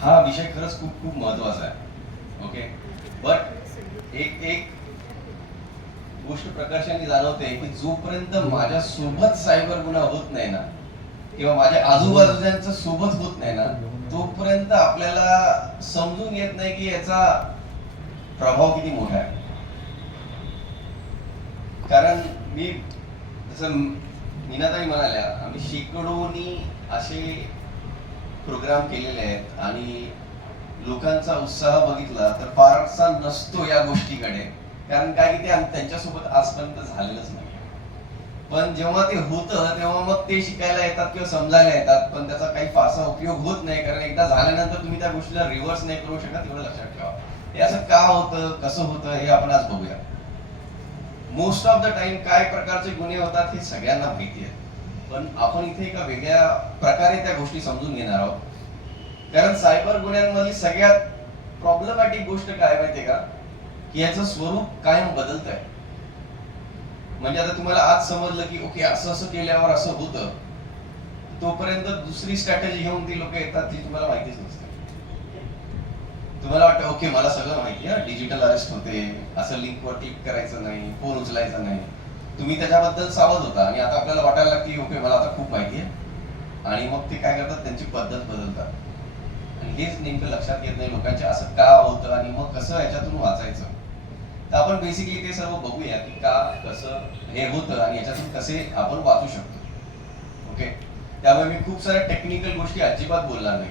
हा विषय खरंच खूप खूप महत्वाचा आहे. ओके, बट एक एक गोष्ट प्रकर्षाने जाणवते की जोपर्यंत माझ्या सोबत सायबर गुन्हा होत नाही ना, किंवा माझ्या आजूबाजूच्या सोबत होत नाही ना, तोपर्यंत आपल्याला समजून येत नाही की याचा प्रभाव किती मोठा आहे. कारण मी जसं मीनाताई म्हणाल्या, आम्ही शेकडोनी असे प्रोग्राम केलेले आहेत आणि लोकांचा उत्साह बघितला तर फारसा नसतो या गोष्टीकडे. कारण काय की ते त्यांच्यासोबत आजपर्यंत झालेलंच नाही. पण जेव्हा ते होतं तेव्हा मग ते शिकायला येतात किंवा समजायला येतात, पण त्याचा काही फारसा उपयोग होत नाही. कारण एकदा झाल्यानंतर तुम्ही त्या गोष्टीला रिव्हर्स नाही करू शकत, एवढं लक्षात ठेवा. हे असं का होतं, कसं होतं, हे आपण आज बघूया. मोस्ट ऑफ द टाइम काय प्रकारचे गुन्हे होतात हे सगळ्यांना माहिती आहे, पण आपण इथे एका वेगळ्या प्रकारे त्या गोष्टी समजून घेणार आहोत. कारण सायबर गुन्ह्यांमधली सगळ्यात प्रॉब्लेमॅटिक गोष्ट काय माहितीये का, की याचं स्वरूप कायम बदलत आहे. म्हणजे आता तुम्हाला आज समजलं की ओके असं असं केल्यावर असं होतं, तोपर्यंत दुसरी स्ट्रॅटेजी घेऊन ती लोक येतात जी तुम्हाला माहितीच नसते. तुम्हाला वाटतं ओके मला सगळं माहिती आहे, डिजिटल अरेस्ट होते, असं लिंकवर क्लिक करायचं नाही, फोन उचलायचा नाही, तुम्ही त्याच्याबद्दल सावध होता आणि आता आपल्याला वाटायला लागते की ओके मला आता खूप माहिती आहे, आणि मग ते काय करतात, त्यांची पद्धत बदलतात. आणि हेच नेमकं लक्षात येत नाही लोकांचे, असं का होतं आणि मग कसं याच्यातून वाचायचं. तर आपण बेसिकली ते सर्व बघूया की का कसं हे होतं आणि याच्यातून कसे आपण वाचू शकतो. ओके, त्यामुळे मी खूप साऱ्या टेक्निकल गोष्टी अजिबात बोलणार नाही.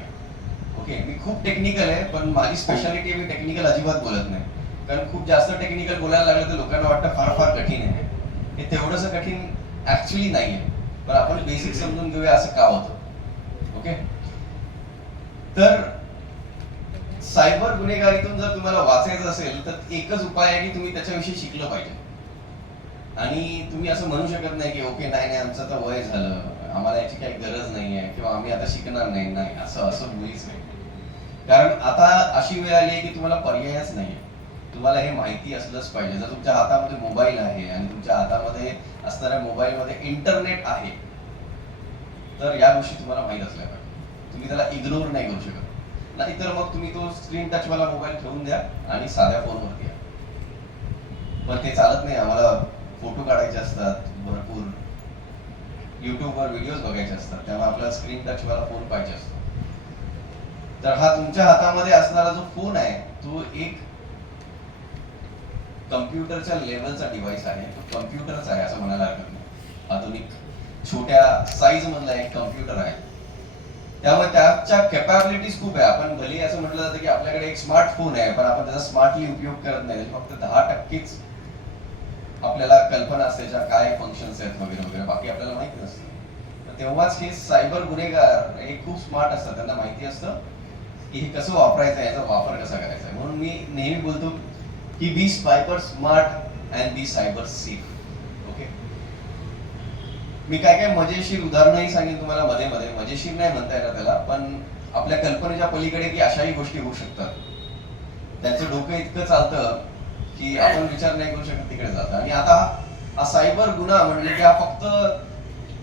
ओके, मी खूप टेक्निकल आहे, पण माझी स्पेशालिटी मी टेक्निकल अजिबात बोलत नाही. कारण खूप जास्त टेक्निकल बोलायला लागलं तर लोकांना वाटतं फार फार कठीण आहे. हे तेवढंसं कठीण ऍक्च्युली नाही आहे, पण आपण बेसिक समजून घेऊया असं का होतं. ओके, तर सायबर गुन्हेगारीतून जर तुम्हाला वाचायचं असेल तर एकच उपाय आहे की तुम्ही त्याच्याविषयी शिकलं पाहिजे. आणि तुम्ही असं म्हणू शकत नाही की ओके नाही नाही आमचं तर वय झालं, आम्हाला याची काही गरज नाही आहे किंवा आम्ही आता शिकणार नाही. नाही, असं असं मुळीच नाही. कारण आता अशी वेळ आली आहे की तुम्हाला पर्यायच नाही. तुम्हाला हे माहिती असलंच पाहिजे. जर तुमच्या हातामध्ये मोबाईल आहे आणि तुमच्या हातामध्ये असणाऱ्या मोबाईलमध्ये इंटरनेट आहे, तर या गोष्टी तुम्हाला माहीत असल्या पाहिजे. तुम्ही त्याला इग्नोर नाही करू शकत. नाहीतर मग तुम्ही तो स्क्रीन टच वाला मोबाईल ठेवून द्या आणि साध्या फोनवरती या. पण ते चालत नाही. आम्हाला फोटो काढायचे असतात, भरपूर युट्यूबवर व्हिडिओज बघायचे असतात, त्यामुळे आपल्याला स्क्रीन टच वाला फोन पाहिजे असतो. तर हा तुमच्या हातामध्ये असणारा जो फोन आहे तो एक कम्प्युटरच्या लेवलचा डिव्हाइस आहे. तो कम्प्युटरच आहे असं म्हणायला हरकत नाही. आधुनिक छोट्या साईज मधला एक कम्प्युटर आहे. त्यामुळे त्याच्या कॅपॅबिलिटीज खूप आहे. आपण भले असं म्हटलं जातं की आपल्याकडे एक स्मार्टफोन आहे, पण आपण त्याचा स्मार्टली उपयोग करत नाही. फक्त 10%च आपल्याला कल्पना असते त्याच्या काय फंक्शन्स आहेत वगैरे वगैरे, बाकी आपल्याला माहिती नसतं. तर तेव्हाच हे सायबर गुन्हेगार हे खूप स्मार्ट असतात. त्यांना माहिती असतं की हे कसं वापरायचं, याचा वापर कसा करायचा. म्हणून मी नेहमी बोलतो की be cyber smart and be cyber safe. Okay, मी काय काय मजेशीर उदाहरणही सांगेन तुम्हाला मध्ये मध्ये. मजेशीर नाही म्हणता येणार त्याला, पण आपल्या कल्पनेच्या पलीकडे की अशाही गोष्टी होऊ शकतात. त्यांचं डोकं इतकं चालतं की आपण विचार नाही करू शकत, तिकडे जातं. आणि आता हा सायबर गुन्हा म्हणजे की हा फक्त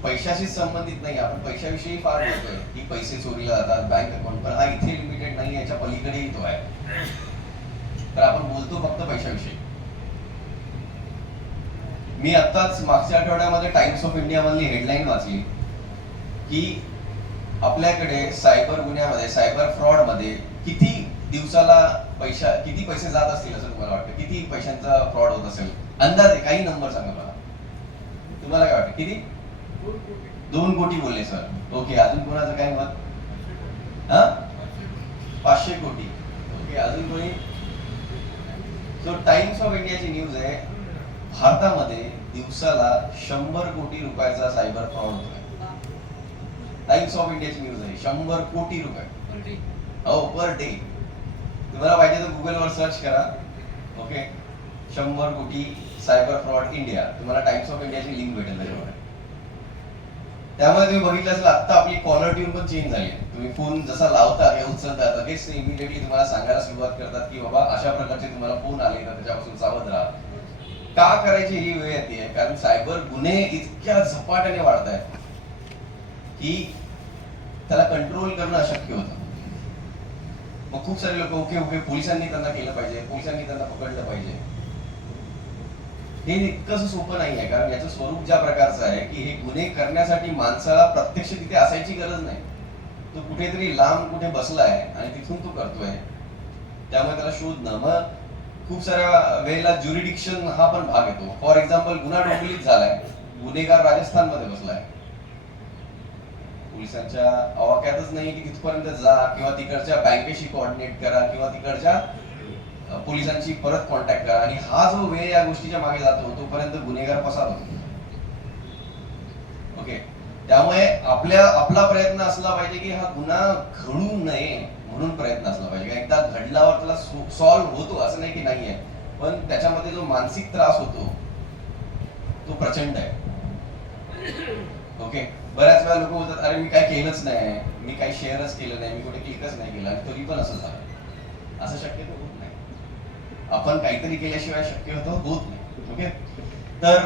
पैशाशी संबंधित नाही. आपण पैशाविषयी फार बोलतोय की पैसे चोरीला जातात, बँक अकाउंट, पण हा इथे लिमिटेड नाही, याच्या पलीकडेही तो आहे. तर आपण बोलतो फक्त पैशाविषयी. मी आत्ताच मागच्या आठवड्यामध्ये टाइम्स ऑफ इंडिया मधली हेडलाईन वाचली की आपल्याकडे सायबर गुन्ह्यामध्ये, सायबर फ्रॉड मध्ये किती दिवसाला किती पैसे जात असतील असं तुम्हाला वाटतं? किती पैशांचा फ्रॉड होत असेल अंदाजे? काही नंबर सांगा मला. तुम्हाला काय वाटतं किती? 2 कोटी बोलले सर. ओके, अजून कोणाचं काय मत? 500 कोटी. ओके, अजून कोणी? सो टाइम्स ऑफ इंडियाची न्यूज आहे, भारतामध्ये दिवसाला 100 कोटी रुपयाचा सायबर फ्रॉड होतोय. टाइम्स ऑफ इंडियाची न्यूज आहे, 100 कोटी रुपये. हो, पर डे. तुम्हाला पाहिजे तर गुगलवर सर्च करा. ओके, 100 कोटी सायबर फ्रॉड इंडिया, तुम्हाला टाइम्स ऑफ इंडियाची लिंक भेटेल त्याच्यावर. त्यामुळे तुम्ही बघितलं असेल आता आपली कॉलर ट्यून पण चेंज झाली आहे. तुम्ही फोन जसा लावता किंवा उचलता लगेच इमिडिएटली तुम्हाला सांगायला सुरुवात करतात की बाबा अशा प्रकारचे तुम्हाला फोन आले तर त्याच्यापासून सावध राहा. का करायची ही वेळ येते? कारण सायबर गुन्हे इतक्या झपाट्याने वाढत आहेत की त्याला कंट्रोल करणं अशक्य होतं. मग खूप सारे लोक ओके ओके पोलिसांनी त्यांना केलं पाहिजे, पोलिसांनी त्यांना पकडलं पाहिजे. हे इतकंसं सोपं नाही आहे, कारण याचं स्वरूप ज्या प्रकारचं आहे की हे गुन्हे करण्यासाठी माणसाला प्रत्यक्ष तिथे असायची गरज नाही. तो कुठेतरी लांब कुठे बसलाय आणि तिथून तो करतोय, त्यामुळे त्याला शोधणं. मग खूप साऱ्या वेळेला ज्युरिडिक्शन हा पण भाग येतो. फॉर एक्झाम्पल, गुन्हा डोंबिवलीत झालाय, गुन्हेगार राजस्थानमध्ये बसलाय, पोलिसांच्या आवाक्यातच नाही की तिथपर्यंत जा किंवा तिकडच्या बँकेशी कोऑर्डिनेट करा किंवा तिकडच्या पोलिसांची परत कॉन्टॅक्ट करा. आणि हा जो वेळ या गोष्टीच्या मागे जातो तोपर्यंत गुन्हेगार पसार होतो. ओके, त्यामुळे आपला प्रयत्न असला पाहिजे की हा गुन्हा घडू नये म्हणून प्रयत्न असला पाहिजे. एकदा घडल्यावर त्याला सॉल्व्ह होतो असं नाही की नाहीये, पण त्याच्यामध्ये जो मानसिक त्रास होतो तो प्रचंड आहे. ओके, बऱ्याच वेळा लोक बोलतात अरे मी काय केलंच नाही, मी काही शेअरच केलं नाही, मी कुठे क्लिकच नाही केलं, आणि तरी पण असं झालं. असं शक्यतो होत नाही. आपण काहीतरी केल्याशिवाय शक्यतो होत नाही. ओके, तर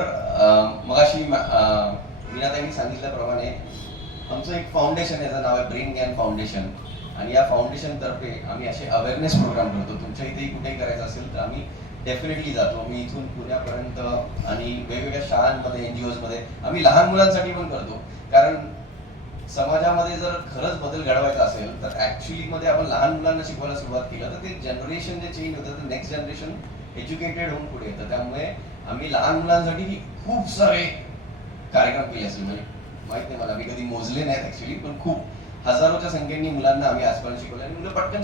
मगाशी मीनाताईंनी सांगितल्याप्रमाणे आमचं एक फाउंडेशन आहे, त्याचं नाव आहे ब्रेन गॅन फाउंडेशन. आणि या फाउंडेशन तर्फे आम्ही असे अवेअरनेस प्रोग्राम करतो. तुमच्या इथेही कुठेही करायचं असेल तर आम्ही डेफिनेटली जातो. मी इथून पुण्यापर्यंत आणि वेगवेगळ्या शाळांमध्ये, एनजीओज मध्ये आम्ही लहान मुलांसाठी पण करतो. कारण समाजामध्ये जर खरंच बदल घडवायचा असेल तर ऍक्च्युअली मध्ये आपण लहान मुलांना शिकवायला सुरुवात केलं तर ते जनरेशन जे चेंज होतं तर नेक्स्ट जनरेशन एज्युकेटेड होऊन पुढे येतं. त्यामुळे आम्ही लहान मुलांसाठी खूप सारे कार्यक्रम केले असेल, म्हणजे माहित नाही मला, मी कधी मोजले नाहीत ऍक्च्युअली, पण खूप हजारोच्या संख्येने मुलांना आम्ही आजपर्यंत शिकवलं. आणि मुलं पटकन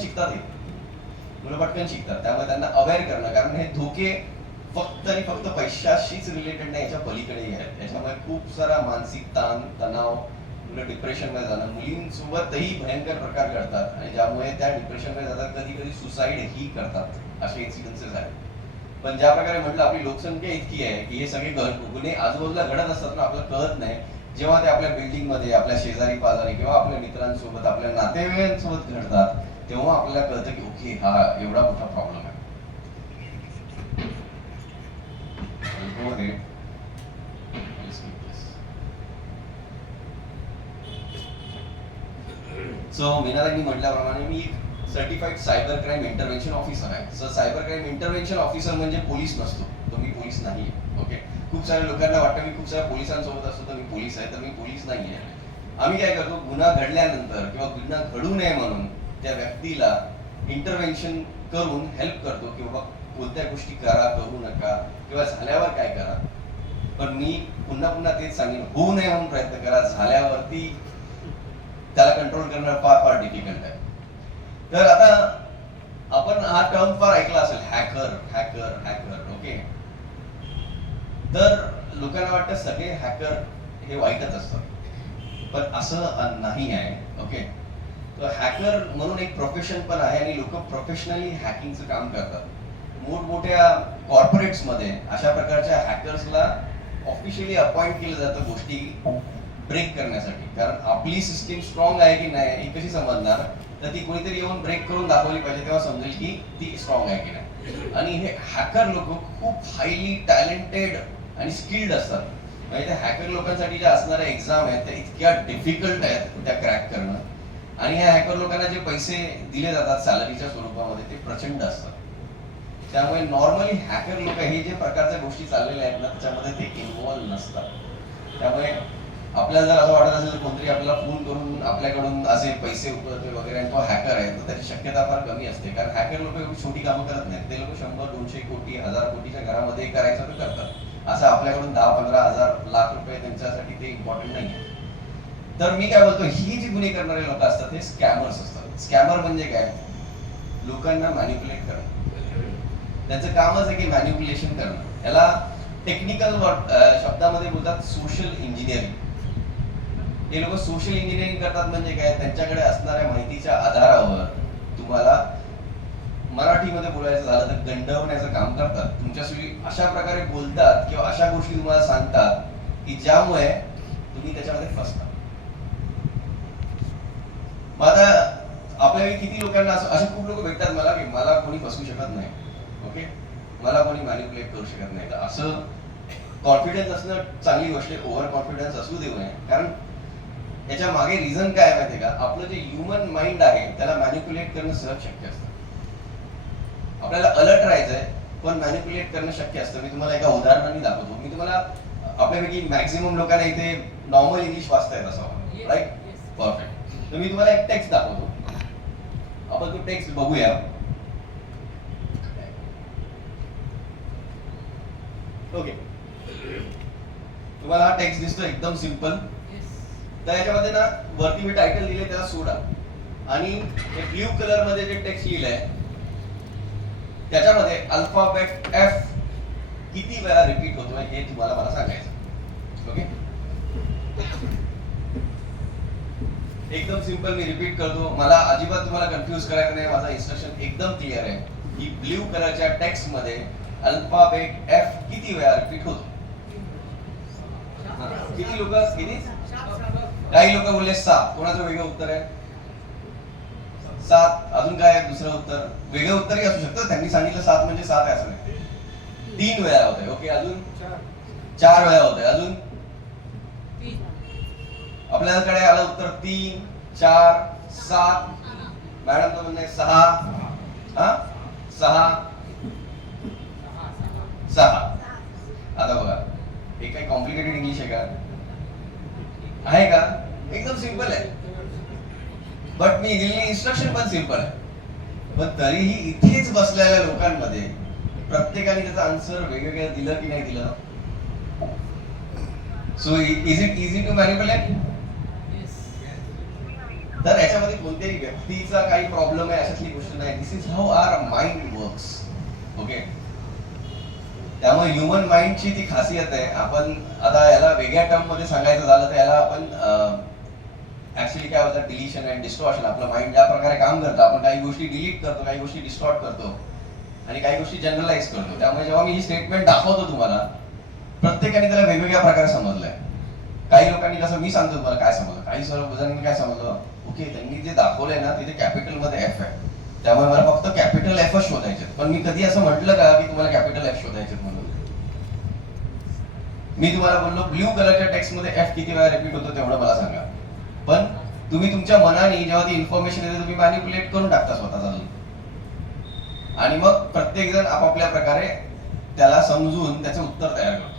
शिकतात. त्यामुळे त्यांना अवेअर करणं, कारण हे धोके फक्त आणि फक्त पैशाशीच रिलेटेड नाही, याच्या पलीकडेही आहेत. याच्यामुळे खूप सारा मानसिक ताण, तणाव, मुलं डिप्रेशन मध्ये जाणं, मुलींसोबतही भयंकर प्रकार घडतात आणि ज्यामुळे त्या डिप्रेशन मध्ये जातात, कधी कधी सुसाईड ही करतात. असे इन्सिडेन्सेस आहेत. पण ज्या प्रकारे म्हटलं आपली लोकसंख्या इतकी आहे की हे सगळे गुन्हे आजूबाजूला घडत असतात ना, आपल्याला कळत नाही. जेव्हा ते आपल्या बिल्डिंग मध्ये, आपल्या शेजारी पाजारी किंवा आपल्या मित्रांसोबत, आपल्या नातेवाईकांसोबत घडतात, तेव्हा आपल्याला कळतं की ओके, हा एवढा मोठा प्रॉब्लेम आहे. सो मीनाताईंनी म्हटल्याप्रमाणे मी एक certified cyber crime intervention officer आहे. So cyber crime intervention officer म्हणजे पोलीस नसतो, तो मी पोलीस नाहीये. ओके, खूप साऱ्या लोकांना वाटतं मी खूप साऱ्या पोलिसांसोबत असतो तर मी पोलीस आहे, तर मी पोलीस नाहीये. आम्ही काय करतो, गुन्हा घडल्यानंतर किंवा गुन्हा घडू नये म्हणून त्या व्यक्तीला इंटरव्हेन्शन करून हेल्प करतो की बाबा कोणत्या गोष्टी करा, करू नका, किंवा झाल्यावर काय करा. पण मी पुन्हा पुन्हा तेच सांगेन, होऊ नये म्हणून प्रयत्न करा, झाल्यावरती त्याला कंट्रोल करणं फार फार डिफिकल्ट आहे. तर आता आपण हा टर्म फार ऐकला असेल, हॅकर. ओके, तर लोकांना वाटतं सगळे हॅकर हे वाईटच असतात, पण असं नाही आहे. ओके, तर हॅकर म्हणून एक प्रोफेशन पण आहे आणि लोक प्रोफेशनली हॅकिंगचं काम करतात. मोठमोठ्या कॉर्पोरेट्स मध्ये अशा प्रकारच्या हॅकर्सला ऑफिशियली अपॉइंट केलं जातं गोष्टी ब्रेक करण्यासाठी. कारण आपली सिस्टीम स्ट्रॉंग आहे की नाही ही कशी समजणार, तर ती कोणीतरी येऊन ब्रेक करून दाखवली पाहिजे, तेव्हा समजेल की ती स्ट्रॉंग आहे की नाही. आणि हे हॅकर लोक खूप हायली टॅलेंटेड आणि स्किल्ड असतात. म्हणजे त्या हॅकर लोकांसाठी ज्या असणाऱ्या एक्झाम आहेत त्या इतक्या डिफिकल्ट आहेत त्या क्रॅक करणं. आणि ह्या हॅकर लोकांना जे पैसे दिले जातात सॅलरीच्या स्वरूपामध्ये ते प्रचंड असतात. त्यामुळे नॉर्मली हॅकर लोक हे जे प्रकारच्या गोष्टी चाललेल्या आहेत ना त्याच्यामध्ये ते इन्व्हॉल्व नसतात. त्यामुळे आपल्याला जर असं वाटत असेल तर कोणतरी आपल्याला फोन करून आपल्याकडून असे पैसे उकळतोय वगैरे आणि तो हॅकर आहे, तर त्याची शक्यता फार कमी असते. कारण हॅकर लोक एवढी छोटी कामं करत नाहीत. ते लोक 100-200 कोटी 1000 कोटीच्या घरामध्ये करायचं तर करतात. असं आपल्याकडून 10-15 हजार लाख रुपये त्यांच्यासाठी ते इम्पॉर्टंट नाही. तर मी काय बोलतो, ही जी गुन्हे करणारे लोक असतात हे स्कॅमर्स असतात. स्कॅमर म्हणजे काय, लोकांना मॅनिप्युलेट करणं. त्यांचं कामच आहे की मॅनिप्युलेशन करणं. याला टेक्निकल शब्दामध्ये बोलतात सोशल इंजिनिअरिंग. हे लोक सोशल इंजिनिअरिंग करतात म्हणजे काय, त्यांच्याकडे असणाऱ्या माहितीच्या आधारावर तुम्हाला मराठीमध्ये बोलायचं झालं तर गंडवण्याचं काम करतात. तुमच्याशी अशा प्रकारे बोलतात किंवा अशा गोष्टी तुम्हाला सांगतात की ज्यामुळे तुम्ही त्याच्यामध्ये फसता. माझा आपल्या किती लोकांना असे खूप लोक भेटतात मला की मला कोणी फसवू शकत नाही. ओके, मला कोणी मॅनिप्युलेट करू शकत नाही. तर असं कॉन्फिडन्स असणं चांगली गोष्ट आहे. ओव्हर कॉन्फिडन्स असू देऊ नये. कारण याच्या मागे रिझन काय आहे माहितीये का, आपलं जे ह्युमन माइंड आहे त्याला मॅनिप्युलेट करणं सहज शक्य असतं. आपल्याला अलर्ट राहायचंय पण मॅनिप्युलेट करणं शक्य असतं. मी तुम्हाला एका उदाहरणाने दाखवतो. मी तुम्हाला, आपल्यापैकी मॅक्झिमम लोकांना इथे नॉर्मल इंग्लिश वाचता येत असावं, राईट? परफेक्ट. तर मी तुम्हाला एक टेक्स्ट दाखवतो. आपण तो टेक्स्ट बघूया. ओके, तुम्हाला हा टेक्स्ट दिसतो एकदम सिंपल. तर याच्यामध्ये ना वरती मी टायटल लिहिले त्याला सोडा आणि ब्ल्यू कलर मध्ये जे टेक्स्ट लिहिलंय त्याच्यामध्ये अल्फाबेट एफ किती वेळा रिपीट होतोय हे तुम्हाला मला सांगायचं. ओके, एकदम सिंपल. मी रिपीट करतो, मला अजिबात तुम्हाला कन्फ्यूज करायचं नाही. माझा इन्स्ट्रक्शन एकदम क्लिअर आहे की ब्ल्यू कलरच्या टेक्स्ट मध्ये अल्फाबेट एफ किती वेळा रिपीट होतो. किती लोक, किती? काही लोक बोलले 7. कोणाचं वेगळं उत्तर आहे? 7. अजून काय आहे दुसरं उत्तर? वेगळं उत्तरही असू शकतं. त्यांनी सांगितलं 7 म्हणजे 7 आहे असं नाही. 3 वेळा होत आहे. ओके, अजून 4 वेळा होत आहे. अजून आपल्याकडे आलं उत्तर 3, 4, 7. मॅडम तो म्हणणे 6. हा, 6. आता बघा, हे काही कॉम्प्लिकेटेड इंग्लिश आहे का? आहे का? एकदम सिंपल आहे. बट मी दिलेली इन्स्ट्रक्शन पण सिंपल आहे. पण तरीही इथेच बसलेल्या लोकांमध्ये प्रत्येकाने त्याचा आन्सर वेगवेगळं दिलं की नाही दिलं? So is it easy to manipulate? तर याच्यामध्ये कोणत्याही व्यक्तीचा काही प्रॉब्लेम आहे अशातली गोष्ट नाही. This is how our mind works. Okay, त्यामुळे ह्युमन माइंडची ती खासियत आहे. आपण आता याला वेगळ्या टर्म मध्ये सांगायचं झालं तर याला आपण ऍक्च्युली काय होतं, डिलिशन अँड डिस्टॉर्शन. आपलं माइंड ज्या प्रकारे काम करतं, आपण काही गोष्टी डिलीट करतो, काही गोष्टी डिस्टॉर्ट करतो आणि काही गोष्टी जनरलाइज करतो. त्यामुळे जेव्हा मी ही स्टेटमेंट दाखवतो तुम्हाला, प्रत्येकाने त्याला वेगवेगळ्या प्रकारे समजलंय. काही लोकांनी, कसं मी सांगतो तुम्हाला काय समजलं, काही जणांनी काय समजलं, ओके त्यांनी जे दाखवलंय ना तिथे कॅपिटल मध्ये एफ आहे, त्यामुळे मला फक्त कॅपिटल एफच शोधायचे. पण मी कधी असं म्हटलं का की तुम्हाला कॅपिटल एफ शोधायचे म्हणून? मी तुम्हाला बोललो ब्ल्यू कलरच्या टेक्स्ट मध्ये एफ किती वेळा रिपीट होतो तेवढं मला सांगा. पण तुम्ही तुमच्या मनाने जेव्हा ती इन्फॉर्मेशन येते तुम्ही मॅनिप्युलेट करून टाकता स्वतःचा आणि मग प्रत्येक जण आपापल्या प्रकारे त्याला समजून त्याचं उत्तर तयार करतो.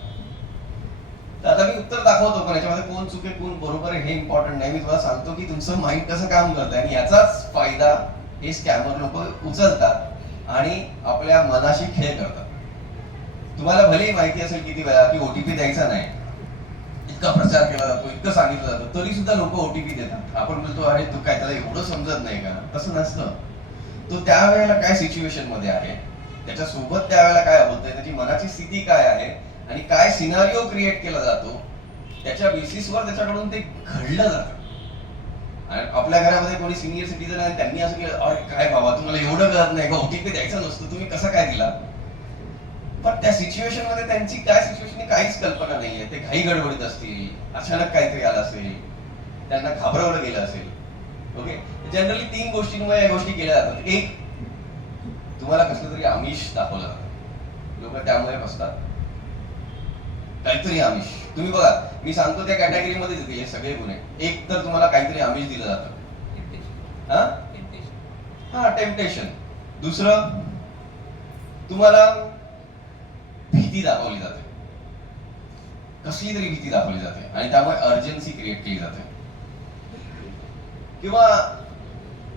तर आता मी उत्तर दाखवतो, पण याच्यामध्ये कोण चुके कोण बरोबर आहे हे इम्पॉर्टंट नाही. मी तुम्हाला सांगतो की तुमचं माइंड कसं काम करतंय आणि याचाच फायदा हे स्कॅमर लोक उचलतात आणि आपल्या मनाशी खेळ करतात. तुम्हाला भलेही माहिती असेल किती वेळा की ओटीपी द्यायचा नाही, इतका प्रचार केला जातो, इतकं सांगितलं जातं, तरी सुद्धा लोक ओटीपी देतात. आपण बोलतो अरे तू काय त्याला एवढं समजत नाही का? तसं नसतं. तो त्यावेळेला काय सिच्युएशन मध्ये आहे, त्याच्यासोबत त्यावेळेला काय होतंय, त्याची मनाची स्थिती काय आहे आणि काय सिनारिओ क्रिएट केला जातो, त्याच्या बेसिसवर त्याच्याकडून ते घडलं जातं. आणि आपल्या घरामध्ये कोणी सिनियर सिटीजन आहे, त्यांनी असं केलं, अरे काय बाबा तुम्हाला एवढं कळत नाही का, ओटीपी द्यायचा नसतं, तुम्ही कसा काय दिला? पण त्या सिच्युएशन मध्ये त्यांची काय सिच्युएशन काहीच कल्पना नाहीये. ते घाई गडबडीत असतील, अचानक काहीतरी आलं असेल, त्यांना घाबरवलं गेलं असेल. ओके, जनरली 3 गोष्टींमुळे या गोष्टी केल्या जातात. एक, तुम्हाला कसलं तरी आमिष दाखवलं जातं, लोक त्यामुळे बसतात. काहीतरी आमिष, तुम्ही बघा मी सांगतो त्या कॅटेगरीमध्ये येतील हे सगळे गुन्हे. एक तर तुम्हाला काहीतरी आमिष दिलं जातं, हा टेम्पटेशन. दुसरं, तुम्हाला भीती दाखवली जाते, कसली तरी भीती दाखवली जाते आणि त्यामुळे अर्जन्सी क्रिएट केली जाते. किंवा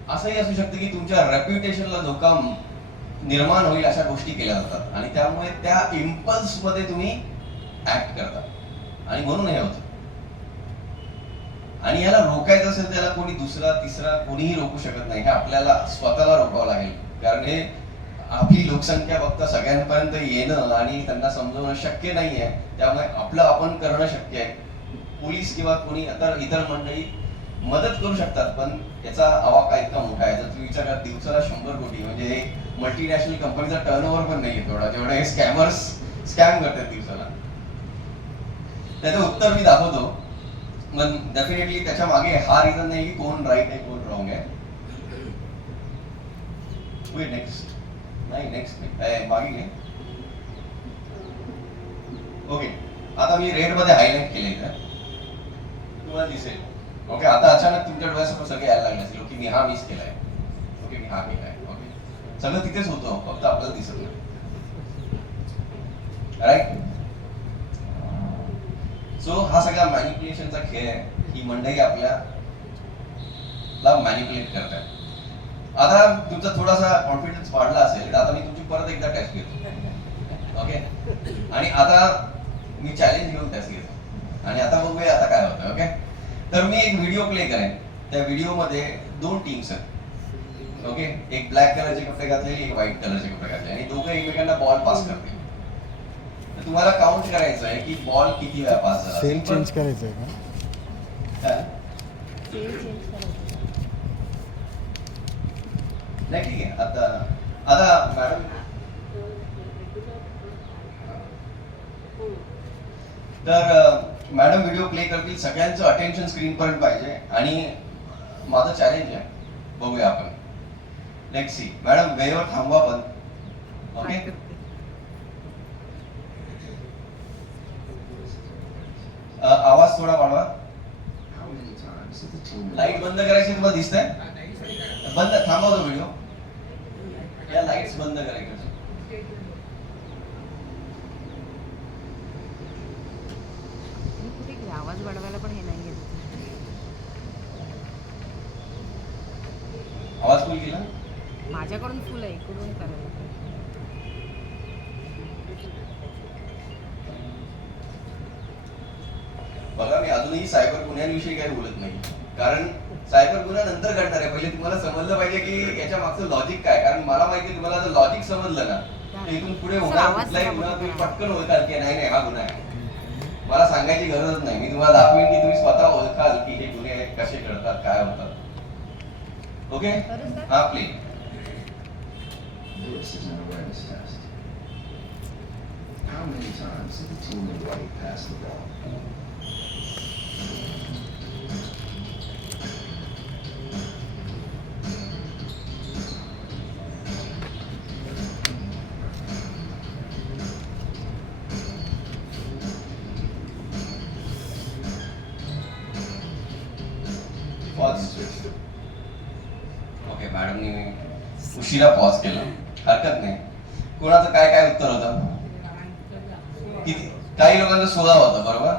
असंही असू शकतं की तुमच्या रेप्युटेशनला धोका निर्माण होईल अशा गोष्टी केल्या जातात आणि त्यामुळे त्या इम्पल्स मध्ये तुम्ही ऍक्ट करता आणि म्हणून हे होतं. आणि याला रोखायचं असेल त्याला कोणी दुसरा तिसरा कोणीही रोखू शकत नाही, हे आपल्याला स्वतःला रोखावं लागेल. कारण हे आपली लोकसंख्या फक्त सगळ्यांपर्यंत येणं आणि त्यांना समजवणं शक्य नाहीये. त्यामुळे आपलं आपण करणं शक्य आहे. पोलीस किंवा कोणी इतर मंडळी मदत करू शकतात, पण याचा आवाका इतका मोठा आहे. जर तुम्ही विचार करा दिवसाला 100 कोटी म्हणजे एक मल्टीनॅशनल कंपनीचा टर्नओव्हर पण नाहीये तेवढा, जेवढे हे स्कॅमर्स स्कॅम करतात दिवसाला. त्याचं उत्तर मी दाखवतो, पण डेफिनेटली त्याच्या मागे हा रिझन नाही की कोण राईट आहे कोण रॉंग आहे. नेक्स्ट नाही, नेक्स्ट नाही, मागे घे. ओके, आता मी रेड मध्ये हायलाइट केले इथं, तुम्हाला दिसेल. ओके, आता अचानक तुमच्या डोळ्यासमोर सगळे यायला लागले असतील की मी हा मिस केलाय, ओके मी हा केलाय, ओके सगळं तिथेच होतं, फक्त आपल्याला दिसत नाही. राईट. सो हा सगळा मॅनिप्युलेशनचा खेळ आहे. ही मंडळी आपल्याला मॅनिप्युलेट करतात. आता तुमचा थोडासा कॉन्फिडन्स वाढला असेल तर आता मी तुमची परत एकदा टेस्ट घेतो, ओके. आणि आता मी चॅलेंज घेऊन टेस्ट घेतो आणि आता बघूया आता काय होतं. ओके, तर मी एक व्हिडिओ प्ले करेन. त्या व्हिडिओमध्ये 2 टीम्स आहेत, ओके. एक ब्लॅक कलरचे कपडे घातलेले, एक व्हाईट कलरचे कपडे घातले आणि दोघं एकमेकांना बॉल पास करतील. तर तुम्हाला काउंट करायचं आहे की बॉल किती वेळा पास झाला. सेल चेंज करायचं आहे का? नाही ठीक आहे. आता मॅडम तर मॅडम व्हिडिओ प्ले करतील. सगळ्यांचं अटेन्शन स्क्रीन पर्यंत पाहिजे आणि माझं चॅलेंज आहे, बघूया आपण. Let's see. मॅडम वेळेवर थांबवा पण, ओके. आवाज थोडा वाढवा. लाईट बंद करायची, तुम्हाला दिसतंय? बंद, थांबवा तो व्हिडिओ. या लाईट्स बंद करायच्या. आवाज वाढवायला पण हे नाही घेत. आवाज फुल केला? माझ्याकडून फुल आहे, इकडून करायला. बघा, मी अजूनही सायबर गुन्ह्यांविषयी काही बोलत नाही, कारण सायबर गुन्हा नंतर घडणार आहे. पहिले तुम्हाला समजलं पाहिजे की याच्या मागचं लॉजिक काय. कारण मला माहिती, तुम्हाला जर लॉजिक समजलं ना तर इथून पुढे होणार कुठलाही गुन्हा तुम्ही पटकन ओळखाल की नाही हा गुन्हा आहे. मला सांगायची गरजच नाही. मी तुम्हाला दाखवेन की तुम्ही स्वतः ओळखाल की हे गुन्हे कसे घडतात, काय होतात. ओके, हा play. This is an awareness test. How many times did the team in white pass the ball? Okay, मॅडमनी उशिरा पॉज केला, हरकत नाही. कोणाचं काय काय उत्तर होतं? किती? काही लोकांचं 16 होतं, बरोबर.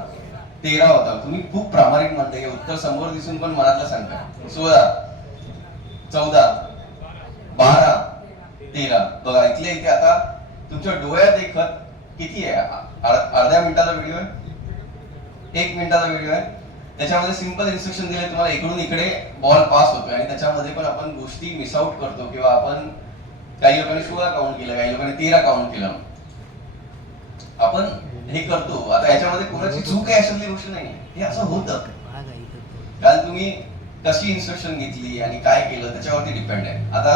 13 होता. तुम्ही खूप प्रामाणिक म्हणताय, उत्तर समोर दिसून पण मनातलं सांगता. 16, 14, 12, 13. बघा, इथले इथे आता तुमच्या डोळ्यात एक खत किती आहे? अर्ध्या मिनिटाचा व्हिडिओ आहे, 1 मिनिटाचा व्हिडिओ आहे. त्याच्यामध्ये सिंपल इन्स्ट्रक्शन दिले तुम्हाला, इकडून इकडे बॉल पास होतोय आणि त्याच्यामध्ये पण आपण गोष्टी मिस आउट करतो किंवा आपण काही लोकांनी 16 काउंट केलं, काही लोकांनी 13 काउंट केलं. आपण हे करतो. आता याच्यामध्ये कोणाची चूक आहे अशातली गोष्ट नाही, हे असं होतं. कारण तुम्ही कशी इन्स्ट्रक्शन घेतली आणि काय केलं त्याच्यावरती डिपेंड आहे. आता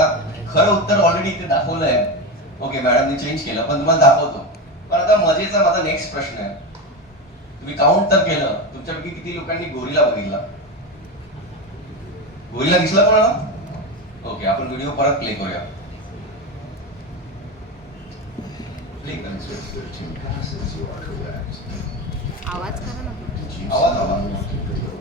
खरं उत्तर ऑलरेडी इथे दाखवलंय. ओके, मॅडमनी चेंज केलं पण तुम्हाला दाखवतो. पण आता मजेचा माझा नेक्स्ट प्रश्न आहे, तुम्ही काउंट तर केलं, तुमच्यापैकी किती लोकांनी गोरिला बघितला? गोरिला दिसला कोणाला? ओके, आपण व्हिडिओ परत प्ले करूया. प्ले करा. 13 passes, you are correct. आवाज करा ना. Did you आवाज see आवाज. who left the door?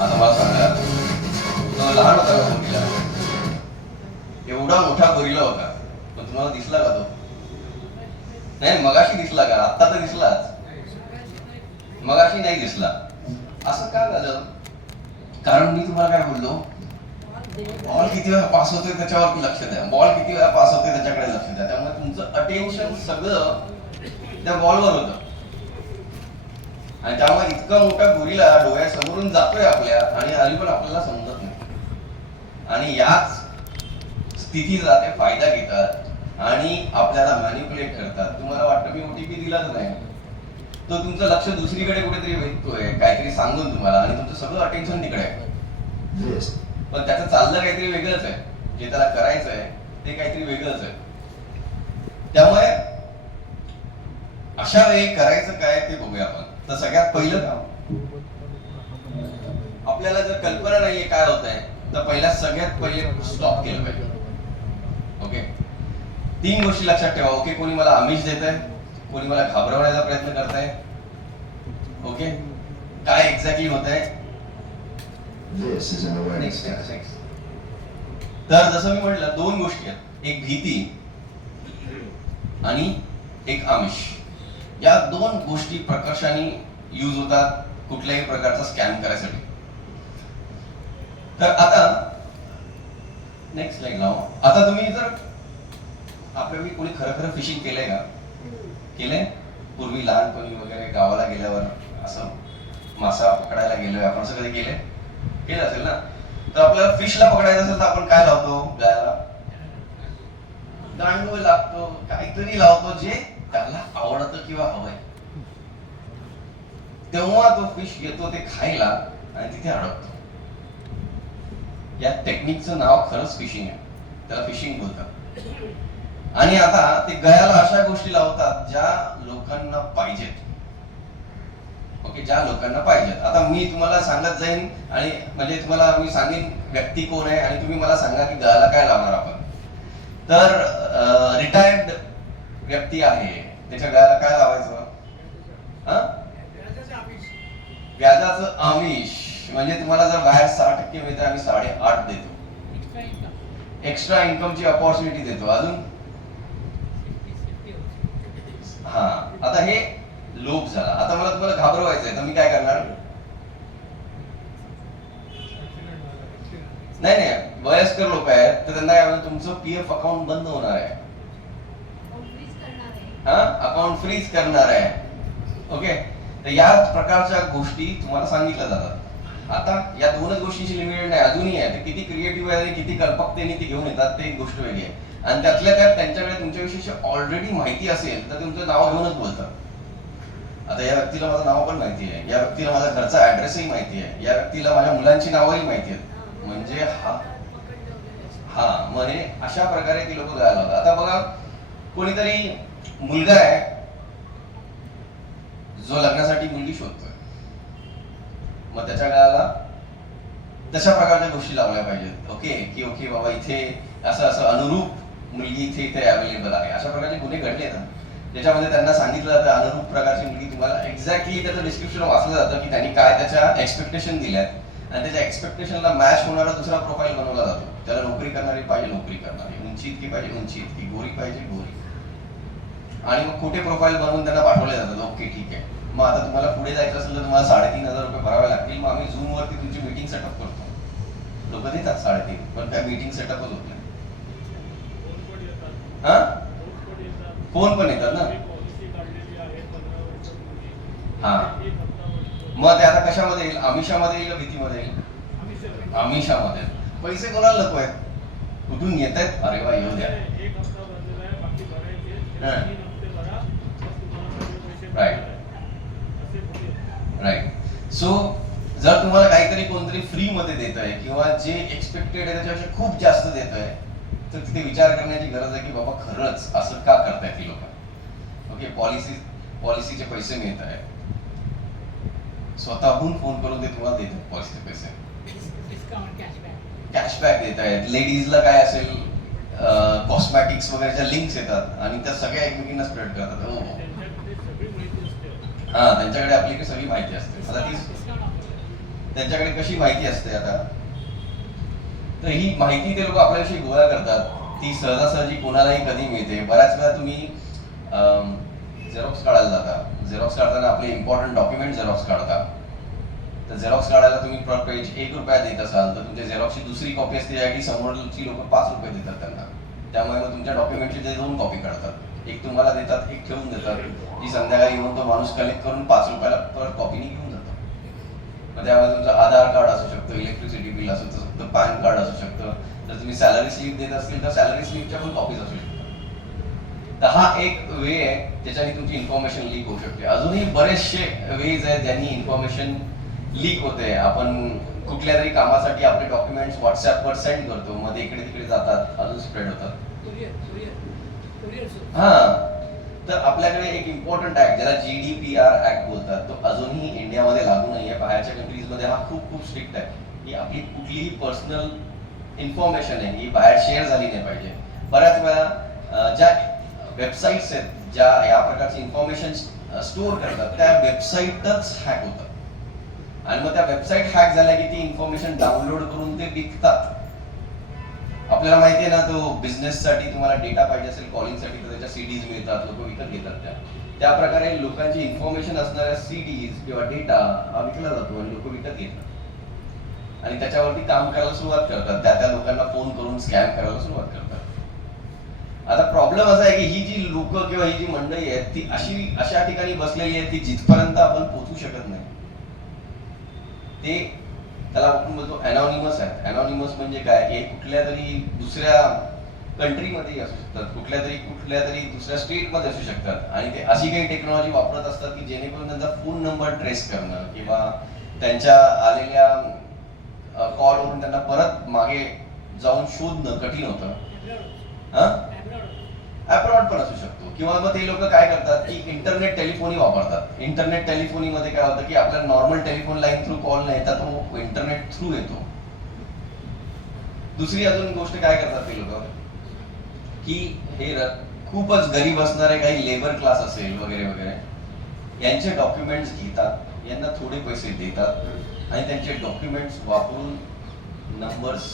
आता मला सांगा, तो लहान होता का गोरिला? एवढा मोठा गोरिला होता, पण तुम्हाला दिसला का तो? नाही, मगाशी दिसला का? आता तर दिसलाच, मगाशी नाही दिसला. असं का झालं? कारण मी तुम्हाला काय बोललो, बॉल किती वेळा पास होतोय त्याच्यावरती लक्ष द्या. बॉल किती वेळा पास होतोय त्याच्याकडे लक्ष द्या. त्यामुळे तुमचं अटेन्शन सगळं त्या बॉलवर होतं आणि त्यामुळे इतका मोठा गोरिला डोळ्यासमोरून जातोय आपल्या आणि आधी पण आपल्याला समजत नाही. आणि याच स्थितीचा ते फायदा घेतात आणि आपल्याला मॅनिप्युलेट करतात. तुम्हाला वाटतं मी ओटीपी दिलाच नाही, तो तुमचं लक्ष दुसरीकडे कुठेतरी वेधतोय काहीतरी सांगून तुम्हाला, आणि तुमचं सगळं अटेन्शन तिकडे आहे. पण त्याचं चाललं काहीतरी वेगळंच आहे. जे त्याला करायचं आहे ते काहीतरी वेगळंच आहे. त्यामुळे अशा वेळी करायचं काय ते बघूया आपण. तर सगळ्यात पहिलं काम, आपल्याला जर कल्पना नाहीये काय होत आहे, तर पहिल्या सगळ्यात पहिले स्टॉप केलं पाहिजे. ओके, 3 गोष्टी लक्षात ठेवा. ओके, कोणी मला आमिष देत आहे, कोणी मला घाबरवण्याचा प्रयत्न करत आहे, ओके, काय एक्झॅक्टली होत आहे. This is an awareness test. तर जसं मी म्हटलं 2 गोष्टी आहेत, एक भीती आणि एक आमिष. या 2 गोष्टी प्रकर्षाने यूज होतात कुठल्याही प्रकारचा स्कॅम करायसाठी. तर आता नेक्स्ट स्लाइड लावा. आता तुम्ही जर आपल्याकडे कोणी खरं खरं फिशिंग केलंय का? केलंय? पूर्वी लहानपणी वगैरे गावाला गेल्यावर असं मासा पकडायला गेलोय आपण, असं कधी केलंय? केलं असेल ना. तर आपल्याला फिशला पकडायचं असेल तर आपण काय लावतो? गळ्याला गांडूळ लागतो, काहीतरी लावतो जे त्याला आवडतं किंवा हवंय. तेव्हा तो फिश येतो ते खायला आणि तिथे अडकतो. या टेक्निकचं नाव खरंच फिशिंग आहे, त्याला फिशिंग बोलतात. आणि आता ते गळ्याला अशा गोष्टी लावतात ज्या लोकांना पाहिजेत. ओके, ज्या लोकांना पाहिजेत. आता मी तुम्हाला सांगत जाईन आणि म्हणजे तुम्हाला मी सांगेन व्यक्ती कोण आहे आणि तुम्ही मला सांगा की गळ्याला काय लावणार आपण. तर रिटायर्ड व्यक्ती आहे, त्याच्या गळ्याला काय लावायचं? व्याजाचं आमिष. म्हणजे तुम्हाला जर बाहेर 6% मिळतं, आम्ही 8.5 देतो. एक्स्ट्रा इन्कमची अपॉर्च्युनिटी देतो. अजून हा, आता हे लोभ झाला. आता मला तुम्हाला घाबरवायचंय तर मी काय करणार? नाही, वयस्कर लोक आहेत तर त्यांना काय म्हणतात, तुमचं पीएफ अकाउंट बंद होणार आहे, अकाउंट फ्रीज करणार आहे. ओके, तर या प्रकारच्या गोष्टी तुम्हाला सांगितल्या जातात. आता या 2च गोष्टींची लिमिटेड नाही, अजूनही आहे. ते किती क्रिएटिव्ह आहे, किती कल्पकतेने ती घेऊन येतात ते एक गोष्ट वेगळी आहे. आणि त्यातल्या त्यात त्यांच्याकडे तुमच्याविषयी ऑलरेडी माहिती असेल तर तुमचं नाव घेऊनच बोलतात. आता या व्यक्तीला माझं नाव पण माहिती आहे, या व्यक्तीला माझा घरचा ऍड्रेसही माहिती आहे, या व्यक्तीला माझ्या मुलांची नावही माहिती आहेत. म्हणजे मग हे अशा प्रकारे ती लोक गायला होतात. आता बघा, कोणीतरी मुलगा आहे जो लग्नासाठी मुलगी शोधतोय, मग त्याच्या गळ्याला तशा प्रकारच्या गोष्टी लावल्या पाहिजेत. ओके, की ओके बाबा इथे असं अनुरूप मुलगी इथे अवेलेबल आहे. अशा प्रकारचे गुन्हे घडले आहेत ज्याच्यामध्ये त्यांना सांगितलं जातं अनुरूप प्रकारची मुलगी तुम्हाला. एक्झॅक्टली त्याचं डिस्क्रिप्शन वाचलं जातं की त्यांनी काय त्याच्या एक्सपेक्टेशन दिल्यात आणि त्याच्या एक्सपेक्टेशनला मॅच होणारा दुसरा प्रोफाईल बनवला जातो. त्याला नोकरी करणारी पाहिजे नोकरी करणारी, उंची इतकी पाहिजे उंची इतकी, गोरी पाहिजे गोरी. आणि मग खोटे प्रोफाईल बनवून त्यांना पाठवले जातात. ओके ठीक आहे, मग आता तुम्हाला पुढे जायचं असेल तर तुम्हाला 3,500 रुपये भरावे लागतील. मग आम्ही झूम वरती तुमची मीटिंग सेटअप करतो. लोक देतात 3.5, पण काय मीटिंग सेटअपच होत नाही. फोन पण येतात ना. हा, मग ते आता कशामध्ये येईल? आमिषामध्ये येईल का भीतीमध्ये येईल? आमिषामध्ये. पैसे कोणाला नको आहेत, कुठून येत आहेत? अरे वा, येऊ द्या. राईट. सो जर तुम्हाला काहीतरी कोणतरी फ्री मध्ये देत आहे किंवा जे एक्सपेक्टेड आहे त्याच्यापेक्षा खूप जास्त देत आहे, तर तिथे विचार करण्याची गरज आहे की बाबा खरंच असं का करतायत ती लोक. ओके, पॉलिसीचे पैसे मिळत आहे, स्वतःहून फोन करून ते तुम्हाला देतात पॉलिसीचे पैसे, कॅशबॅक देत आहेत. लेडीजला काय असेल कॉस्मॅटिक्स वगैरेच्या लिंक्स येतात आणि त्या सगळ्या एकमेकींना स्प्रेड करतात. हो, हा, त्यांच्याकडे आपली सगळी माहिती असते. आता ती त्यांच्याकडे कशी माहिती असते आता, तर ही माहिती ते लोक आपल्याविषयी गोळा करतात. ती सहजासहजी कोणालाही कधी मिळते. बऱ्याच वेळा तुम्ही झेरॉक्स काढायला जाता, झेरॉक्स काढताना आपले इम्पॉर्टंट डॉक्युमेंट झेरॉक्स काढता. तर झेरॉक्स काढायला तुम्ही पर पेज 1 रुपया देत असाल तर तुमच्या झेरॉक्सची दुसरी कॉपी असते ज्यासाठी समोरची लोक 5 रुपये देतात त्यांना. त्यामुळे मग तुमच्या डॉक्युमेंटची ते 2 कॉपी काढतात, एक तुम्हाला देतात, एक ठेवून देतात, जी संध्याकाळी येऊन तो माणूस कलेक्ट करून 5 रुपयाला पर कॉपीने घेऊन जातो. मग त्यामध्ये तुमचं आधार कार्ड असू शकतं, इलेक्ट्रिसिटी बिल असू शकतं, पॅन कार्ड असू शकतं. जर तुम्ही सॅलरी स्लिप देत असतील तर सॅलरी स्लिपच्या पण कॉपीज असू शकतात. तर हा एक वे आहे ज्याच्याने तुमची इन्फॉर्मेशन लीक होऊ शकते. अजूनही बरेचसे वेज आहेत ज्यांनी इन्फॉर्मेशन लीक होते. आपण कुठल्या तरी कामासाठी आपले डॉक्युमेंट्स व्हॉट्सअपवर सेंड करतो, मध्ये इकडे तिकडे जातात, अजून स्प्रेड होतात. हा, तर आपल्याकडे एक इम्पॉर्टंट ऍक्ट ज्याला GDPR ऍक्ट बोलतात तो अजूनही इंडियामध्ये लागू नाहीये. बाहेरच्या कंट्रीजमध्ये हा खूप खूप स्ट्रिक्ट आहे की आपली कुठलीही पर्सनल इन्फॉर्मेशन आहे ही बाहेर शेअर झाली नाही पाहिजे. बऱ्याच वेळा ज्या वेबसाईट्स आहेत ज्या या प्रकारची इन्फॉर्मेशन स्टोअर करतात त्या वेबसाईटच हॅक होतात आणि मग त्या वेबसाईट हॅक झाल्या की ती इन्फॉर्मेशन डाउनलोड करून ते विकतात. आपल्याला माहिती आहे ना, तो बिझनेस साठी तुम्हाला डेटा पाहिजे असेल कॉलिंगसाठी तर त्याच्या सीडीज मिळतात, लोक विकत घेतात त्या प्रकारे लोकांची इन्फॉर्मेशन असणाऱ्या सीडीज किंवा डेटा हा विकला जातो आणि लोक विकत घेतात आणि त्याच्यावरती काम करायला सुरुवात करतात. त्या लोकांना फोन करून स्कॅम करायला सुरुवात करतात. आता प्रॉब्लेम असा आहे की ही जी लोक किंवा ही जी मंडळी आहेत ती अशा ठिकाणी बसलेली आहे ती जिथपर्यंत आपण पोहोचू शकत नाही ते त्याला आपण बोलतो अनॉनिमस आहेत. अनॉनिमस म्हणजे काय, हे कुठल्या तरी दुसऱ्या कंट्रीमध्ये असू शकतात, कुठल्या तरी दुसऱ्या स्टेटमध्ये असू शकतात आणि ते अशी काही टेक्नॉलॉजी वापरत असतात की जेणेकरून त्यांचा फोन नंबर ट्रेस करणं किंवा त्यांच्या आलेल्या कॉलवरून त्यांना परत मागे जाऊन शोधणं कठीण होतं. अब्रॉड पण असू शकतो किंवा मग ते लोक काय करतात की इंटरनेट टेलिफोनी वापरतात. इंटरनेट टेलिफोनी मध्ये काय होतं की आपल्या normal telephone line through call नाही येतात, तो इंटरनेट थ्रू येतो. दुसरी अजून गोष्ट काय करतात ते लोक की हे खूपच गरीब असणारे काही लेबर क्लास असेल वगैरे वगैरे यांचे डॉक्युमेंट्स घेतात, यांना थोडे पैसे देतात आणि त्यांचे डॉक्युमेंट्स वापरून नंबर्स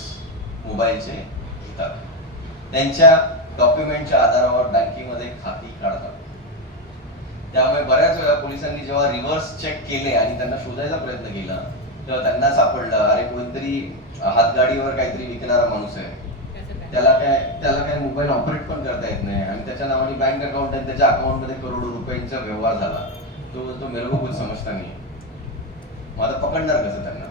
मोबाईलचे घेतात. त्यांच्या डॉक्युमेंटच्या आधारावर बँकेमध्ये खाती काढतात. त्यामुळे बऱ्याच वेळा पोलिसांनी जेव्हा रिव्हर्स चेक केले आणि त्यांना शोधायचा प्रयत्न केला तेव्हा त्यांना सापडलं अरे कोणतरी हातगाडीवर काहीतरी विकणारा माणूस आहे, त्याला काय मोबाईल ऑपरेट पण करता येत नाही आणि त्याच्या नावाने बँक अकाउंट आहे, त्याच्या अकाउंट मध्ये करोडो रुपयांचा व्यवहार झाला. तो मेरे को कुछ समजता नहीं. मग आता पकडणार कसं त्यांना?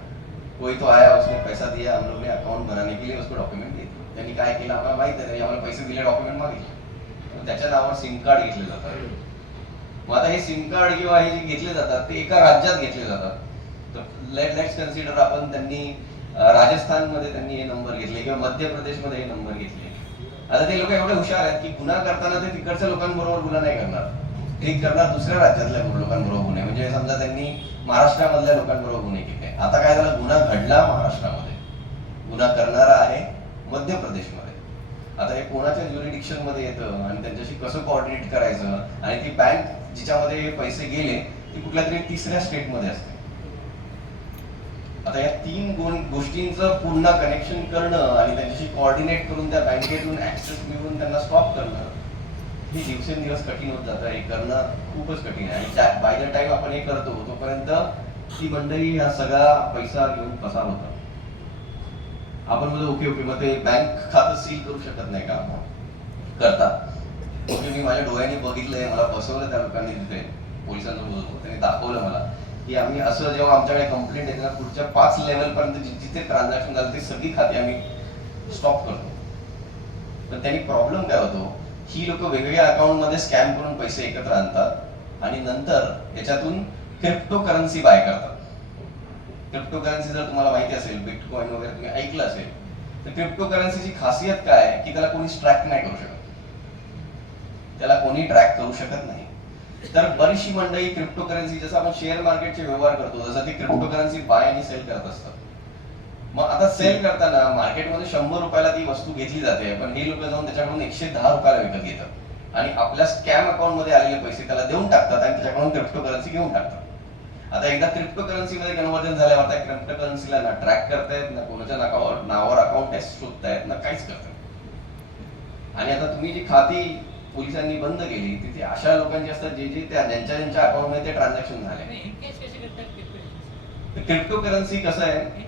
कोई तो आया उसने पैसा दिया, हम लोग ने अकाउंट बनाने के लिए उसको डॉक्युमेंट दिए. त्यांनी काय केलं आम्हाला माहित आहे, आम्हाला पैसे दिले, डॉक्युमेंट मागितले, त्याच्या नावावर सिम कार्ड घेतले जातात. मग आता हे सिम कार्ड किंवा हे जे घेतले जातात ते एका राज्यात घेतले जातात. तर लेट्स कन्सिडर आपण त्यांनी राजस्थानमध्ये त्यांनी हे नंबर घेतले किंवा मध्य प्रदेशमध्ये हे नंबर घेतले. आता ते लोक एवढे हुशार आहेत की गुन्हा करताना ते तिकडच्या लोकांबरोबर गुन्हा नाही करणार, ते करणार दुसऱ्या राज्यातल्या लोकांबरोबर गुन्हे. म्हणजे समजा त्यांनी महाराष्ट्रामधल्या लोकांबरोबर गुन्हे केले. आता काय झालं, गुन्हा घडला महाराष्ट्रामध्ये, गुन्हा करणारा आहे मध्य प्रदेशमध्ये. आता हे कोणाच्या ज्युरिडिक्शन मध्ये येतं आणि त्यांच्याशी कसं कोऑर्डिनेट करायचं आणि ती बँक जिच्यामध्ये पैसे गेले ती कुठल्या तरी तिसऱ्या स्टेटमध्ये असते. आता या तीन गोष्टींचं पूर्ण कनेक्शन करणं आणि त्यांच्याशी कोऑर्डिनेट करून त्या बँकेतून ऍक्सेस मिळवून त्यांना स्टॉप करणं हे दिवसेंदिवस कठीण होत जातं. हे करणं खूपच कठीण आहे आणि बाय द टाइम आपण हे करतो तोपर्यंत ती मंडळी हा सगळा पैसा घेऊन पसार होतात. आपण बोलतो ओके मग ते बँक खातं सील करू शकत नाही का? करतात. ओके, मी माझ्या डोळ्यांनी बघितलंय, मला बसवलं त्या लोकांनी तिथे, पोलिसांना बोलतो, त्यांनी दाखवलं मला की आम्ही असं जेव्हा आमच्याकडे कंप्लेंट येते ना पुढच्या 5 लेवल पर्यंत जिथे ट्रान्झॅक्शन झालं ते सगळी खाती आम्ही स्टॉप करतो. पण त्यांनी प्रॉब्लेम काय होतो, ही लोक वेगवेगळ्या अकाउंट मध्ये स्कॅम करून पैसे एकत्र आणतात आणि नंतर याच्यातून क्रिप्टो करन्सी बाय करतात. क्रिप्टो करन्सी जर तुम्हाला माहिती असेल, बिटकॉइन वगैरे तुम्ही ऐकलं असेल, तर क्रिप्टो करन्सीची खासियत काय आहे की त्याला कोणी ट्रॅक नाही करू शकत, त्याला कोणी ट्रॅक करू शकत नाही. तर बरीचशी मंडळी क्रिप्टो करन्सी, जसं आपण शेअर मार्केटचे व्यवहार करतो तसं ती क्रिप्टो करन्सी बाय आणि सेल करत असतात. मग आता सेल करताना मार्केटमध्ये 100 रुपयाला ती वस्तू घेतली जाते, पण हे लोक जाऊन त्याच्याकडून 110 रुपयाला विकत घेतात आणि आपल्या स्कॅम अकाउंट मध्ये आलेले पैसे त्याला देऊन टाकतात आणि त्याच्याकडून क्रिप्टो करन्सी घेऊन टाकतात. आता एकदा क्रिप्टो करन्सी मध्ये कन्व्हर्जन झाल्यावर त्या क्रिप्टो करन्सीला ना ट्रॅक करतायत, ना कोणाच्या नावावर अकाउंट शोधतायत, ना काहीच करतायत. आणि आता तुम्ही जी खाती पोलिसांनी बंद केली तिथे अशा लोकांची असतात जे ज्यांच्या अकाउंट मध्ये ते ट्रान्झॅक्शन झाले. क्रिप्टो करन्सी कसं आहे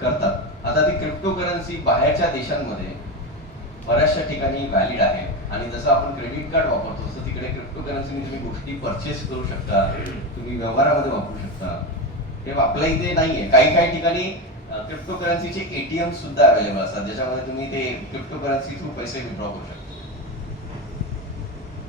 करतात. आता ती क्रिप्टो करन्सी बाहेरच्या देशांमध्ये बऱ्याचशा ठिकाणी व्हॅलिड आहे आणि जसं आपण क्रेडिट कार्ड वापरतो तसं तिकडे क्रिप्टो करन्सीने तुम्ही गोष्टी परचेस करू शकता, तुम्ही व्यवहारामध्ये वापरू शकता. तेव्हा आपल्या इथे नाहीये. काही ठिकाणी क्रिप्टो करन्सीचे ATM सुद्धा अवेलेबल असतात ज्याच्यामध्ये तुम्ही ते क्रिप्टो करन्सी थ्रू पैसे विड्रॉ करू शकता.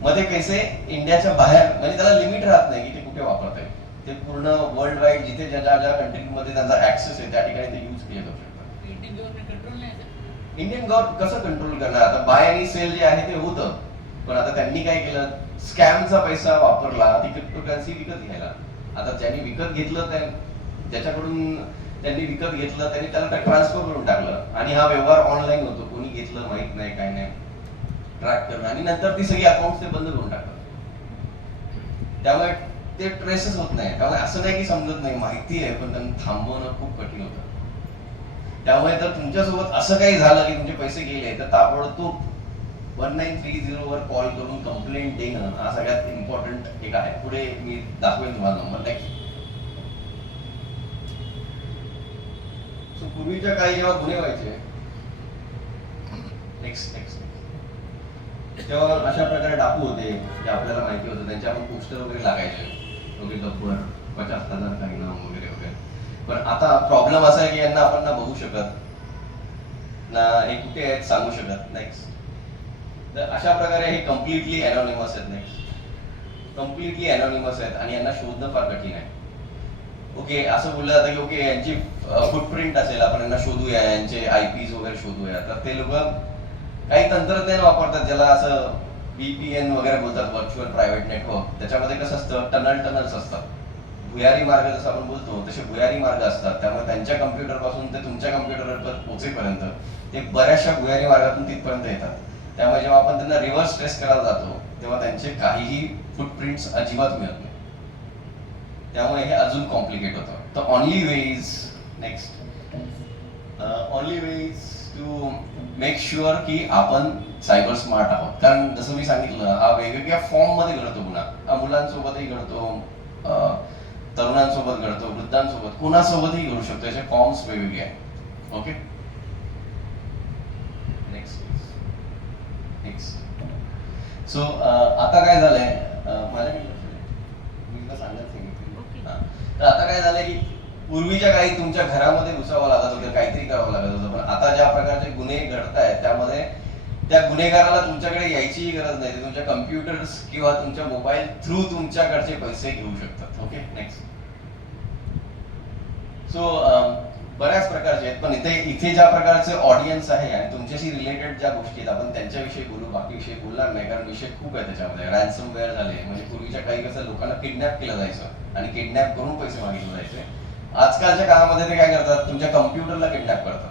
मध्ये पैसे इंडियाच्या बाहेर, म्हणजे त्याला लिमिट राहत नाही की ते कुठे वापरता येईल, ते पूर्ण वर्ल्ड वाईड जिथे ज्या कंट्रीमध्ये त्यांचा ऍक्सेस आहे त्या ठिकाणी ते यूज केले जाऊ शकतात. इंडियन गव्हर्नमेंट कसं कंट्रोल करणार? आता बाय आणि सेल जे आहे ते होतं, पण आता त्यांनी काय केलं, स्कॅमचा पैसा वापरला ती क्रिप्टोकरन्सी विकत घ्यायला. आता ज्यांनी विकत घेतलं ज्याच्याकडून त्यांनी विकत घेतलं त्यांनी त्याला ट्रान्सफर करून टाकलं आणि हा व्यवहार ऑनलाईन होतो, कोणी घेतलं माहित नाही, काय नाही, ट्रॅक करणं, आणि नंतर ती सगळी अकाउंट ते बंद करून टाकतात. त्यामुळे ते ट्रेसच होत नाही. त्यामुळे असं नाही की समजत नाही, माहिती आहे, पण त्यांना थांबवणं खूप कठीण होतं. त्यामुळे जर तुमच्यासोबत असं काही झालं की तुमचे पैसे गेले तर ताबडतोब 1930 वर कॉल करून कंप्लेंट देणं हा सगळ्यात इम्पॉर्टंट एक आहे. पुढे मी दाखवेन तुम्हाला नंबर. नेक्स्ट. सो पूर्वीच्या काळी जेव्हा गुन्हे व्हायचे, नेक्स्ट तेव्हा अशा प्रकारे डाकू होते जे आपल्याला माहिती होतं, त्यांचे आपण पोस्टर वगैरे लागायचे, ओके, गब्बर 50,000 का इनाम वगैरे वगैरे. पण आता प्रॉब्लेम असा आहे की यांना आपण ना बघू शकत ना, हे कुठे आहेत सांगू शकत. नेक्स्ट. तर अशा प्रकारे हे कम्प्लिटली अनॉनिमस आहेत. नेक्स्ट. कम्प्लिटली अनॉनिमस आहेत आणि यांना शोधणं फार कठीण आहे. ओके, असं बोललं जातं की ओके यांची फुटप्रिंट असेल, आपण यांना शोधूया, यांचे IPs वगैरे शोधूया. तर ते लोक काही तंत्रज्ञान वापरतात ज्याला असं VPN वगैरे बोलतात, व्हर्च्युअल प्रायव्हेट नेटवर्क. त्याच्यामध्ये कसं असतं, टनल्स असतात, भुयारी मार्ग जसं आपण बोलतो तसे भुयारी मार्ग असतात. त्यामुळे त्यांच्या कम्प्युटर पासून ते तुमच्या कम्प्युटरवर पोहोचेपर्यंत ते बऱ्याचशा भुयारी मार्गातून तिथपर्यंत येतात. त्यामुळे जेव्हा आपण त्यांना रिव्हर्स ट्रेस करायला जातो तेव्हा त्यांचे काहीही फुटप्रिंट्स अजिबात मिळत नाही. त्यामुळे हे अजून कॉम्प्लिकेट होतं. तर only ways to make sure की आपण सायबर स्मार्ट आहोत. कारण जसं मी सांगितलं, हा वेगवेगळ्या फॉर्म मध्ये घडतो गुन्हा. हा मुलांसोबतही घडतो, तरुणांसोबत घडतो, वृद्धांसोबत, कोणासोबतही घडू शकतो. याचे फॉर्म्स वेगवेगळे आहेत. Okay, next. सो आता काय झालंय, माझ्याकडे मी तुला सांगायला सांगितलं. तर आता काय झालंय की पूर्वीच्या काळी तुमच्या घरामध्ये घुसावं लागत होतं, काहीतरी करावं लागत होतं. पण आता ज्या प्रकारचे गुन्हे घडतायत त्यामध्ये त्या गुन्हेगाराला तुमच्याकडे यायचीही गरज नाही. ते तुमच्या कम्प्युटर्स किंवा तुमच्या मोबाईल थ्रू तुमच्याकडचे पैसे घेऊ शकतात. Okay, next. सो बऱ्याच प्रकारचे आहेत, पण इथे ज्या प्रकारचे ऑडियन्स आहे आणि तुमच्याशी रिलेटेड ज्या गोष्टी आहेत आपण त्यांच्याविषयी बोलू, बाकी विषयी बोलणार नाही, कारण विषय खूप आहे त्याच्यामध्ये. रॅन्समवेअर झाले, म्हणजे पूर्वीच्या काही कसं लोकांना किडनॅप केलं जायचं आणि किडनॅप करून पैसे मागितले जायचे. आजकालच्या काळामध्ये ते काय करतात, तुमच्या कम्प्युटरला किडनॅप करतात.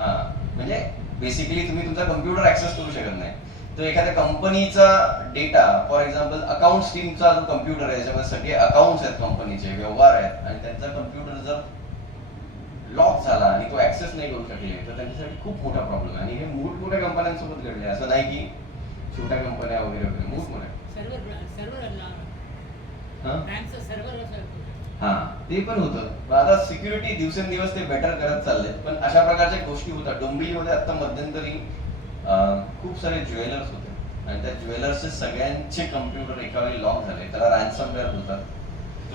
हा, म्हणजे बेसिकली तुम्ही तुमचा कम्प्युटर ऍक्सेस करू शकत नाही. तर एखाद्या कंपनीचा डेटा, फॉर एक्झाम्पल अकाउंट्स टीमचा जो कम्प्युटर आहे त्याच्यामध्ये सगळे अकाउंट्स आहेत, कंपनीचे व्यवहार आहेत, आणि त्यांचा कम्प्युटर जर लॉक झाला आणि तो ऍक्सेस नाही करू शकले तर त्यांच्यासाठी खूप मोठा प्रॉब्लेम आहे. आणि हे मोठमोठ्या कंपन्यांसोबत घडले, असं नाही की छोट्या कंपन्या वगैरे वगैरे, मोठमोठ्या. हा, ते पण होतं. पण आता सिक्युरिटी दिवसेंदिवस ते बेटर करत चालले. पण अशा प्रकारच्या गोष्टी होतात. डोंबिवलीमध्ये आता मध्यंतरी खूप सारे ज्वेलर्स होते आणि त्या ज्वेलर्सचे सगळ्यांचे कम्प्युटर एका वेळी लॉक झाले. त्याला रॅन्समवेअर बोलतात.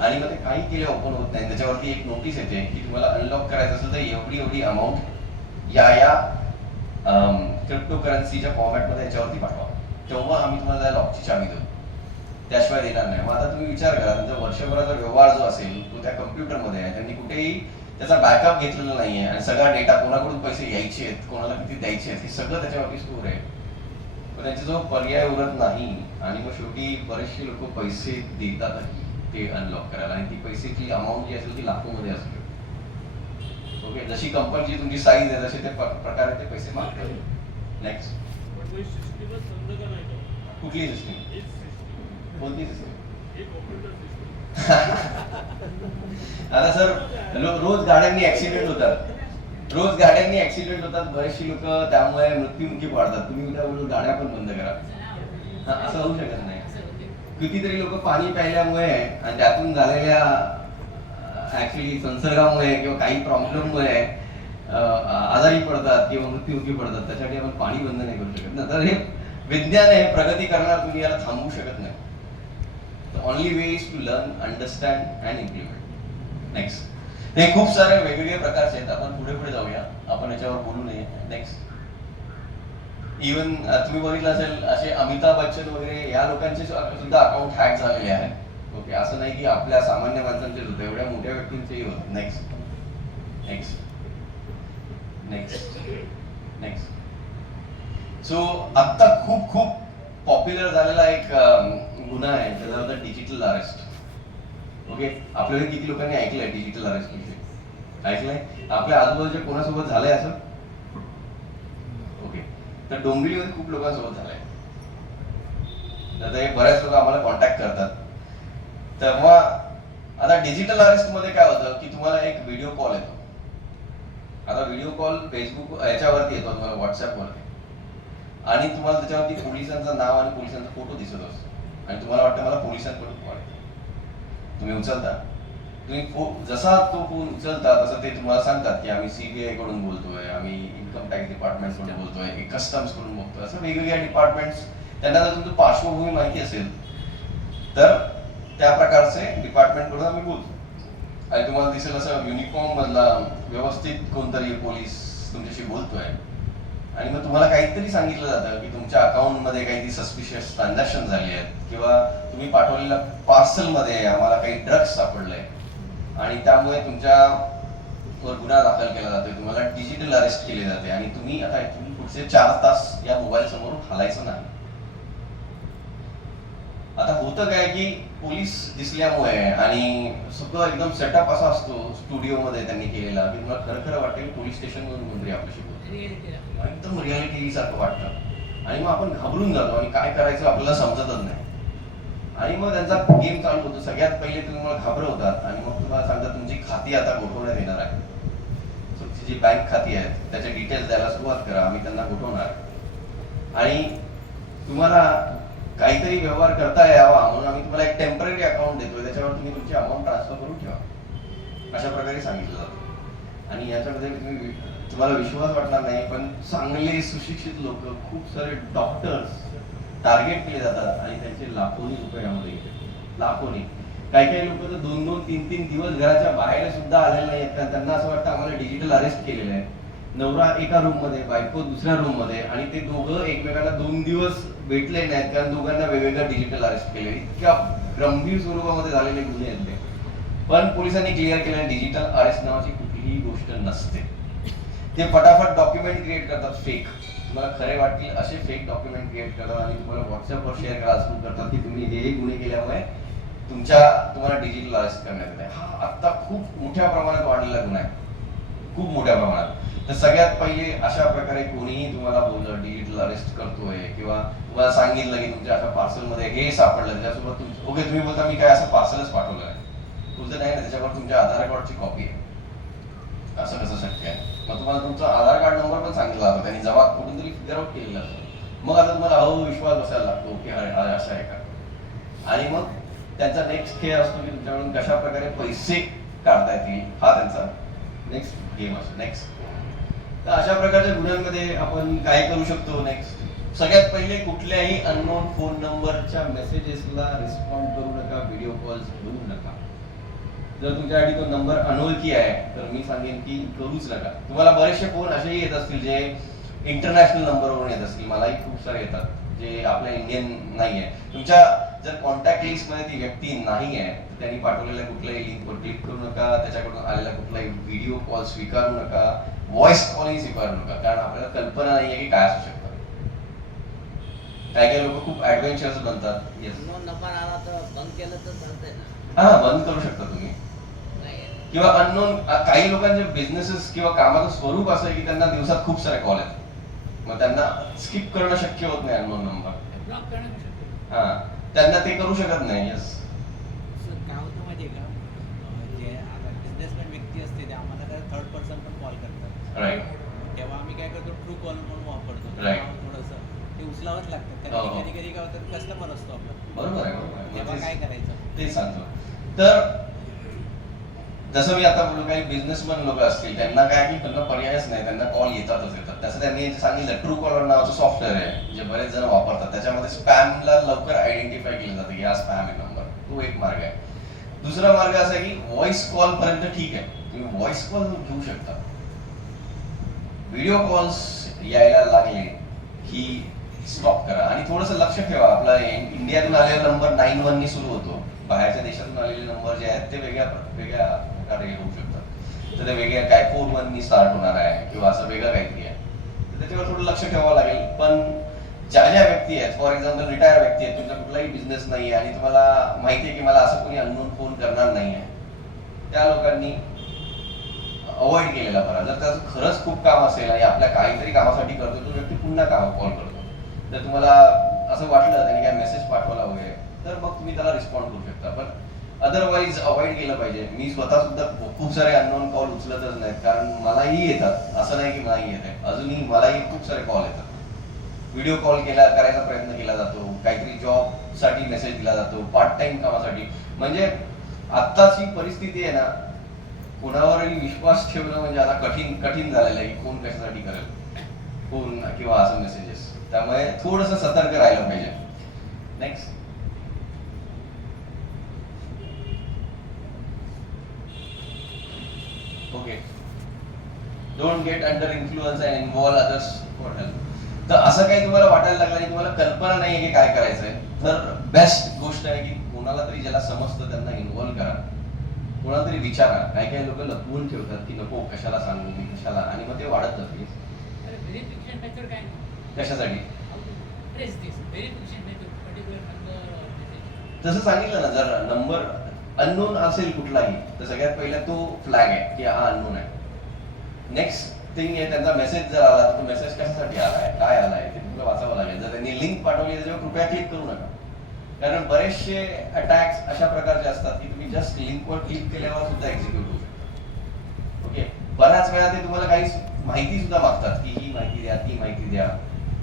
आणि मग ते काही केले ओपन होत नाही. त्याच्यावरती एक नोटीस येते की तुम्हाला अनलॉक करायचं असेल तर एवढी अमाऊंट या क्रिप्टोकरन्सीच्या फॉर्मॅटमध्ये याच्यावरती पाठवा, तेव्हा आम्ही तुम्हाला त्या लॉकची चावी देऊ, त्याशिवाय देणार नाही. मग आता तुम्ही विचार करा, तुमचा वर्षभराचा व्यवहार जो असेल तो त्या कम्प्युटरमध्ये आहे, त्यांनी कुठेही त्याचा बॅकअप घेतलेला नाहीये आणि सगळा डेटा, कोणाकडून पैसे यायचे आहेत, कोणाला किती द्यायचे आहेत, हे सगळं त्याच्यावरती स्टोर आहे. पण त्याचा जो पर्याय उरत नाही आणि मग शेवटी बरेचसे लोक पैसे देतातही ते अनलॉक करायला, आणि ती पैसेची अमाऊंट जी असेल ती लाखोमध्ये असते. ओके, जशी कंपनीची तुमची साईज आहे तसे ते प्रकारे ते पैसे मागतात. नेक्स्ट. कुठली सिस्टीम? कोणती सिस्टीम? आता सर, रोज गाड्यांनी ऍक्सिडेंट होतात, बरेचशी लोक त्यामुळे मृत्युमुखी पडतात. तुम्ही उद्या बोलून गाड्या पण बंद करा, असं होऊ शकत नाही. कितीतरी लोक पाणी प्यायल्यामुळे आणि त्यातून झालेल्या ऍक्च्युली संसर्गामुळे किंवा काही प्रॉब्लेममुळे आजारी पडतात किंवा मृत्युमुखी पडतात. त्यासाठी आपण पाणी बंद नाही करू शकत ना. तर हे विज्ञान आहे, प्रगती करणार, तुम्ही याला थांबवू शकत नाही. The only way is to learn, understand and implement. Next. हे खूप सारे वेगवेगळे प्रकारचे आहेत. आपण पुढे जाऊया, आपण याच्यावर बोलू नये. नेक्स्ट. इवन तुम्ही बघितलं असेल असे अमिताभ बच्चन वगैरे या लोकांचे सुद्धा अकाउंट हॅक झालेले आहेत. ओके, असं नाही की आपल्या सामान्य माणसांचेच होते, एवढ्या मोठ्या व्यक्तींचेही होत. नेक्स्ट. सो आता खूप पॉप्युलर झालेला एक गुन्हा आहे, त्याचा होता डिजिटल अरेस्ट. ओके, आपल्याकडे किती लोकांनी ऐकलंय डिजिटल अरेस्ट विषयी? ऐकलंय? आपल्या आजूबाजूच्या कोणासोबत झालंय असं? ओके, तर डोंबिवलीमध्ये खूप लोकांसोबत झालंय. तर ते बऱ्याच लोक आम्हाला कॉन्टॅक्ट करतात. तेव्हा आता डिजिटल अरेस्ट मध्ये काय होतं की तुम्हाला एक व्हिडिओ कॉल येतो. आता व्हिडिओ कॉल फेसबुक याच्यावरती येतो, तुम्हाला व्हॉट्सअपवरती, आणि तुम्हाला त्याच्यावरती पोलिसांचं नाव आणि पोलिसांचा फोटो दिसत असतो आणि तुम्हाला वाटतं मला पोलिसांकडून कॉल आहे. तुम्ही उचलता. तुम्ही जसा तो फोन उचलता तसं ते तुम्हाला सांगतात की आम्ही सीबीआय कडून बोलतोय, आम्ही इन्कम टॅक्स डिपार्टमेंट कडून बोलतोय, कस्टम्स कडून बोलतोय. असं वेगवेगळ्या डिपार्टमेंट्स, त्यांना जर तुमची पार्श्वभूमी माहिती असेल तर त्या प्रकारचे डिपार्टमेंट कडून आम्ही बोलतो. आणि तुम्हाला दिसेल असं युनिफॉर्म मधला व्यवस्थित कोणतरी पोलीस तुमच्याशी बोलतोय आणि मग तुम्हाला काहीतरी सांगितलं जातं की तुमच्या अकाउंट मध्ये काही सस्पिशियस ट्रान्झॅक्शन झाली आहेत किंवा तुम्ही पाठवलेल्या पार्सल मध्ये आम्हाला काही ड्रग्स सापडले आणि त्यामुळे तुमच्यावर गुन्हा दाखल केला जातोय, तुम्हाला डिजिटल अरेस्ट केले जाते आणि तुम्ही आता इथून पुढचे 4 तास या मोबाईल समोरून हालायचं नाही. आता होतं काय की पोलीस दिसल्यामुळे आणि सगळं एकदम सेटअप असा असतो स्टुडिओ मध्ये त्यांनी केलेला की तुम्हाला खरं खरं वाटेल पोलीस स्टेशन मधून कोणतरी आपल्याशी बोलतो, एकदम रियालिटी सारखं वाटतं आणि मग आपण घाबरून जातो आणि काय करायचं आपल्याला समजतच नाही. आणि मग त्यांचा गेम चालू होतो. सगळ्यात पहिले तुम्हाला घाबरवतात आणि मग तुम्हाला सांगतात तुमची खाती आता गोठवण्यात येणार आहे, तुमची जी बँक खाती आहेत त्याचे डिटेल्स द्यायला सुरुवात करा, आम्ही त्यांना गोठवणार आणि तुम्हाला काहीतरी व्यवहार करता यावा म्हणून आम्ही तुम्हाला एक टेम्पररी अकाउंट देतोय, त्याच्यावर तुम्ही तुमची अमाऊंट ट्रान्सफर करून ठेवा, अशा प्रकारे सांगितलं जातं. आणि याच्यामध्ये तुम्हाला विश्वास वाटणार नाही पण चांगले सुशिक्षित लोक, खूप सारे डॉक्टर्स टार्गेट केले जातात आणि त्यांचे लाखोनी रुपये यामध्ये येतात. लाखोनी. काही काही लोक तर 2-2, 3-3 दिवस घराच्या बाहेर सुद्धा आलेले नाहीत, कारण त्यांना असं वाटतं आम्हाला डिजिटल अरेस्ट केलेलं आहे. नवरा एका रूम मध्ये, बायको दुसऱ्या रूम मध्ये आणि ते दोघं एकमेकांना 2 दिवस भेटले नाहीत कारण दोघांना वेगवेगळं डिजिटल अरेस्ट केले. इतक्या गंभीर स्वरूपामध्ये झालेले गुन्हे आहेत ते. पण पोलिसांनी क्लिअर केलं डिजिटल अरेस्ट नावाची कुठलीही गोष्ट नसते. ते फटाफट डॉक्युमेंट क्रिएट करतात फेक, तुम्हाला खरे वाटतील असे फेक डॉक्युमेंट क्रिएट करतात आणि तुम्हाला व्हॉट्सअपवर शेअर करायला सुरू करतात की तुम्ही हे गुन्हे केल्यामुळे तुम्हाला डिजिटल अरेस्ट करण्यात येत आहे. हा आता खूप मोठ्या प्रमाणात वाढलेला गुन्हा आहे, खूप मोठ्या प्रमाणात. तर सगळ्यात पहिले अशा प्रकारे कोणीही तुम्हाला बोललं डिजिटल अरेस्ट करतोय किंवा तुम्हाला सांगितलं की तुमच्या अशा पार्सल मध्ये हे सापडलं, त्याच्यासोबत ओके तुम्ही बोलता मी काय असं पार्सलच पाठवलं आहे, तुमचं नाही ना, त्याच्यावर तुमच्या आधार कार्डची कॉपी आहे, असं कसं शक्य आहे? मग तुम्हाला तुमचा आधार कार्ड नंबर पण सांगितला जातो, त्यांनी जमा कुठून तरी फिगर आउट केलेला असतो. मग आता तुम्हाला विश्वास बसायला लागतो की असं आहे का. आणि मग त्यांचा नेक्स्ट खेळ असतो की तुमच्याकडून कशा प्रकारे पैसे काढता येतील, हा त्यांचा नेक्स्ट गेम असतो. नेक्स्ट तर अशा प्रकारच्या गुन्ह्यांमध्ये आपण काय करू शकतो? नेक्स्ट सगळ्यात पहिले कुठल्याही अननोन फोन नंबरच्या मेसेजेसला रिस्पॉन्ड करू नका, व्हिडिओ कॉल्स घेऊ नका. जर तुमच्यासाठी तो नंबर अनोळखी आहे तर मी सांगेन की करूच नका. तुम्हाला बरेचसे फोन असेही येत असतील जे इंटरनॅशनल नंबरवरून येत असतील, मलाही खूप सारे येतात जे आपल्या इंडियन नाही आहे. तुमच्या जर कॉन्टॅक्ट लिस्ट मध्ये ती व्यक्ती नाही आहे तर त्यांनी पाठवलेल्या कुठल्याही लिंकवर क्लिक करू नका, त्याच्याकडून आलेला कुठलाही व्हिडिओ कॉल स्वीकारू नका, व्हॉइस कॉलही स्वीकारू नका, कारण आपल्याला कल्पना नाहीये की काय असू शकतं. काही काही लोक खूप ऍडव्हेंचरस बनतात. येस, नंबर आला तर बंद केलं तर चालतंय ना? हा, बंद करू शकता तुम्ही. किंवा अननोन काही लोकांचे बिझनेसेस किंवा कामाचं स्वरूप असं आहे की त्यांना दिवसात खूप सारे कॉल आहेत, मग त्यांना स्किप करणं शक्य होत नाही अननोन नंबर. ब्लॉक करणं शक्य. हा, त्यांना ते करू शकत नाही. येस, काय होतं माहिती आहे का, जे आता बिझनेसमॅन व्यक्ती असते ते आम्हाला काय थर्ड पर्सन पण कॉल करतात. राईट. तेव्हा आम्ही काय करतो, ट्रू कॉल म्हणून वापरतो. Right. थोडंसं ते उचलावंच लागतं, हो, कारण हो. कधी कधी काय होतं कस्टमर असतो आपला. बरोबर आहे, बरोबर आहे. तेव्हा काय करायचं? तेच सांगतो. तर जसं मी आता बोललो, काही बिझनेसमॅन लोक असतील त्यांना काय की त्यांना पर्यायच नाही, त्यांना कॉल येतातच येतात. तसं त्यांनी सांगितलं ट्रू कॉलर नावाचं सॉफ्टवेअर आहे जे बरेच जण वापरतात, त्याच्यामध्ये स्पॅमला लवकर आयडेंटिफाय केलं जातं की हा स्पॅम आहे नंबर. तो एक मार्ग आहे. दुसरा मार्ग असा आहे की व्हॉइस कॉल पर्यंत ठीक आहे, तुम्ही व्हॉइस कॉल घेऊ शकता. व्हिडिओ कॉल्स यायला लागले की स्टॉप करा आणि थोडंसं लक्ष ठेवा. आपला इंडियातून आलेला नंबर 91 नी सुरू होतो, बाहेरच्या देशातून आलेले नंबर जे आहेत ते वेगळ्या प्रकारे होऊ शकतात. तर ते वेगळ्या काय 41 नी स्टार्ट होणार आहे किंवा असं वेगळं काहीतरी आहे, तर त्याच्यावर थोडं लक्ष ठेवावं लागेल. पण ज्या ज्या व्यक्ती आहेत, फॉर एक्झाम्पल रिटायर व्यक्ती आहेत, तुमचा कुठलाही बिझनेस नाही आणि तुम्हाला माहिती आहे की मला असं कोणी अननोन फोन करणार नाही आहे, त्या लोकांनी अवॉइड केलेला बरा. जर त्याचं खरंच खूप काम असेल आणि आपल्या काहीतरी कामासाठी करतो, तो व्यक्ती पुन्हा कॉल करतो. जर तुम्हाला असं वाटलं त्याने काय मेसेज पाठवला वगैरे, तर मग तुम्ही त्याला रिस्पॉन्ड करू शकता. पण अदरवाईज अवॉइड केलं पाहिजे. मी स्वतः सुद्धा खूप सारे अननोन कॉल उचलतच नाहीत, कारण मलाही येतात, असं नाही की मलाही येत आहे, अजूनही मलाही खूप सारे कॉल येतात. व्हिडिओ कॉल करायचा प्रयत्न केला जातो, काहीतरी जॉब साठी मेसेज दिला जातो, पार्ट टाइम कामासाठी. म्हणजे आत्ताची परिस्थिती आहे ना, कोणावरही विश्वास ठेवणं म्हणजे आता कठीण झालेलं आहे की कोण कशासाठी करेल, कोण किंवा असं मेसेजेस. त्यामुळे थोडंसं सतर्क राहिलं पाहिजे. Next. Okay, don't get under influence and involve others for help. तर असं काही तुम्हाला वाटायला लागलं आणि तुम्हाला कल्पना नाही आहे की काय करायचंय, तर बेस्ट गोष्ट आहे की कोणाला तरी ज्याला समजतं त्यांना इन्व्हॉल्व करा, कोणाला तरी विचारा. काही लोक लपवून ठेवतात की नको कशाला सांगू मी कशाला, आणि मग ते वाढत जाते. व्हेरिफिकेशन मेथड काय नाही कशासाठी? ट्रेस दिस व्हेरिफिकेशन मेथड पर्टिक्युलर नंबर जसं सांगितलं ना, जर नंबर अननोन असेल कुठलाही तर सगळ्यात पहिला तो फ्लॅग आहे की हा अननोन आहे. नेक्स्ट थिंग आहे, त्यांचा मेसेज जर आला तर तो मेसेज कशासाठी आलाय, काय आलाय ते तुम्हाला वाचावं लागेल. जर त्यांनी लिंक पाठवली त्याच्यावर कृपया क्लिक करू नका, कारण बरेचसे अटॅक्स अशा प्रकारचे असतात की तुम्ही जस्ट लिंकवर क्लिक केल्यावर सुद्धा एक्झिक्यूट होऊ शकतो. ओके, बऱ्याच वेळा ते तुम्हाला काही माहिती सुद्धा मागतात की ही माहिती द्या, ती माहिती द्या,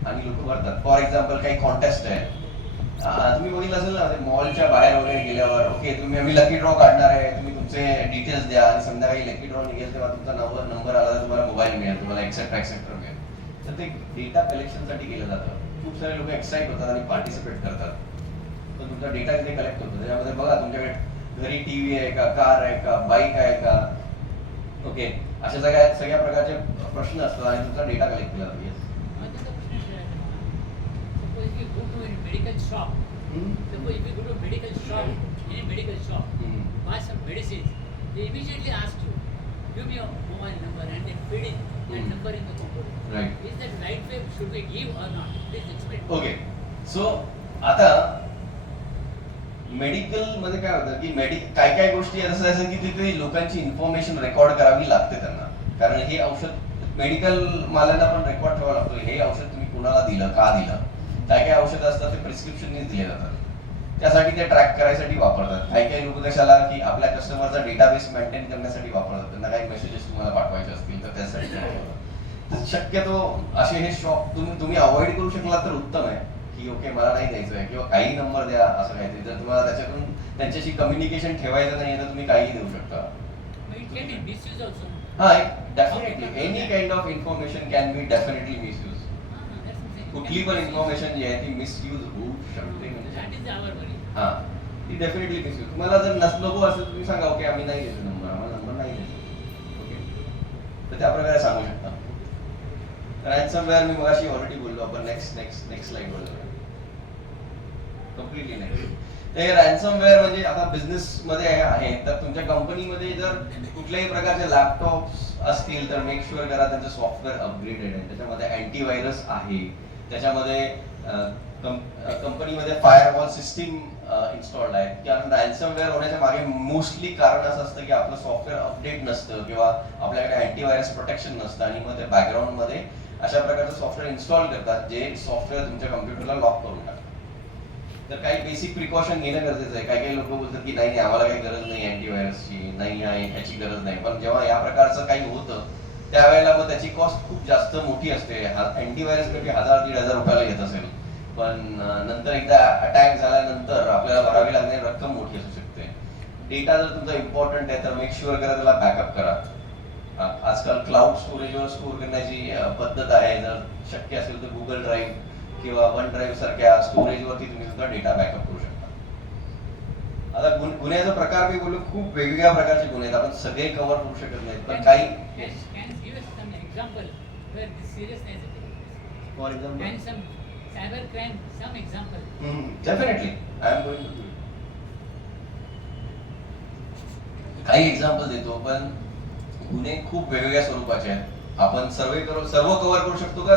आणि लोक भरतात. फॉर एक्झाम्पल काही कॉन्टेस्ट आहे, तुम्ही बघितलं असेल ना, मॉलच्या बाहेर वगैरे गेल्यावर ओके आम्ही लकी ड्रॉ काढणार आहे, तुम्ही तुमचे डिटेल्स द्या, आणि संध्याकाळी लकी ड्रॉ निघेल तेव्हा तुमचा नंबर आला तर तुम्हाला मोबाईल मिळेल, तुम्हाला एक्सेट्रा मिळेल. तर ते डेटा कलेक्शनसाठी केलं जातं. खूप सारे लोक एक्साइट होतात आणि पार्टिसिपेट करतात. तर तुमचा डेटा तिथे कलेक्ट होतो. त्याच्यामध्ये बघा तुमच्याकडे घरी टीव्ही आहे का, कार आहे का, बाईक आहे का, ओके, अशा सगळ्या प्रकारचे प्रश्न असतात आणि तुमचा डेटा कलेक्ट केला जातो. Suppose you go to a medical shop. Suppose if you go to a medical shop, in a medical shop, buy some medicines, they immediately ask you, give me your mobile number, and they feed in that number in the computer. Right. Is that right way? Should we give or not? Please explain. Okay, so आता medical मध्ये काय होतं की काय गोष्टी असं असेल की तिथे लोकांची इन्फॉर्मेशन रेकॉर्ड करावी लागते त्यांना, कारण हे औषध मेडिकल मालांना पण रेकॉर्ड ठेवावा लागतो. हे औषध तुम्ही कुणाला दिलं, का दिलं. काय औषध असतात ते प्रिस्क्रिप्शननीच दिले जातात, त्यासाठी ते ट्रॅक करायसाठी वापरतात. काही लोक कशाला की आपल्या कस्टमरचा डेटाबेस मेंटेन करण्यासाठी वापरतात. त्यांना काही मेसेजेस तुम्हाला पाठवायचे असतील तर त्यासाठी तर शक्यतो असे हे शॉप तुम्ही अवॉइड करू शकला तर उत्तम आहे की ओके मला नाही द्यायचं आहे, किंवा काही नंबर द्या असं काहीतरी. जर तुम्हाला त्याच्यातून त्यांच्याशी कम्युनिकेशन ठेवायचं नाही तर तुम्ही काही देऊ शकता. But it can be misused also. हा, definitely any kind of information can be definitely misuse. That's what I'm saying. कुठली पण इन्फॉर्मेशन जी आहे ती मिसयूज होऊ शकते. That is our worry. हा, ती डेफिनेटली मिसयूज. तुम्हाला जर नको असेल तुम्ही सांगा ओके आम्ही नाही देतो नंबर, आम्हाला नंबर नाही देतो. ओके, तर त्या प्रकारे सांगू शकता. रॅन्समवेअर मी मगाशी ऑलरेडी बोललो आपण. नेक्स्ट स्लाइड वर जाऊया. Completely next. ते रॅन्समवेअर म्हणजे आता बिझनेस मध्ये आहे, तर तुमच्या कंपनीमध्ये जर कुठल्याही प्रकारचे लॅपटॉप्स असतील तर मेक शुअर करा त्यांचं सॉफ्टवेअर अपग्रेडेड आहे, त्याच्यामध्ये अँटीव्हायरस आहे, त्याच्यामध्ये कंपनीमध्ये फायरवॉल सिस्टीम इन्स्टॉल्ड आहे. कारण रॅन्समवेअर होण्याच्या मागे मोस्टली कारण असं असतं की आपलं सॉफ्टवेअर अपडेट नसतं किंवा आपल्याकडे अँटीव्हायरस प्रोटेक्शन नसतं, आणि मग ते बॅकग्राऊंड मध्ये अशा प्रकारचं सॉफ्टवेअर इन्स्टॉल करतात जे सॉफ्टवेअर तुमच्या कम्प्युटरला लॉक करून टाकतात. तर काही बेसिक प्रिकॉशन घेणं गरजेचं आहे. काही लोक बोलतात की नाही आम्हाला काही गरज नाही अँटीव्हायरसची, नाही आहे ह्याची गरज नाही. पण जेव्हा या प्रकारचं काही होतं त्यावेळेला मग त्याची कॉस्ट खूप जास्त मोठी असते. अँटीव्हायरस कधी 1000-1500 रुपयाला येत असेल, पण नंतर एकदा अटॅक झाल्यानंतर आपल्याला भरावी लागणारी रक्कम मोठी असू शकते. डेटा जर तुमचा इम्पॉर्टंट आहे तर मेक शुअर करा त्याला बॅकअप करा. आजकाल क्लाउड स्टोरेजवर स्टोअर करण्याची पद्धत आहे. जर शक्य असेल तर गुगल ड्राईव्ह किंवा वन ड्राईव्ह सारख्या स्टोरेजवरती तुम्ही सुद्धा डेटा बॅकअप करू शकता. आता गुन्ह्याचा प्रकार मी बोललो, खूप वेगवेगळ्या प्रकारचे गुन्हे आहेत, आपण सगळे कव्हर करू शकत नाहीत, पण काही Can you give us some example where this seriousness is? For example Can some cyber crime, some example? Definitely I am going to do. काही एक्झाम्पल देतो, पण गुन्हे खूप वेगवेगळ्या स्वरूपाचे आहेत. आपण सर्व कव्हर करू शकतो का?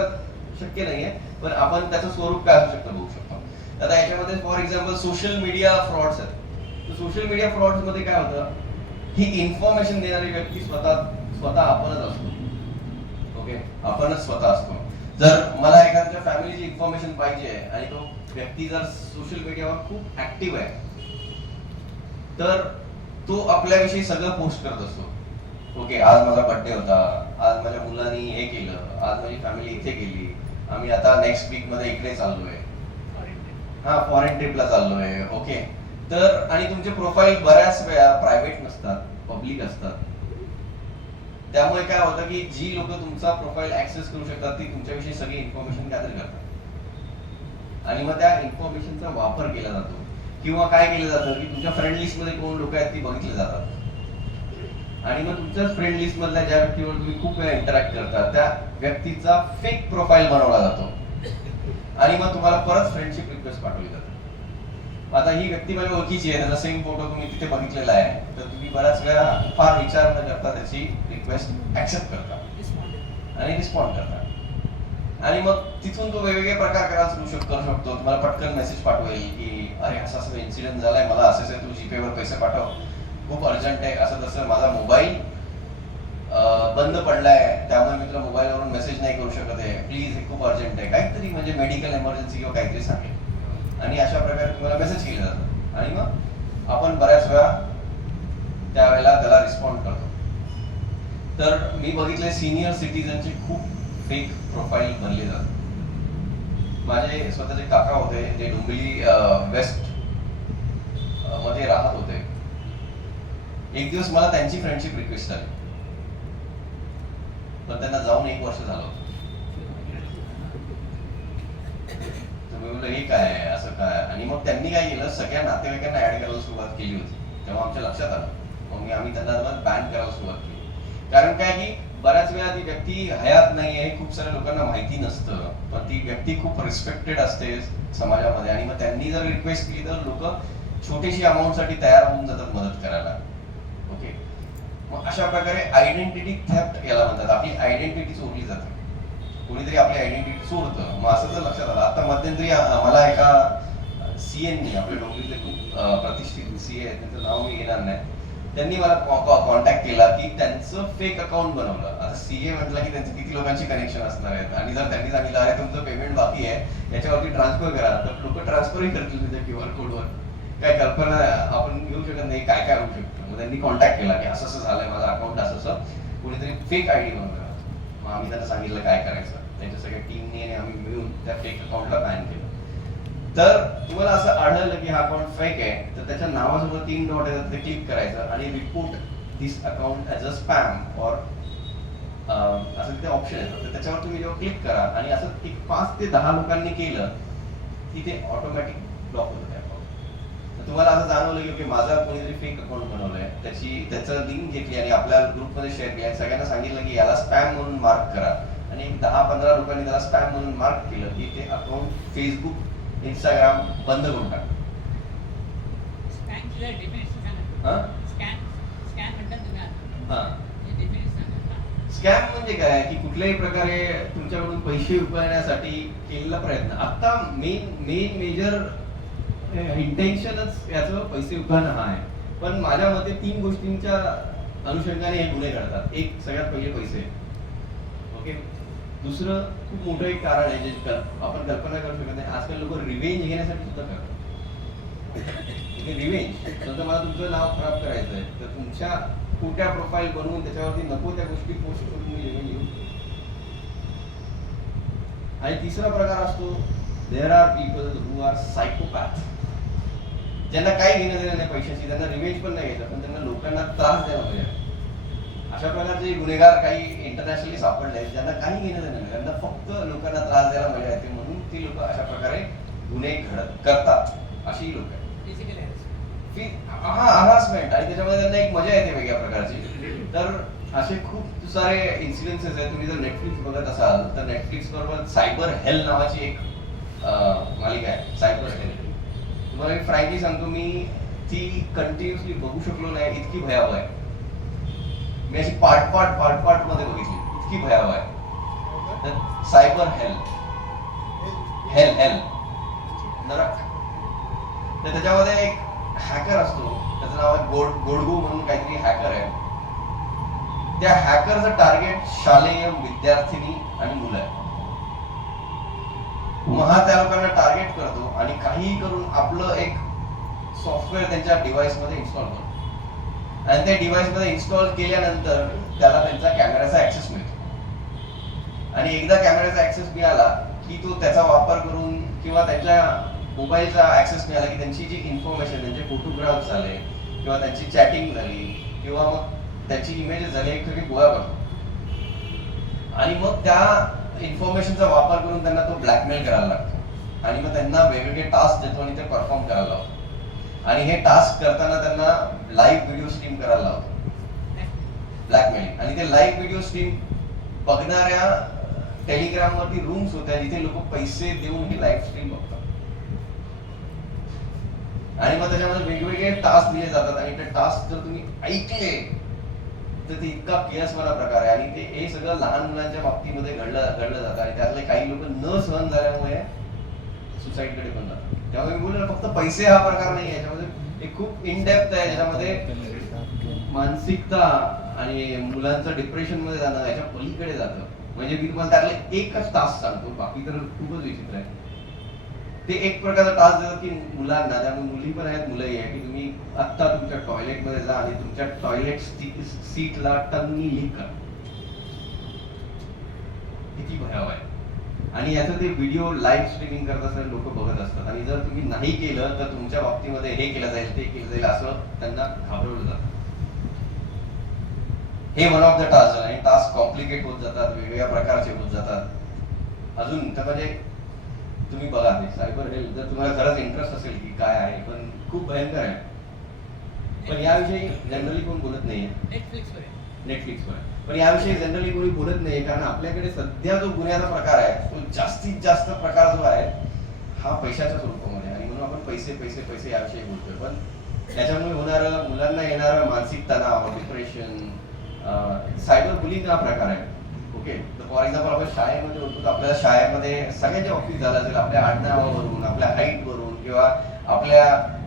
शक्य नाहीये, पण आपण त्याचं स्वरूप काय असू शकतं बघू शकतो. आता याच्यामध्ये for example social media frauds आहेत. सोशल मीडिया फ्रॉड्स मध्ये काय होतं, ही इन्फॉर्मेशन देणारी व्यक्ती स्वतः आपणच असतो. ओके, आपणच स्वतः असतो. जर मला एखाद्या फॅमिलीची इन्फॉर्मेशन पाहिजे आणि तो व्यक्ती जर सोशल मीडियावर खूप ऍक्टिव्ह आहे, तर तो आपल्याविषयी सगळं पोस्ट करत असतो. ओके, आज माझा बर्थडे होता, आज माझ्या मुलांनी हे केलं, आज माझी फॅमिली इथे गेली, आम्ही आता नेक्स्ट वीक मध्ये इकडे चाललोय, हा फॉरेन ट्रिपला चाललोय. ओके, तर आणि तुमचे प्रोफाईल बऱ्याच वेळा प्रायव्हेट नसतात, पब्लिक असतात. त्यामुळे काय होतं की जी लोक तुमचा प्रोफाईल ऍक्सेस करू शकतात ती तुमच्याविषयी सगळी इन्फॉर्मेशन गॅदर करतात आणि मग त्या इन्फॉर्मेशनचा वापर केला जातो. किंवा काय केलं जातं की तुमच्या फ्रेंड लिस्ट मध्ये कोण लोक आहेत ती बघितली जातात आणि मग तुमच्या फ्रेंड लिस्ट मधल्या ज्या व्यक्तीवर तुम्ही खूप वेळा इंटरॅक्ट करता त्या व्यक्तीचा फेक प्रोफाईल बनवला जातो आणि मग तुम्हाला परत फ्रेंडशिप रिक्वेस्ट पाठवली जाते. आता ही व्यक्ती माझ्या ओळखीची आहे, त्याचा सेम फोटो तुम्ही तिथे बघितलेला आहे, तर तुम्ही बऱ्याच वेळा फार विचार न करता त्याची रिक्वेस्ट ऍक्सेप्ट करता आणि रिस्पॉन्ड करता आणि मग तिथून तो वेगवेगळे प्रकार करायला करू शकतो. तुम्हाला पटकन मेसेज पाठवेल की अरे असं असं इन्सिडेंट झालाय, मला असं तू जीपे वर पैसे पाठव, खूप अर्जंट आहे, असं तसं, माझा मोबाईल बंद पडलाय त्यामुळे मी तुला मोबाईलवरून मेसेज नाही करू शकत आहे, प्लीज हे खूप अर्जंट आहे, काहीतरी म्हणजे मेडिकल एमर्जन्सी किंवा काहीतरी सांगेल आणि अशा प्रकारे तुम्हाला मेसेज केले जातात आणि मग आपण बऱ्याच वेळा त्यावेळेला त्याला रिस्पॉन्ड करतो. तर मी बघितले सिनियर सिटीजनचे खूप फेक प्रोफाईल बनले जातात. माझे स्वतःचे काका होते जे डोंबिवली वेस्ट मध्ये राहत होते. एक दिवस मला त्यांची फ्रेंडशिप रिक्वेस्ट आली, पण त्यांना जाऊन 1 वर्ष झालं होतं. मी म्हणलं हे काय आहे, असं काय, आणि मग त्यांनी काय केलं, सगळ्या नातेवाईकांना ऍड करायला सुरुवात केली होती. तेव्हा आमच्या लक्षात आलं, मग आम्ही त्यांना बॅन करायला सुरुवात केली. कारण काय की बऱ्याच वेळा ती व्यक्ती हयात नाहीये हे खूप साऱ्या लोकांना माहिती नसतं, पण ती व्यक्ती खूप रिस्पेक्टेड असते समाजामध्ये आणि मग त्यांनी जर रिक्वेस्ट केली तर लोक छोटीशी अमाऊंट साठी तयार होऊन जातात मदत करायला. ओके, मग अशा प्रकारे आयडेंटिटी थेफ्ट याला म्हणतात. आपली आयडेंटिटी चोरली जाते, कोणीतरी आपली आयडेंटिटी चोरतं. मग असं जर लक्षात आलं, आता मध्यंतरी मला एका सीएननी, आपल्या डोंबिवलीतले खूप प्रतिष्ठित सीए आहेत, त्यांचं नाव मी घेणार नाही, त्यांनी मला कॉन्टॅक्ट केला की त्यांचं फेक अकाउंट बनवलं. आता सीए म्हटलं की त्यांचे किती लोकांची कनेक्शन असणार आहेत आणि जर त्यांनी सांगितलं अरे तुमचं पेमेंट बाकी आहे याच्यावरती ट्रान्सफर करा, तर लोक ट्रान्सफरही करतील त्यांच्या QR कोडवर. काय कल्पना आपण घेऊ शकत नाही काय काय होऊ शकतं. मग त्यांनी कॉन्टॅक्ट केला की असं असं झालंय, माझं अकाउंट असं असं कोणीतरी फेक आयडी बनवलं. मग आम्ही त्यांना सांगितलं काय करायचं. त्यांच्या सगळ्या टीमने आणि आम्ही मिळून त्या फेक अकाउंटला बॅन केलं. तर तुम्हाला असं आढळलं की हा अकाउंट फेक आहे, तर त्याच्या नावासोबत 3 डॉट येतात, ते क्लिक करायचं आणि report this account as a spam और असं तिथे ऑप्शन येतं. तर त्याच्यावर तुम्ही जेव्हा क्लिक करा आणि असं 5 ते 10 लोकांनी केलं की ते ऑटोमॅटिक ब्लॉक होतं ते अकाउंट. तर तुम्हाला असं जाणवलं की ओके माझा कोणीतरी फेक अकाउंट बनवलंय, त्याचं लिंक घेतली आणि आपल्या ग्रुपमध्ये शेअर केली आणि सगळ्यांना सांगितलं की याला स्पॅम म्हणून मार्क करा आणि 10-15 लोकांनी त्याला स्पॅम म्हणून मार्क केलं की ते अकाउंट फेसबुक, इंस्टाग्राम बंद करून टाक. स्कॅनची डेफिनेशन सांगा. स्कॅन म्हणतात तुम्ही आता. हा, डेफिनेशन सांगा. स्कॅम म्हणजे काय की कुठल्याही प्रकारे तुमच्याकडून पैसे उकळण्यासाठी केलेला प्रयत्न. आता मेजर इंटेन्शनच याचं पैसे उकळणं हा आहे, पण माझ्या मते 3 गोष्टींच्या अनुषंगाने हे गुन्हे घडतात. एक, सगळ्यात पहिले पैसे. ओके, दुसरं खूप मोठं एक कारण आहे जे आपण कल्पना करू शकत नाही, आजकाल लोक रिवेंज घेण्यासाठी सुद्धा करतात. रिवेंज, समजा मला तुमचं नाव खराब करायचं आहे तर तुमच्या खोट्या प्रोफाईल बनवून त्याच्यावरती नको त्या गोष्टी पोस्ट करून तुम्ही रिवेंज घेऊ. आणि तिसरा प्रकार असतो, there are people who are psychopath, ज्यांना काही घेणं देणं नाही पैशाची, त्यांना रिवेंज पण नाही घ्यायचं, पण त्यांना लोकांना त्रास द्यायला पाहिजे. अशा प्रकारचे गुन्हेगार काही इंटरनॅशनली सापडले ज्यांना काही घेणं देणं नाही, त्यांना फक्त लोकांना त्रास द्यायला मजा येते म्हणून ती लोक अशा प्रकारे गुन्हे करतात. अशी लोक आहेत. हा, हरासमेंट, आणि त्याच्यामध्ये त्यांना एक मजा येते वेगळ्या प्रकारची. तर असे खूप सारे इन्सिडेन्सेस आहेत. तुम्ही जर नेटफ्लिक्स बघत असाल तर नेटफ्लिक्स बरोबर सायबर हेल नावाची एक मालिका आहे, सायबर हेल. तुम्हाला मी फ्रँकली सांगतो, मी ती कंटिन्युअसली बघू शकलो नाही, इतकी भयावह आहे. मी अशी पार्ट मध्ये बघितली, इतकी भयावह आहे. सायबर हेल हेल नरक. तर त्याच्यामध्ये एक हॅकर असतो, त्याचं नाव आहे गोडगू म्हणून काहीतरी हॅकर आहे. त्या हॅकरचं टार्गेट शालेय विद्यार्थिनी आणि मुलं आहे. मग हा त्या लोकांना टार्गेट करतो आणि काहीही करून आपलं एक सॉफ्टवेअर त्यांच्या डिव्हाइस मध्ये इन्स्टॉल करतो. आणि त्या डिव्हाइस मध्ये इन्स्टॉल केल्यानंतर त्याला त्यांचा कॅमेराचा ऍक्सेस मिळतो. आणि एकदा कॅमेराचा ऍक्सेस मिळाला की तो त्याचा वापर करून किंवा त्यांच्या मोबाईलचा ऍक्सेस मिळाला की त्यांची जी इन्फॉर्मेशन, त्यांचे फोटोग्राफ झाले किंवा त्यांची चॅटिंग झाली किंवा मग त्याची इमेजेस झाली एक सगळी गोळा करतो. आणि मग त्या इन्फॉर्मेशनचा वापर करून त्यांना तो ब्लॅकमेल करायला लागतो आणि मग त्यांना वेगवेगळे टास्क देतो आणि ते परफॉर्म करायला लावतो. आणि हे टास्क करताना त्यांना लाईव्ह व्हिडिओ स्ट्रीम करायला लावतो, ब्लॅकमेलिंग. आणि ते लाईव्ह व्हिडिओ स्ट्रीम बघणाऱ्या टेलिग्राम वरती रूम्स होत्या जिथे लोक पैसे देऊन ही लाईव्ह स्ट्रीम बघतात. आणि मग त्याच्यामध्ये वेगवेगळे टास्क दिले जातात आणि ते टास्क जर तुम्ही ऐकले तर ते इतका कियसवाना प्रकार आहे. आणि ते हे सगळं लहान मुलांच्या बाबतीमध्ये घडलं जातं आणि त्यातले काही लोक न सहन झाल्यामुळे सुसाईड कडे पण जातात. त्यामुळे मी बोललो फक्त पैसे हा प्रकार नाही, याच्यामध्ये एक खूप इन डेप्थ आहे, ज्याच्यामध्ये मानसिकता आणि मुलांचं डिप्रेशन मध्ये जाणं याच्या पलीकडे जातं. म्हणजे मी तुम्हाला त्यातले एकच टास्क सांगतो, बाकी तर खूपच विचित्र आहे. ते एक प्रकारचा टास्क देतात की मुलांना, त्यामुळे मुली पण आहेत मुलंही आहे, की तुम्ही आत्ता तुमच्या टॉयलेट मध्ये जा आणि तुमच्या टॉयलेट सीटला टंगनी लिक करा. किती भयावह आहे. आणि याचं ते व्हिडिओ लाईव्ह स्ट्रीमिंग करत असताना लोक बघत असतात. आणि जर तुम्ही नाही केलं तर तुमच्या बाबतीमध्ये हे केलं जाईल, ते केलं जाईल, असं त्यांना घाबरवलं जातं. हे वन ऑफ द टास्क झालं. आणि टास्क कॉम्प्लिकेट होत जातात, वेगवेगळ्या प्रकारचे होत जातात. अजून तर म्हणजे तुम्ही बघा ते सायबर हेल्थ, जर तुम्हाला खरंच इंटरेस्ट असेल की काय आहे, पण खूप भयंकर आहे. पण याविषयी जनरली कोण बोलत नाहीये. नेटफ्लिक्सवर पण याविषयी जनरली कोणी बोलत नाही, कारण आपल्याकडे सध्या जो गुन्ह्याचा प्रकार आहे तो जास्तीत जास्त प्रकार जो आहे हा पैशाच्या स्वरूपामध्ये. आणि म्हणून आपण पैसे पैसे पैसे याविषयी बोलतोय. पण त्याच्यामुळे होणारं, मुलांना येणारं मानसिक तणाव, डिप्रेशन, सायबर बुलिंग हा प्रकार आहे. ओके, तर फॉर एक्झाम्पल आपण शाळेमध्ये होतो तर आपल्याला शाळेमध्ये सगळ्यांच्या बाबतीत झालं असेल, आपल्या आडनावावरून, आपल्या हाईट वरून किंवा आपल्या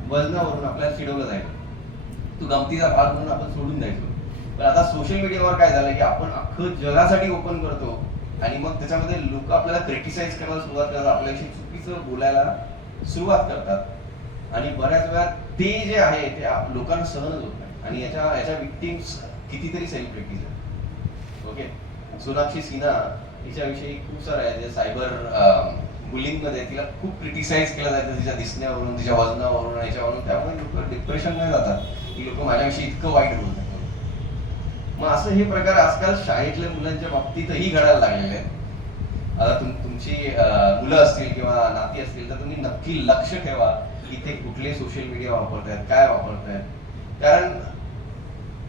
वजनावरून आपल्याला चिडवलं जायचं. तो गमतीचा भाग म्हणून आपण सोडून द्यायचो. पण आता सोशल मीडियावर काय झालं की आपण अख्खं जगासाठी ओपन करतो आणि मग त्याच्यामध्ये लोक आपल्याला क्रिटिसाइज करायला सुरुवात करतात, आपल्याशी चुकीचं बोलायला सुरुवात करतात. आणि बऱ्याच वेळा ते जे आहे ते लोकांना सहनच होत नाही. आणि याच्या विक्टिम्स कितीतरी सेलिब्रिटीज आहेत. ओके, सोनाक्षी सिन्हा हिच्याविषयी खूप सारं आहे. सायबर बुलिंग मध्ये तिला खूप क्रिटिसाइज केलं जायचं तिच्या दिसण्यावरून, तिच्या वजनावरून, याच्यावरून. त्यामुळे लोक डिप्रेशन मध्ये जातात की लोक माझ्याविषयी इतकं वाईट बोलतात. मग असं हे प्रकार आजकाल शाळेतल्या मुलांच्या बाबतीतही घडायला लागलेले आहेत. आता तुमची मुलं असतील किंवा नाती असतील तर तुम्ही नक्की लक्ष ठेवा की ते कुठले सोशल मीडिया वापरतायत, काय वापरतायत. कारण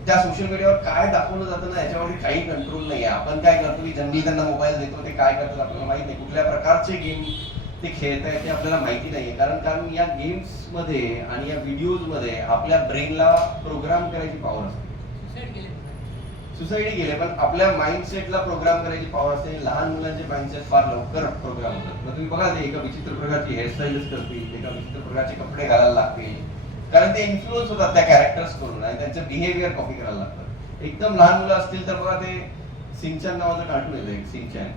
त्या सोशल मीडियावर काय दाखवलं जातं ना याच्यावर काही कंट्रोल नाही आहे. आपण काय करतो की जनरली त्यांना मोबाईल देतो, ते काय करतात आपल्याला माहित नाही. कुठल्या प्रकारचे गेम ते खेळतायत ते आपल्याला माहिती नाहीये. कारण या गेम्स मध्ये आणि या व्हिडिओज मध्ये आपल्या ब्रेनला प्रोग्राम करायची पॉवर असते. सुसाईड गेले पण आपल्या माइंडसेटला प्रोग्राम करायची पॉवर असते. लहान मुलांचे माइंडसेट फार लवकर प्रोग्राम होतात. मग तुम्ही बघा ते एका विचित्र प्रकारची हेअरस्टाईलच करतील, एका विचित्र प्रकारचे कपडे घालायला लागतील, कारण ते इन्फ्लुअन्स होतात त्या कॅरेक्टर्स करून आणि त्यांचं बिहेवियर कॉपी करायला लागतात. एकदम लहान मुलं असतील तर बघा ते सिंचन नावाचं कार्टून येतं, एक सिंचन.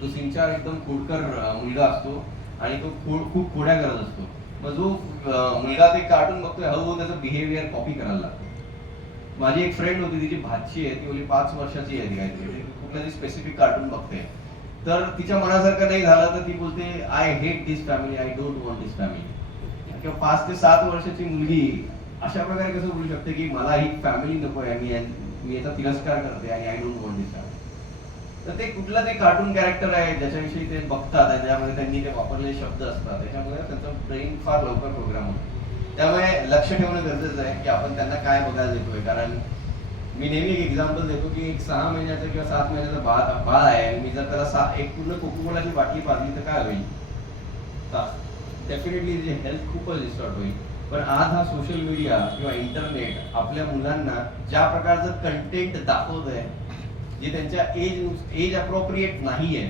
तो सिंचन एकदम खोडकर मुलगा असतो आणि तो खूप खोड्या करत असतो. मग जो मुलगा ते कार्टून बघतोय हळूहळू त्याचं बिहेवियर कॉपी करायला लागतो. माझी एक फ्रेंड होती, तिची भाची आहे, ती ओली 5 वर्षाची आहे, ती काहीतरी कुठल्या तरी स्पेसिफिक कार्टून बघते. तर तिच्या मनासारखं नाही झालं तर ती बोलते I hate this family, I don't want this family. किंवा 5 ते 7 वर्षाची मुलगी अशा प्रकारे कसं बोलू शकते की मला ही फॅमिली नको आहे, मी याचा तिरस्कार करते आणि I don't want this family. तर ते कुठलं ते कार्टून कॅरेक्टर आहे ज्याच्याविषयी ते बघतात आणि त्यामध्ये त्यांनी ते वापरलेले शब्द असतात, त्याच्यामुळे त्यांचं ब्रेन फार लवकर प्रोग्राम होतो. त्यामुळे लक्ष ठेवणं गरजेचं आहे की आपण त्यांना काय बघायला देतोय. कारण मी नेहमी एक एक्झाम्पल देतो की एक 6 महिन्याचं किंवा 7 महिन्याचं बाळ आहे आणि मी जर त्याला एक पूर्ण कोकोकोलाची बाटली पाजली तर काय होईल? डेफिनेटली त्याची हेल्थ खूपच डिस्टर्ब होईल. पण आज हा सोशल मीडिया किंवा इंटरनेट आपल्या मुलांना ज्या प्रकारचं कंटेंट दाखवत आहे जे त्यांच्या एज अप्रोप्रिएट नाहीये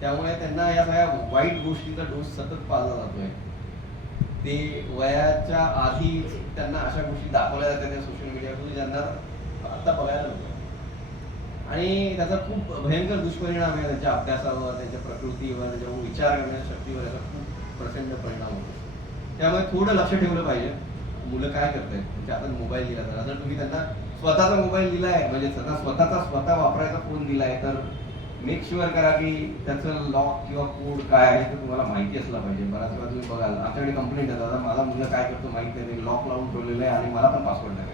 त्यामुळे त्यांना या सगळ्या वाईट गोष्टीचा डोस सतत पाळला जातोय. ते वयाच्या आधी त्यांना अशा गोष्टी दाखवल्या जातात त्या सोशल मीडियावर ज्यांना आता बघायला नको. आणि त्याचा खूप भयंकर दुष्परिणाम आहे त्यांच्या अभ्यासावर, त्यांच्या प्रकृतीवर, त्यांच्या विचार करण्याच्या शक्तीवर याचा खूप प्रचंड परिणाम होतो. त्यामुळे थोडं लक्ष ठेवलं पाहिजे मुलं काय करतायत. त्यांच्या हातात मोबाईल दिला तर जर तुम्ही त्यांना स्वतःचा मोबाईल दिलाय म्हणजे त्यांना स्वतः वापरायचा फोन दिलाय तर मेक शुअर करा की त्याचं लॉक किंवा कोड काय आहे ते तुम्हाला माहिती असलं पाहिजे. बऱ्याच वेळा तुम्ही बघाल आमच्याकडे कंप्लेंट येतात, आता माझा मुलगा काय करतो माहित नाही, लॉक लावून ठेवलेलं आहे आणि मला पण पासवर्ड नाही.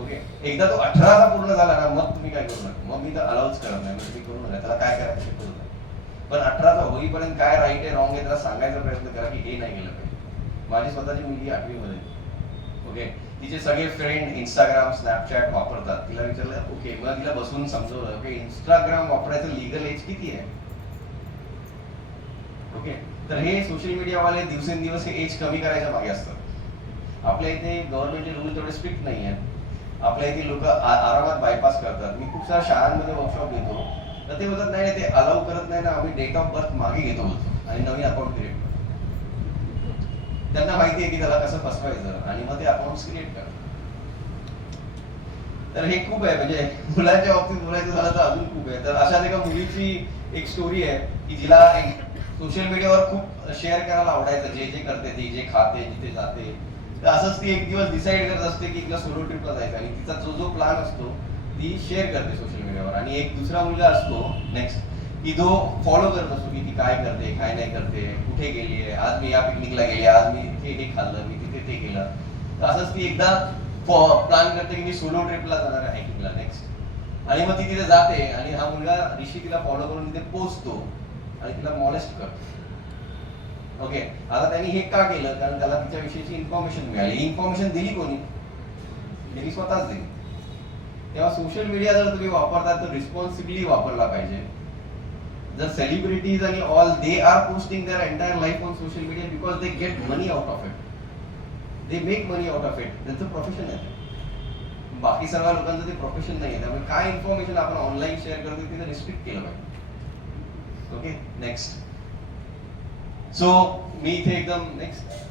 ओके, एकदा तो 18चा पूर्ण झाला ना मग तुम्ही काय करू नका, मग मी तर अलाउच करत नाही, म्हणजे तुम्ही करू नका, त्याला काय करायचं ते करू नका. पण 18चा होईपर्यंत काय राईट आहे रॉंग आहे त्याला सांगायचा प्रयत्न करा की हे नाही केलं पाहिजे. माझी स्वतःची मुलगी 8वी मध्ये, ओके, तिचे सगळे फ्रेंड इंस्टाग्राम स्नॅपचॅट वापरतात. तिला विचारलं ओके, मग तिला बसून समजवलं की इंस्टाग्राम वापरायचं लिगल एज किती आहे. ओके, तर हे सोशल मीडियावाले दिवसेंदिवस हे एज कमी करायच्या मागे असतात. आपल्या इथे गव्हर्नमेंटचे रूल तेवढे स्ट्रिक्ट नाही आहेत. आपल्या इथे लोक आरामात बायपास करतात. मी खूप साऱ्या शाळांमध्ये वर्कशॉप घेतो तर ते बोलतात नाही ते अलाउ करत नाही ना, आम्ही डेट ऑफ बर्थ मागे घेतो बोलतो आणि नवीन अकाउंट क्रिएट करतो. त्यांना माहिती आहे की त्याला कसं फसवायचं आणि मग ते अकाउंट क्रिएट करतात. तर हे खूप आहे, म्हणजे मुलांच्या बाबतीत बोलायचं झालं तर अजून खूप आहे. तर अशाच एका मुलीची एक स्टोरी आहे की जिला सोशल मीडियावर खूप शेअर करायला आवडायचं, जे जे करते ती, जे खाते, जिथे जाते. तर असंच ती एक दिवस डिसाईड करत असते की तिला सोलो ट्रिपला जायचं आणि तिचा जो प्लॅन असतो ती शेअर करते सोशल मीडियावर. आणि एक दुसरा मुलगा असतो नेक्स्ट की जो फॉलो करत असतो की ती काय करते, काय नाही करते, कुठे गेली आहे, आज मी या पिकनिकला गेली, आज मी इथे हे खाल्लं, मी तिथे ते केलं. तर असंच ती एकदा प्लॅन करते की मी सोलो ट्रिपला जाणार आहे हायकिंगला नेक्स्ट. आणि मग ती तिथे जाते आणि हा मुलगा ऋषी तिला फॉलो करून तिथे पोहोचतो आणि तिला मॉलेस्ट करतो. ओके, आता त्यांनी हे का केलं, कारण त्याला तिच्याविषयीची इन्फॉर्मेशन मिळाली. इन्फॉर्मेशन दिली कोणी, त्यांनी स्वतःच दिली. तेव्हा सोशल मीडिया जर तुम्ही वापरता तर रिस्पॉन्सिबली वापरला पाहिजे. जर सेलिब्रिटीज आणि all they are posting their entire life on social media because they get money out of it, they make money out of it, त्यांचं प्रोफेशन आहे. बाकी सर्व लोकांचं ते प्रोफेशन नाही आहे. त्यामुळे काय इन्फॉर्मेशन आपण ऑनलाईन शेअर करतो तिथे रिस्ट्रिक्ट केलं पाहिजे. Okay, next. सो मी इथे एकदम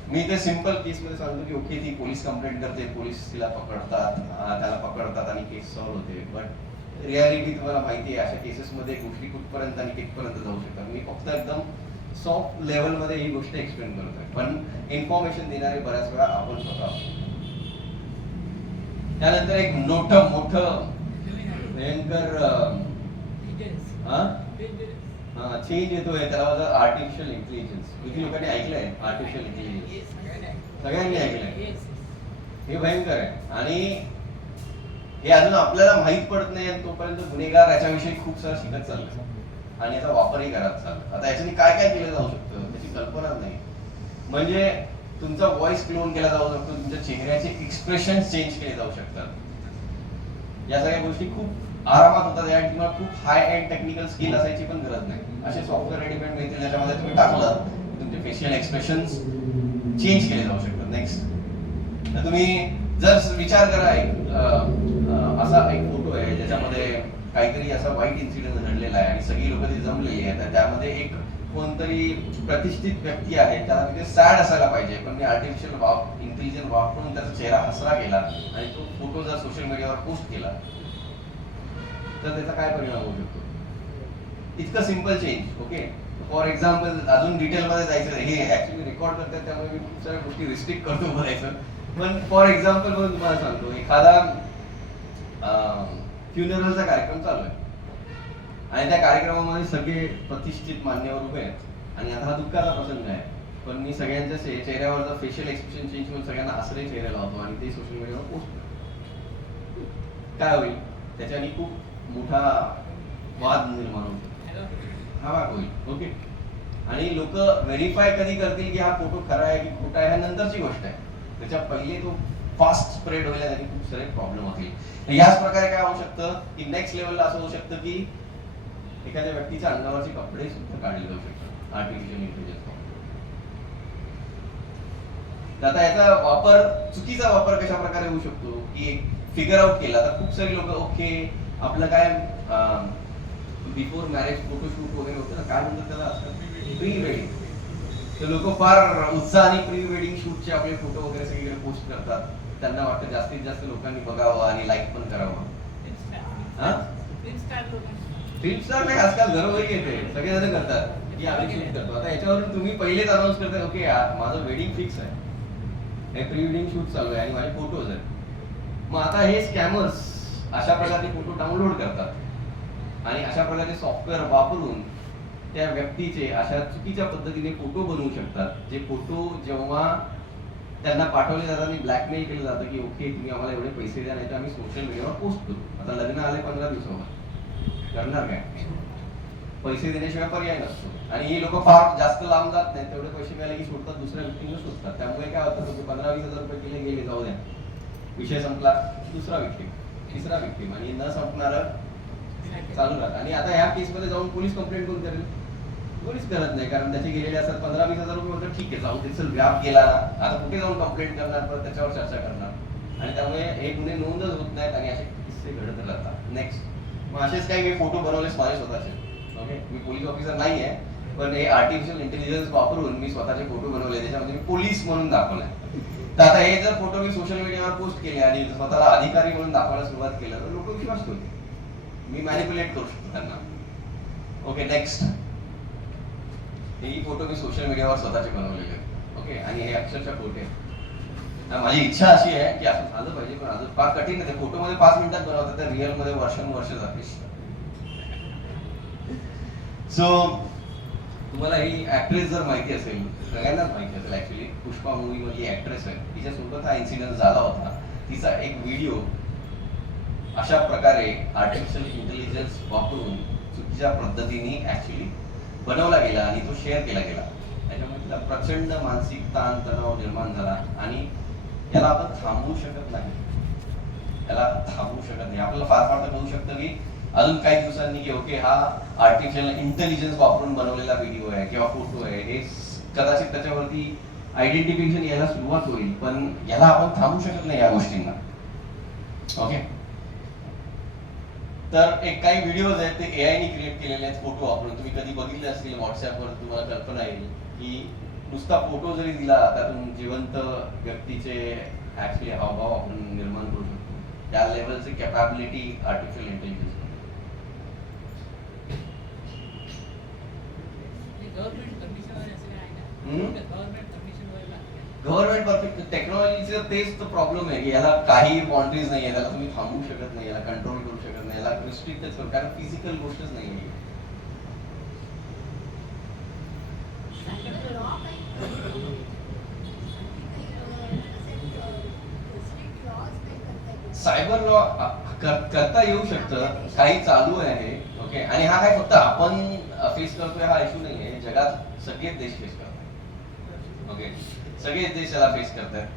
मी इथे सिंपल केस मध्ये सांगतो की ओके ती पोलीस कंप्लेंट करते, पोलीस तिला पकडतात, त्याला पकडतात आणि केस सॉल्व्ह होते. बट रियालिटी तुम्हाला माहिती आहे अशा केसेसमध्ये गोष्टी कुठपर्यंत आणि कितपर्यंत जाऊ शकतात. मी फक्त एकदम सॉफ्ट लेवलमध्ये ही गोष्ट एक्सप्लेन करतोय, पण इन्फॉर्मेशन देणारे बऱ्याच वेळा आपण स्वतः असतो. त्यानंतर एक मोठं भयंकर चेंज येतोय, त्याला माझं आर्टिफिशियल इंटेलिजन्स. किती लोकांनी ऐकलंय आर्टिफिशियल इंटेलिजन्स? सगळ्यांनी ऐकलंय. हे भयंकर आहे आणि हे अजून आपल्याला माहित पडत नाही आणि तोपर्यंत गुन्हेगार याच्याविषयी खूप सारं शिकत चाललं आणि याचा वापरही करत चाललं. आता याच्याने काय काय केलं जाऊ शकतं त्याची कल्पना नाही. म्हणजे तुमचा व्हॉइस क्लोन केला जाऊ शकतो, तुमच्या चेहऱ्याचे एक्सप्रेशन चेंज केले जाऊ शकतात. या सगळ्या गोष्टी खूप आरामात होतात आणि तुम्हाला खूप हाय एंड टेक्निकल स्किल असायची पण गरज नाही. असे सॉफ्टवेअर रेडीमेड मिळतील ज्याच्यामध्ये तुम्ही टाकलं तुमचे फेशियल एक्सप्रेशन्स चेंज केले जाऊ शकतात. नेक्स्ट, तर तुम्ही जर विचार करा असा एक फोटो आहे ज्याच्यामध्ये काहीतरी असा वाईट इन्सिडेंट घडलेला आहे आणि सगळी लोक तिथे जमलेली आहेत आणि त्यामध्ये एक कोणतरी प्रतिष्ठित व्यक्ती आहे त्याला तिथे सॅड असायला पाहिजे, पण मी आर्टिफिशियल इंटेलिजन्स वापरून त्याचा चेहरा हसरा केला आणि तो फोटो जर सोशल मीडियावर पोस्ट केला तर त्याचा काय परिणाम होऊ शकतो. इतकं simple change. Okay, for example अजून डिटेलमध्ये जायचं, हे ऍक्च्युली रेकॉर्ड करतात त्यामुळे मी खूप साऱ्या गोष्टी रिस्ट्रिक्ट करतो बोलायचं. पण फॉर एक्झाम्पल म्हणून तुम्हाला सांगतो, एखादा फ्युनरलचा कार्यक्रम चालू आहे आणि त्या कार्यक्रमामध्ये सगळे प्रतिष्ठित मान्यवर उभे आहेत आणि आता हा दुःखाचा प्रसंग आहे, पण मी सगळ्यांच्या चेहऱ्यावरचा फेशियल एक्सप्रेशन चेंज करून सगळ्यांना हसरे चेहरे लावतो आणि ते सोशल मीडियावर पोस्ट करतो. काय होईल, त्याच्याने खूप मोठा वाद निर्माण होतो, हा वाद होईल. ओके, आणि लोक व्हेरीफाय कधी करतील की हा फोटो खरा आहे की खोटा आहे, ह्या नंतरची गोष्ट आहे. त्याच्या पहिले तो फास्ट स्प्रेड होईल आणि खूप सारे प्रॉब्लेम होतील. याच प्रकारे काय होऊ शकतं की नेक्स्ट लेवलला असं होऊ शकतं की एखाद्या व्यक्तीच्या अंगावरचे कपडे सुद्धा काढले जाऊ शकतात आर्टिफिशियल इंटेलिजन्स. आता याचा वापर, चुकीचा वापर कशा प्रकारे होऊ शकतो की फिगर आउट केला तर खूप सारी लोक ओके आपलं काय बिफोर मॅरेज फोटोशूट वगैरे होतं ना, काय म्हणतात त्याला आजकाल, प्री वेडिंग. तर लोक फार उत्साहाने प्री वेडिंग शूटचे आपले फोटो वगैरे सगळीकडे पोस्ट करतात. त्यांना वाटतं जास्तीत जास्त लोकांनी बघावं आणि लाईक पण करावं. हा? फिल्म स्टार नाही, आजकाल घरोघरी येते, सगळेजण करतात की आम्ही शूट करतो. आता याच्यावरून तुम्ही पहिलेच अनाऊन्स करताय ओके माझं वेडिंग फिक्स आहे, हे प्री वेडिंग शूट चालू आहे आणि माझे फोटोज आहेत. मग आता हे स्कॅमर्स अशा प्रकारचे फोटो डाउनलोड करतात आणि अशा प्रकारचे सॉफ्टवेअर वापरून त्या व्यक्तीचे अशा चुकीच्या पद्धतीने फोटो बनवू शकतात. जे फोटो जेव्हा त्यांना पाठवले जातात आणि ब्लॅकमेल केलं जातं की ओके तुम्ही आम्हाला एवढे पैसे द्या नाही तर आम्ही सोशल मीडियावर पोस्ट करू. आता लग्न आले 15 दिवसावर करणार काय, पैसे देण्याशिवाय पर्याय नसतो. आणि ही लोक फार जास्त लांब जात नाही, तेवढे पैसे मिळाले की सोडतात, दुसऱ्या व्यक्तीने शोधतात. त्यामुळे काय होतं, 15-20 हजार रुपये केले गेले जाऊ द्या, विषय संपला, दुसरा विक्टीम, तिसरा विक्टीम आणि न संपणार चालू राहत. आणि आता ह्या केसमध्ये जाऊन पोलीस कंप्लेंट कोण करेल, कोणीच करत नाही, कारण त्याचे गेलेले असतात 15-20 हजार रुपये. होतं ठीक आहे जाऊ दे, चल व्याप गेला, आता कुठे जाऊन कंप्लेंट करणार, परत त्याच्यावर चर्चा करणार आणि त्यामुळे हे गुन्हे नोंदच होत नाहीत आणि असे किस्से घडत राहतात. नेक्स्ट, मग असेच काही मी फोटो बनवलेच माझे स्वतःचे. ओके, मी पोलीस ऑफिसर नाही आहे, पण हे आर्टिफिशियल इंटेलिजन्स वापरून मी स्वतःचे फोटो बनवले, त्याच्यामध्ये मी पोलीस म्हणून दाखवलाय. तर आता हे जर फोटो मी सोशल मीडियावर पोस्ट केले आणि स्वतःला अधिकारी म्हणून दाखवायला सुरुवात केलं तर लोक विश्वास ठेवतील, मी मॅनिप्युलेट करू शकतो त्यांना. ओके, नेक्स्ट, हे फोटो मी सोशल मीडियावर स्वतःचे बनवलेले आहेत. ओके, आणि हे अक्षरशः खोटे आहेत. माझी इच्छा अशी आहे की असं झालं पाहिजे, पण अजून फार कठीण आहे. फोटो मध्ये 5 मिनिटात बनवतात, तर रिअल मध्ये वर्ष जाते. सो तुम्हाला ही ऍक्ट्रेस जर माहिती असेल, सगळ्यांनाच माहिती असेल ऍक्च्युली, पुष्पा मूवी मधली ऍक्ट्रेस आहे, तिच्यासोबत हा इन्सिडेंट झाला होता. तिचा एक व्हिडिओ अशा प्रकारे आर्टिफिशियल इंटेलिजन्स वापरून चुकीच्या पद्धतीने ऍक्च्युली बनवला गेला आणि तो शेअर केला गेला. त्याच्यामुळे तिला प्रचंड मानसिक ताण तणाव निर्माण झाला आणि याला आपण थांबवू शकत नाही, याला थांबवू शकत नाही. आपल्याला फार फार तर कळू शकतं की अजून काही दिवसांनी की ओके हा आर्टिफिशियल इंटेलिजन्स वापरून बनवलेला व्हिडिओ आहे किंवा फोटो आहे, हे कदाचित त्याच्यावरती आयडेंटिफिकेशन यायला सुरुवात होईल, पण याला आपण थांबवू शकत नाही या गोष्टींना. ओके, तर एक काही व्हिडिओज आहेत ते एआय ने क्रिएट केलेले आहेत फोटो वापरून. तुम्ही कधी बघितले असतील व्हॉट्सअपवर, तुम्हाला कल्पना येईल की नुसता फोटो जरी दिला त्यातून जिवंत व्यक्तीचे ऍक्च्युली हावभाव आपण निर्माण करू शकतो. त्या लेवलची capability artificial intelligence. Government perfect, टेक्नॉलॉजीचा तेच तर प्रॉब्लेम आहे की याला काही बाउंड्रीज नाही आहे, त्याला तुम्ही थांबवू शकत नाही, याला कंट्रोल करू शकत नाही, याला रिस्ट्रिक्टच करू, कारण फिजिकल गोष्टच नाही आहे. सायबर लॉ करता येऊ शकतं, काही चालू आहे. ओके, आणि हा काय फक्त आपण फेस करतोय हा इश्यू नाही आहे, जगात सगळेच देश फेस करतात. ओके, सगळेच देश याला फेस करतात.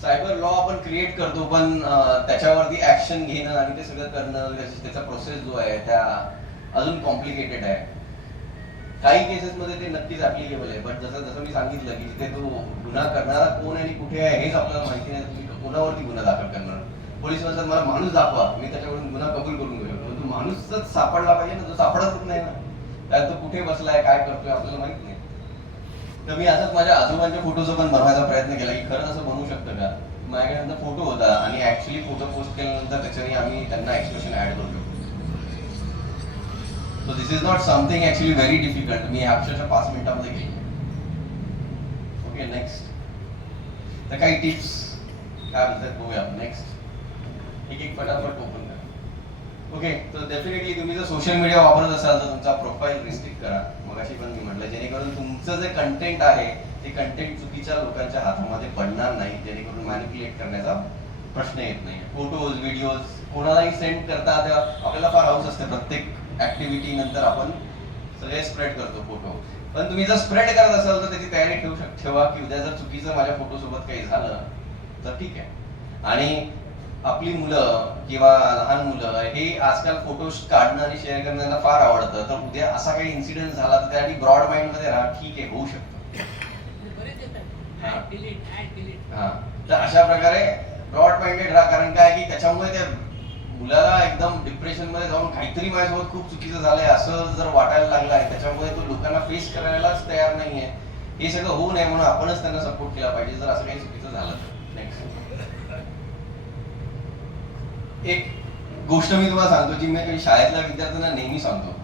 सायबर लॉ आपण क्रिएट करतो, पण त्याच्यावरती ऍक्शन घेणं आणि ते सगळं करणं, त्याचा प्रोसेस जो आहे त्या अजून कॉम्प्लिकेटेड आहे. काही केसेस मध्ये ते नक्कीच ऍप्लिकेबल आहे, बट जसं मी सांगितलं की जिथे तो गुन्हा करणारा कोण आहे आणि कुठे आहे हेच आपल्याला माहिती नाही, तुम्ही कोणावरती गुन्हा दाखल करणार. पोलीस म्हणतात मला माणूस दाखवा, मी त्याच्याकडून गुन्हा कबूल करून घेऊ शकतो. तो माणूसच सापडला पाहिजे ना, तो सापडतच नाही ना, त्यात तो कुठे बसलाय काय करतोय आपल्याला माहित नाही. तर मी असंच माझ्या आजोबांच्या फोटोचा पण बनवायचा प्रयत्न केला की खरंच असं बनवू शकतं का. माझ्याकडे फोटो होता आणि ऍक्च्युली फोटो पोस्ट केल्यानंतर त्याच्याने आम्ही त्यांना एक्सप्रेशन ऍड करू शकतो. So this is not something actually very difficult. मी अक्षरशः 5 मिनिटांमध्ये केली. ओके, नेक्स्ट, तर काही टिप्स काय म्हणतात बघूया. नेक्स्ट, एक फटाफट ओपन करा. ओके, तर डेफिनेटली तुम्ही जर सोशल मीडिया वापरत असाल तर तुमचा प्रोफाईल रिस्ट्रिक्ट करा. मगाशी पण मी म्हटलं, जेणेकरून तुमचं जे कंटेंट आहे ते कंटेंट चुकीच्या लोकांच्या हातामध्ये पडणार नाही, जेणेकरून मॅनिप्युलेट करण्याचा प्रश्न येत नाही. फोटोज व्हिडिओज कोणालाही सेंड करता तेव्हा आपल्याला फार हाऊस असते, प्रत्येक ऍक्टिव्हिटी नंतर आपण सगळे स्प्रेड करतो फोटो. पण तुम्ही जर स्प्रेड करत असाल तर त्याची तयारी ठेवा की उद्या जर चुकीचं माझ्या फोटो सोबत काही झालं तर ठीक आहे. आणि आपली मुलं किंवा लहान मुलं हे आजकाल फोटो काढणं आणि शेअर करणं फार आवडतं. तर उद्या असा काही इन्सिडेंट झाला तर त्यासाठी ब्रॉड माइंड मध्ये राहा, ठीक आहे होऊ शकतं. तर अशा प्रकारे ब्रॉड माइंडेड राहा, कारण काय की त्याच्यामुळे त्या मुलाला एकदम डिप्रेशन मध्ये जाऊन काहीतरी माझ्यासोबत खूप चुकीचं झालंय असं जर वाटायला लागलं आहे, त्याच्यामुळे तो लोकांना फेस करायलाच तयार नाहीये, हे सगळं होऊ नये म्हणून आपणच त्यांना सपोर्ट केला पाहिजे जर असं काही चुकीचं झालं तर. नेक्स्ट एक गोष्ट मी तुम्हाला सांगतो जी मी शाळेतल्या विद्यार्थ्यांना नेहमी सांगतो,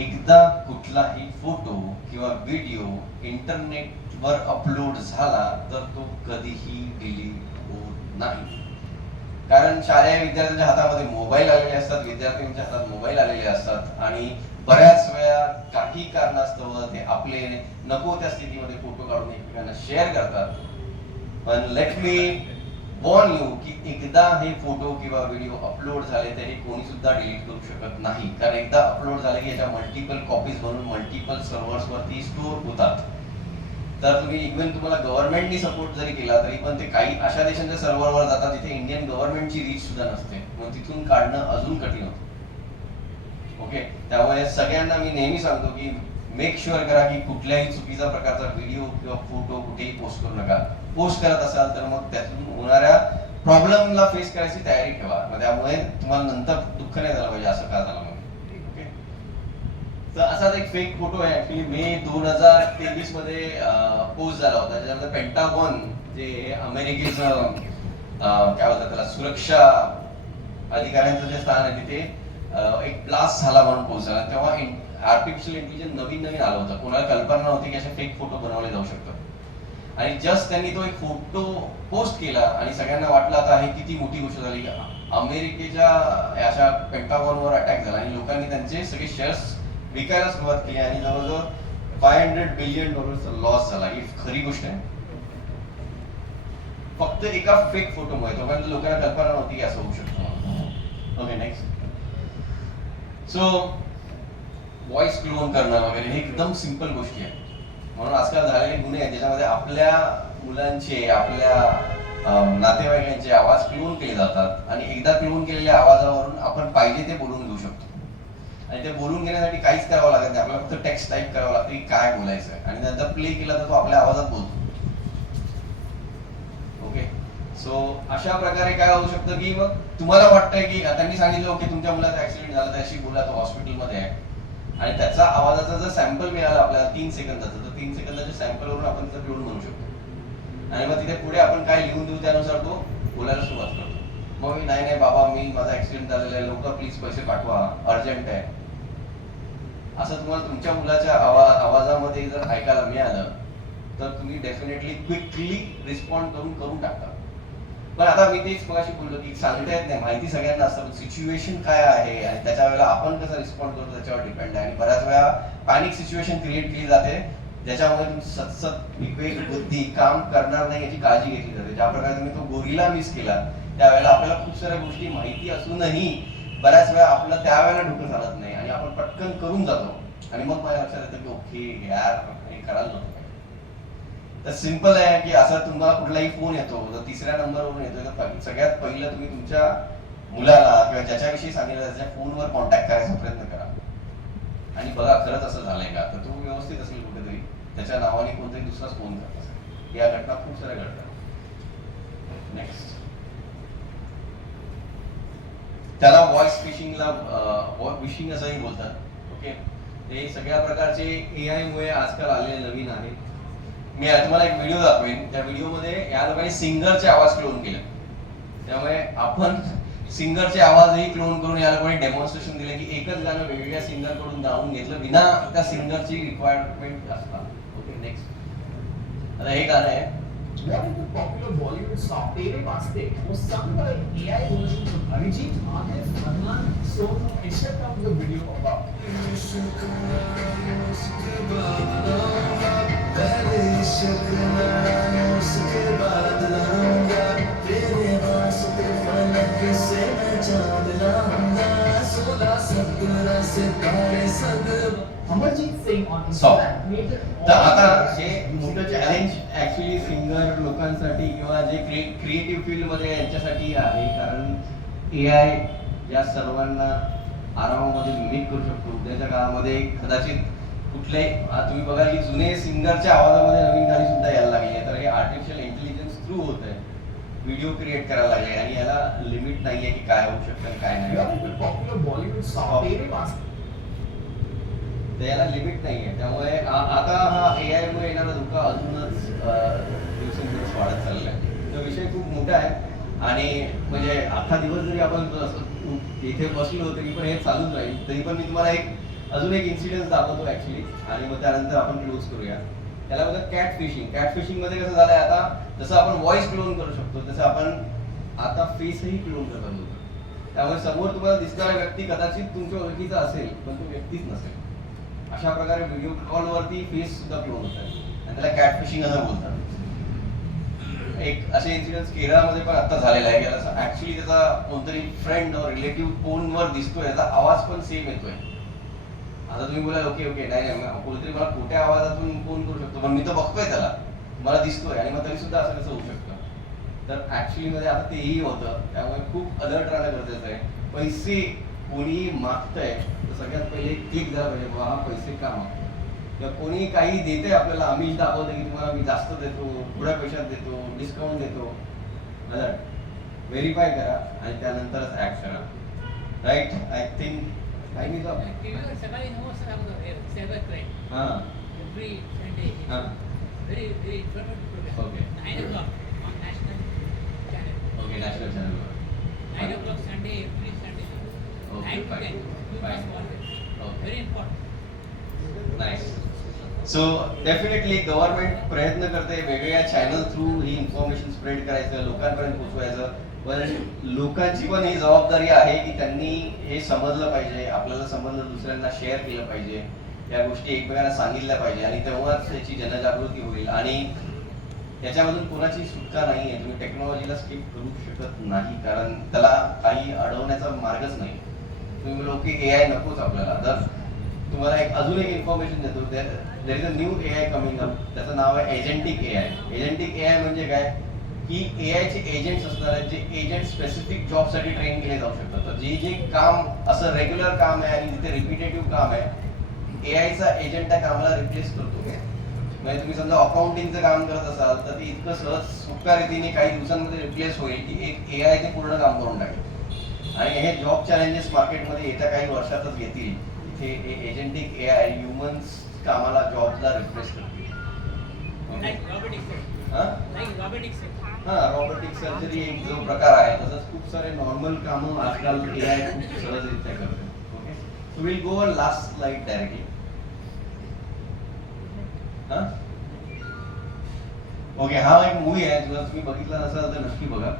एकदा कुठलाही फोटो किंवा व्हिडिओ इंटरनेटवर अपलोड झाला तर तो कधीही डिलीट होत नाही. कारण शालेय विद्यार्थ्यांच्या हातामध्ये मोबाईल आलेले असतात, विद्यार्थ्यांच्या हातात मोबाईल आलेले असतात आणि बऱ्याच वेळा काही कारणास्तव ते आपले नको त्या स्थितीमध्ये फोटो काढून एकमेकांना शेअर करतात. पण लेट मी वॉर्न यू की एकदा हे फोटो किंवा व्हिडिओ अपलोड झाले तरी कोणी सुद्धा डिलीट करू शकत नाही. कारण एकदा अपलोड झाले की याच्या मल्टिपल कॉपीज बनून मल्टिपल सर्व्हर्स वरती स्टोअर होतात. तर तुम्ही इव्हन तुम्हाला गव्हर्नमेंटनी सपोर्ट जरी केला तरी पण ते काही अशा देशांच्या सर्व्हरवर जातात जिथे इंडियन गव्हर्नमेंटची रीच सुद्धा नसते, मग तिथून काढणं अजून कठीण होतं. ओके, त्यामुळे सगळ्यांना मी नेहमी सांगतो की मेक शुअर करा की कुठल्याही चुकीचा प्रकारचा व्हिडिओ किंवा फोटो कुठेही पोस्ट करू नका. पोस्ट करत असाल तर मग त्यातून होणाऱ्या प्रॉब्लेमला फेस करायची तयारी ठेवा. मग त्यामुळे तुम्हाला नंतर दुःख नाही झालं पाहिजे असं का झालं म्हणून. ओके, तर असाच एक फेक फोटो आहे ऍक्च्युली मे 2023 मध्ये पोस्ट झाला होता, ज्याच्यामध्ये पेंटागॉन जे अमेरिकेचं काय बोलतात त्याला सुरक्षा अधिकाऱ्यांचं जे स्थान आहे तिथे एक ब्लास्ट झाला म्हणून पोस्ट झाला. तेव्हा आर्टिफिशियल इंटेलिजन्स नवीन आलं होतं, कोणाला कल्पना नव्हती की असे फेक फोटो बनवले जाऊ शकतात. आणि जस्ट त्यांनी तो एक फोटो पोस्ट केला आणि सगळ्यांना वाटलं आता हे किती मोठी गोष्ट झाली की अमेरिकेच्या अशा पेंटागॉनवर अटॅक झाला आणि लोकांनी त्यांचे सगळे शेअर्स विकायला सुरुवात केली आणि जवळजवळ $500 बिलियन लॉस झाला. ही खरी गोष्ट आहे, फक्त एका फेक फोटोमुळे. तोपर्यंत लोकांना कल्पना नव्हती की असं होऊ शकतं. Okay, next. So voice clone करणं वगैरे हे एकदम सिंपल गोष्टी आहेत. म्हणून आजकाल झालेले गुन्हे आहेत ज्याच्यामध्ये आपल्या मुलांचे, आपल्या नातेवाईकांचे आवाज क्लोन केले जातात आणि एकदा क्लोन केलेल्या आवाजावरून आपण पाहिजे ते बोलून घेऊ शकतो. आणि ते बोलून घेण्यासाठी काहीच करावं लागत नाही, आपल्याला फक्त टेक्स्ट टाईप करावं लागतं की काय बोलायचं आहे आणि नंतर प्ले केला तर तो आपल्या आवाजात बोलतो. ओके, सो अशा प्रकारे काय होऊ शकतं की मग तुम्हाला वाटतंय की त्यांनी सांगितलं ओके तुमच्या मुलाचा ऍक्सिडेंट झाला, त्याशी बोला, तो हॉस्पिटलमध्ये आहे आणि त्याचा आवाजाचा जर सॅम्पल मिळाला आपल्याला 3 सेकंदाचा, तर 3 सेकंदाच्या सॅम्पलवरून आपण त्याचा क्लोन म्हणू शकतो आणि मग तिथे पुढे आपण काय लिहून देऊ त्यानुसार तो बोलायला सुरुवात करतो. मग नाही बाबा मी माझा ऍक्सिडेंट झालेला आहे, लवकर प्लीज पैसे पाठवा, अर्जंट आहे, असं तुम्हाला तुमच्या मुलाच्या आवाजामध्ये जर ऐकायला मिळालं तर तुम्ही डेफिनेटली क्विकली रिस्पॉन्ड करून टाकता. पण आता मी तेच मगाशी बोललो की सांगता येत नाही, माहिती सगळ्यांना असतं, पण सिच्युएशन काय आहे आणि त्याच्या वेळेला आपण कसं रिस्पॉन्ड करतो त्याच्यावर डिपेंड आहे. आणि बऱ्याच वेळा पॅनिक सिच्युएशन क्रिएट केली जाते ज्याच्यामुळे तुम्ही सतत विवेक बुद्धी काम करणार नाही याची काळजी घेतली जाते. ज्या प्रकारे तुम्ही तो गोरीला मिस केला त्यावेळेला आपल्याला खूप साऱ्या गोष्टी माहिती असूनही बऱ्याच वेळा आपलं त्यावेळेला डोकं चालत नाही आणि आपण पटकन करून जातो आणि मग माझ्या लक्षात येतं की ओके यार हे करायला नव्हतं. तर सिंपल आहे की असं तुम्हाला कुठलाही फोन येतो, जर 3ऱ्या नंबरवरून येतो तर सगळ्यात पहिलं तुम्ही तुमच्या मुलाला किंवा ज्याच्याविषयी सांगितलं त्याच्या फोनवर कॉन्टॅक्ट करायचा प्रयत्न करा आणि बघा खरंच असं झालंय का, तर तो व्यवस्थित असेल कुठेतरी, त्याच्या नावाने कोणतरी दुसराच फोन करत असेल. या घटना खूप साऱ्या घडतात. नेक्स्ट, त्याला व्हॉइस फिशिंग असंही बोलतात. ओके, हे सगळ्या प्रकारचे AI मुळे आजकाल आलेले नवीन आहे. मी तुम्हाला एक व्हिडिओ दाखवेन, त्या व्हिडिओमध्ये या लोकांनी सिंगरचे आवाज क्लोन केले. त्यामुळे आपण सिंगरचे आवाजही क्लोन करून या लोकांनी डेमॉन्स्ट्रेशन दिले की एकच गाणं वेगवेगळ्या सिंगर कडून गाऊन घेतलं विना त्या सिंगरची रिक्वायरमेंट असतात. Okay, next. आता हे गाणं आहे What is the popular Bollywood song Tere Vaste was sung by AI versions of Arijit, Atif, Arman, Sonu, etc. of the video above. Amarjit Singh on Instagram created तर आता हे मोठं challenge actually singer लोकांसाठी किंवा जे creative field मध्ये यांच्यासाठी आहे, कारण AI या सर्वांना आरामामध्ये मिमिक करू शकतो. उद्याच्या काळामध्ये कदाचित कुठल्याही तुम्ही बघाल की जुने सिंगरच्या आवाजामध्ये नवीन गाणी सुद्धा यायला लागली आहे, तर हे आर्टिफिशियल इंटेलिजन्स थ्रू होत आहे. व्हिडिओ क्रिएट करायला लागले आणि याला लिमिट नाहीये की काय होऊ शकतं आणि काय नाही You are होऊ into शकतं. popular Bollywood song. तेरे पास तर याला लिमिट नाहीये. त्यामुळे आता हा AI मुळे येणारा धोका अजूनच दिवसेंदिवस वाढत चाललाय. तो विषय खूप मोठा आहे आणि म्हणजे अख्खा दिवस जरी आपण असं इथे बसलो तरी पण हे चालूच राहील. तरी पण मी तुम्हाला अजून एक इन्सिडेंट दाखवतो ऍक्च्युली आणि मग त्यानंतर आपण क्लोज करूया. त्याला बोलतात कॅट फिशिंग. कॅट फिशिंग मध्ये कसं झालंय आता जसं आपण व्हॉइस क्लोन करू शकतो तसं आपण आता फेसही क्लोन करत होतो. त्यामुळे समोर तुम्हाला दिसणारा व्यक्ती कदाचित तुमच्या ओळखीचा असेल पण तो व्यक्तीच नसेल. अशा प्रकारे व्हिडिओ कॉलवरती फेस सुद्धा क्लोन होत आहे आणि त्याला कॅट फिशिंग असं बोलतात. एक असे इन्सिडेंट केरळमध्ये पण आता झालेला आहे की ऍक्च्युली त्याचा कोणतरी फ्रेंड और रिलेटिव्ह फोनवर दिसतोय, त्याचा आवाज पण सेम येतोय. आता तुम्ही बोला ओके ओके नाही नाही कोणतरी मला खोट्या आवाजातून फोन करू शकतो पण मी तर बघतोय त्याला, मला दिसतोय आणि मग तरी सुद्धा असं कसं होऊ शकतं. तर ऍक्च्युली मध्ये आता तेही होतं. त्यामुळे खूप अलर्ट राहणं गरजेचं आहे. पैसे कोणी मागतंय तर सगळ्यात पहिले क्लिक झाला पाहिजे बाबा हा पैसे का मागतो किंवा कोणी काही देते आपल्याला आमिष दाखवतं की तुम्हाला मी जास्त देतो, थोड्या पैशात देतो, डिस्काउंट देतो. अलर्ट व्हेरीफाय करा आणि त्यानंतरच ऍक्ट करा. राईट. आय थिंक काही नाही जाऊ. टीव्हीवर सकाळी 9 वाजता दाखवतात सायबर क्राईम हां एव्हरी संडे. हां very very informative program. Okay. 9 o'clock on national channel. Okay national चॅनलवर 9 o'clock Sunday, every Sunday. Okay, 9 to fine. 10. You Fine. must watch it. Okay. Very important. Nice. So definitely government प्रयत्न करते वेगवेगळ्या channel through ही information spread करायचं, लोकांपर्यंत पोहोचवायचं. पण लोकांची पण ही जबाबदारी आहे की त्यांनी हे समजलं पाहिजे, आपल्याला समजलं दुसऱ्यांना शेअर केलं पाहिजे, या गोष्टी एकमेकांना सांगितल्या पाहिजे आणि तेव्हाच त्याची जनजागृती होईल. आणि याच्यामधून कोणाची सुटका नाही आहे. तुम्ही टेक्नॉलॉजीला स्किप करू शकत नाही कारण त्याला काही अडवण्याचा मार्गच नाही. तुम्ही बोलो की AI नकोच आपल्याला, तर तुम्हाला अजून एक इन्फॉर्मेशन देतो. There is a new AI coming up. त्याचं नाव आहे एजंटिक AI. एजंटिक AI म्हणजे काय की AI चे एजंट्स असणार आहेत जे एजंट स्पेसिफिक जॉबसाठी ट्रेन केले जाऊ शकतात. तर जे काम असं रेग्युलर काम आहे आणि जिथे रिपिटेटिव्ह काम आहे AI चा एजंट त्या कामाला रिप्लेस करतो. म्हणजे तुम्ही समजा अकाउंटिंगचं काम करत असाल तर ते इतकं सहज सोप्या रीतीने काही दिवसांमध्ये रिप्लेस होईल की एक AI ते पूर्ण काम करून टाकेल. आणि हे जॉब चॅलेंजेस मार्केटमध्ये येत्या काही वर्षातच येतील. इथे एजंटिक AI ह्युमन्स कामाला जॉबला रिप्लेस करतील. Like robotic surgery. हां Like robotic surgery. हां रॉबोटिक सर्जरी एक जो प्रकार आहे तसंच खूप सारे नॉर्मल कामं आजकाल AI खूप सहजरित्या करते. Okay so will go on last slide directly. हां ओके हा एक मूवी आहे जर तुम्ही बघितला नसाल तर नक्की बघा.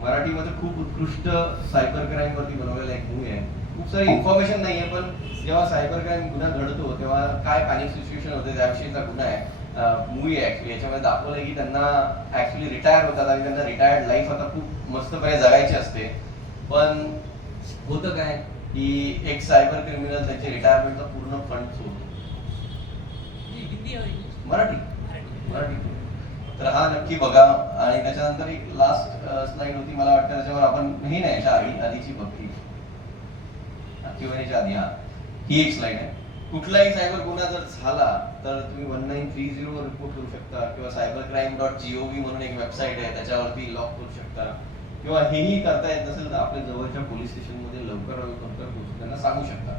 मराठीमध्ये खूप उत्कृष्ट सायबर क्राईम वरती बनवलेला एक मूवी आहे. खूप सारी इन्फॉर्मेशन नाही आहे पण जेव्हा सायबर क्राईम गुन्हा घडतो तेव्हा काय पॅनिक सिच्युएशन होते त्याविषयीचा गुन्हा आहे. मूवी आहे ऍक्च्युली. याच्यामध्ये दाखवलंय की त्यांना ऍक्च्युली रिटायर होतात आणि त्यांना रिटायर्ड लाईफ आता खूप मस्तपणे जगायची असते. पण होतं काय की एक सायबर क्रिमिनल त्यांचे रिटायरमेंटचा पूर्ण फंड चोरतो. हिंदी और इंग्लिश. मराठी मराठी. मराठी. तर हा नक्की बघा. आणि त्याच्यानंतर एक लास्ट स्लाइड होती मला वाटतं त्याच्यावर आपण ही नाही याच्या आधीची बघली Q&Aच्या आधी. हा ही एक स्लाइड आहे. कुठलाही सायबर गुन्हा जर झाला तर तुम्ही 1930 वर रिपोर्ट करू शकता किंवा cybercrime.gov म्हणून एक वेबसाईट आहे त्याच्यावरती लॉग करू शकता किंवा हेही करता येत नसेल तर आपल्या जवळच्या पोलीस स्टेशनमध्ये लवकर पोहोचून त्यांना सांगू शकता.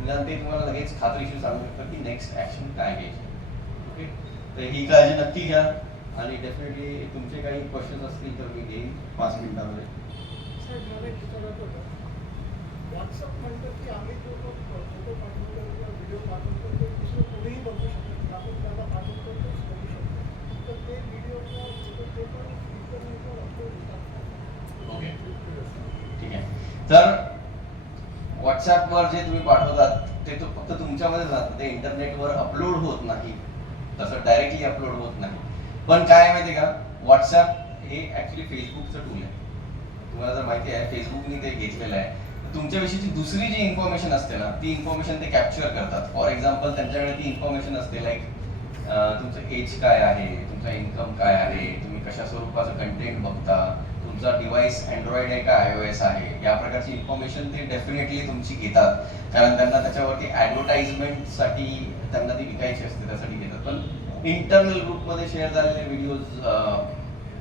निदान ते तुम्हाला लगेच खात्रीशीर सांगू शकतात की नेक्स्ट ऍक्शन काय घ्यायची. ओके तर ही काळजी नक्की घ्या आणि डेफिनेटली तुमचे काही क्वेश्चन असतील तर मी घेईन 5 मिनिटांमध्ये. साहेब मला एक विचारायचं होतं. व्हॉट्सअप म्हणतात की आम्ही जो फोटो पाठवतो किंवा व्हिडिओ पाठवतो ते दुसरं कोणीही बघू शकतो. आपण त्याला पाठवतो तेच बघू शकतो. तर ते व्हिडिओ किंवा फोटो ते पण इंटरनेटवर अपलोड होतात. ओके ठीक आहे. तर व्हॉट्सॲपवर जे तुम्ही पाठवतात ते तो फक्त तुमच्यामध्ये जातं, ते इंटरनेटवर अपलोड होत नाही. तसं डायरेक्टली अपलोड होत नाही. पण काय माहिती आहे का व्हॉट्सॲप हे ऍक्च्युली फेसबुकचं टूल आहे. तुम्हाला जर माहिती आहे फेसबुकने ते घेतलेलं आहे. तुमच्याविषयीची दुसरी जी इन्फॉर्मेशन असते ना ती इन्फॉर्मेशन ते कॅप्चर करतात. फॉर एक्झाम्पल त्यांच्याकडे ती इन्फॉर्मेशन असते लाईक तुमचं एज काय आहे, तुमचा इन्कम काय आहे, तुम्ही कशा स्वरूपाचं कंटेंट बघता, तुमचा डिव्हाइस अँड्रॉइड आहे का iOS आहे, या प्रकारची इन्फॉर्मेशन ते डेफिनेटली तुमची घेतात. कारण त्यांना त्याच्यावरती ॲडव्हर्टाइजमेंटसाठी त्यांना ती विकायची असते त्यासाठी घेतात. पण इंटरनल ग्रुपमध्ये शेअर झालेले व्हिडिओज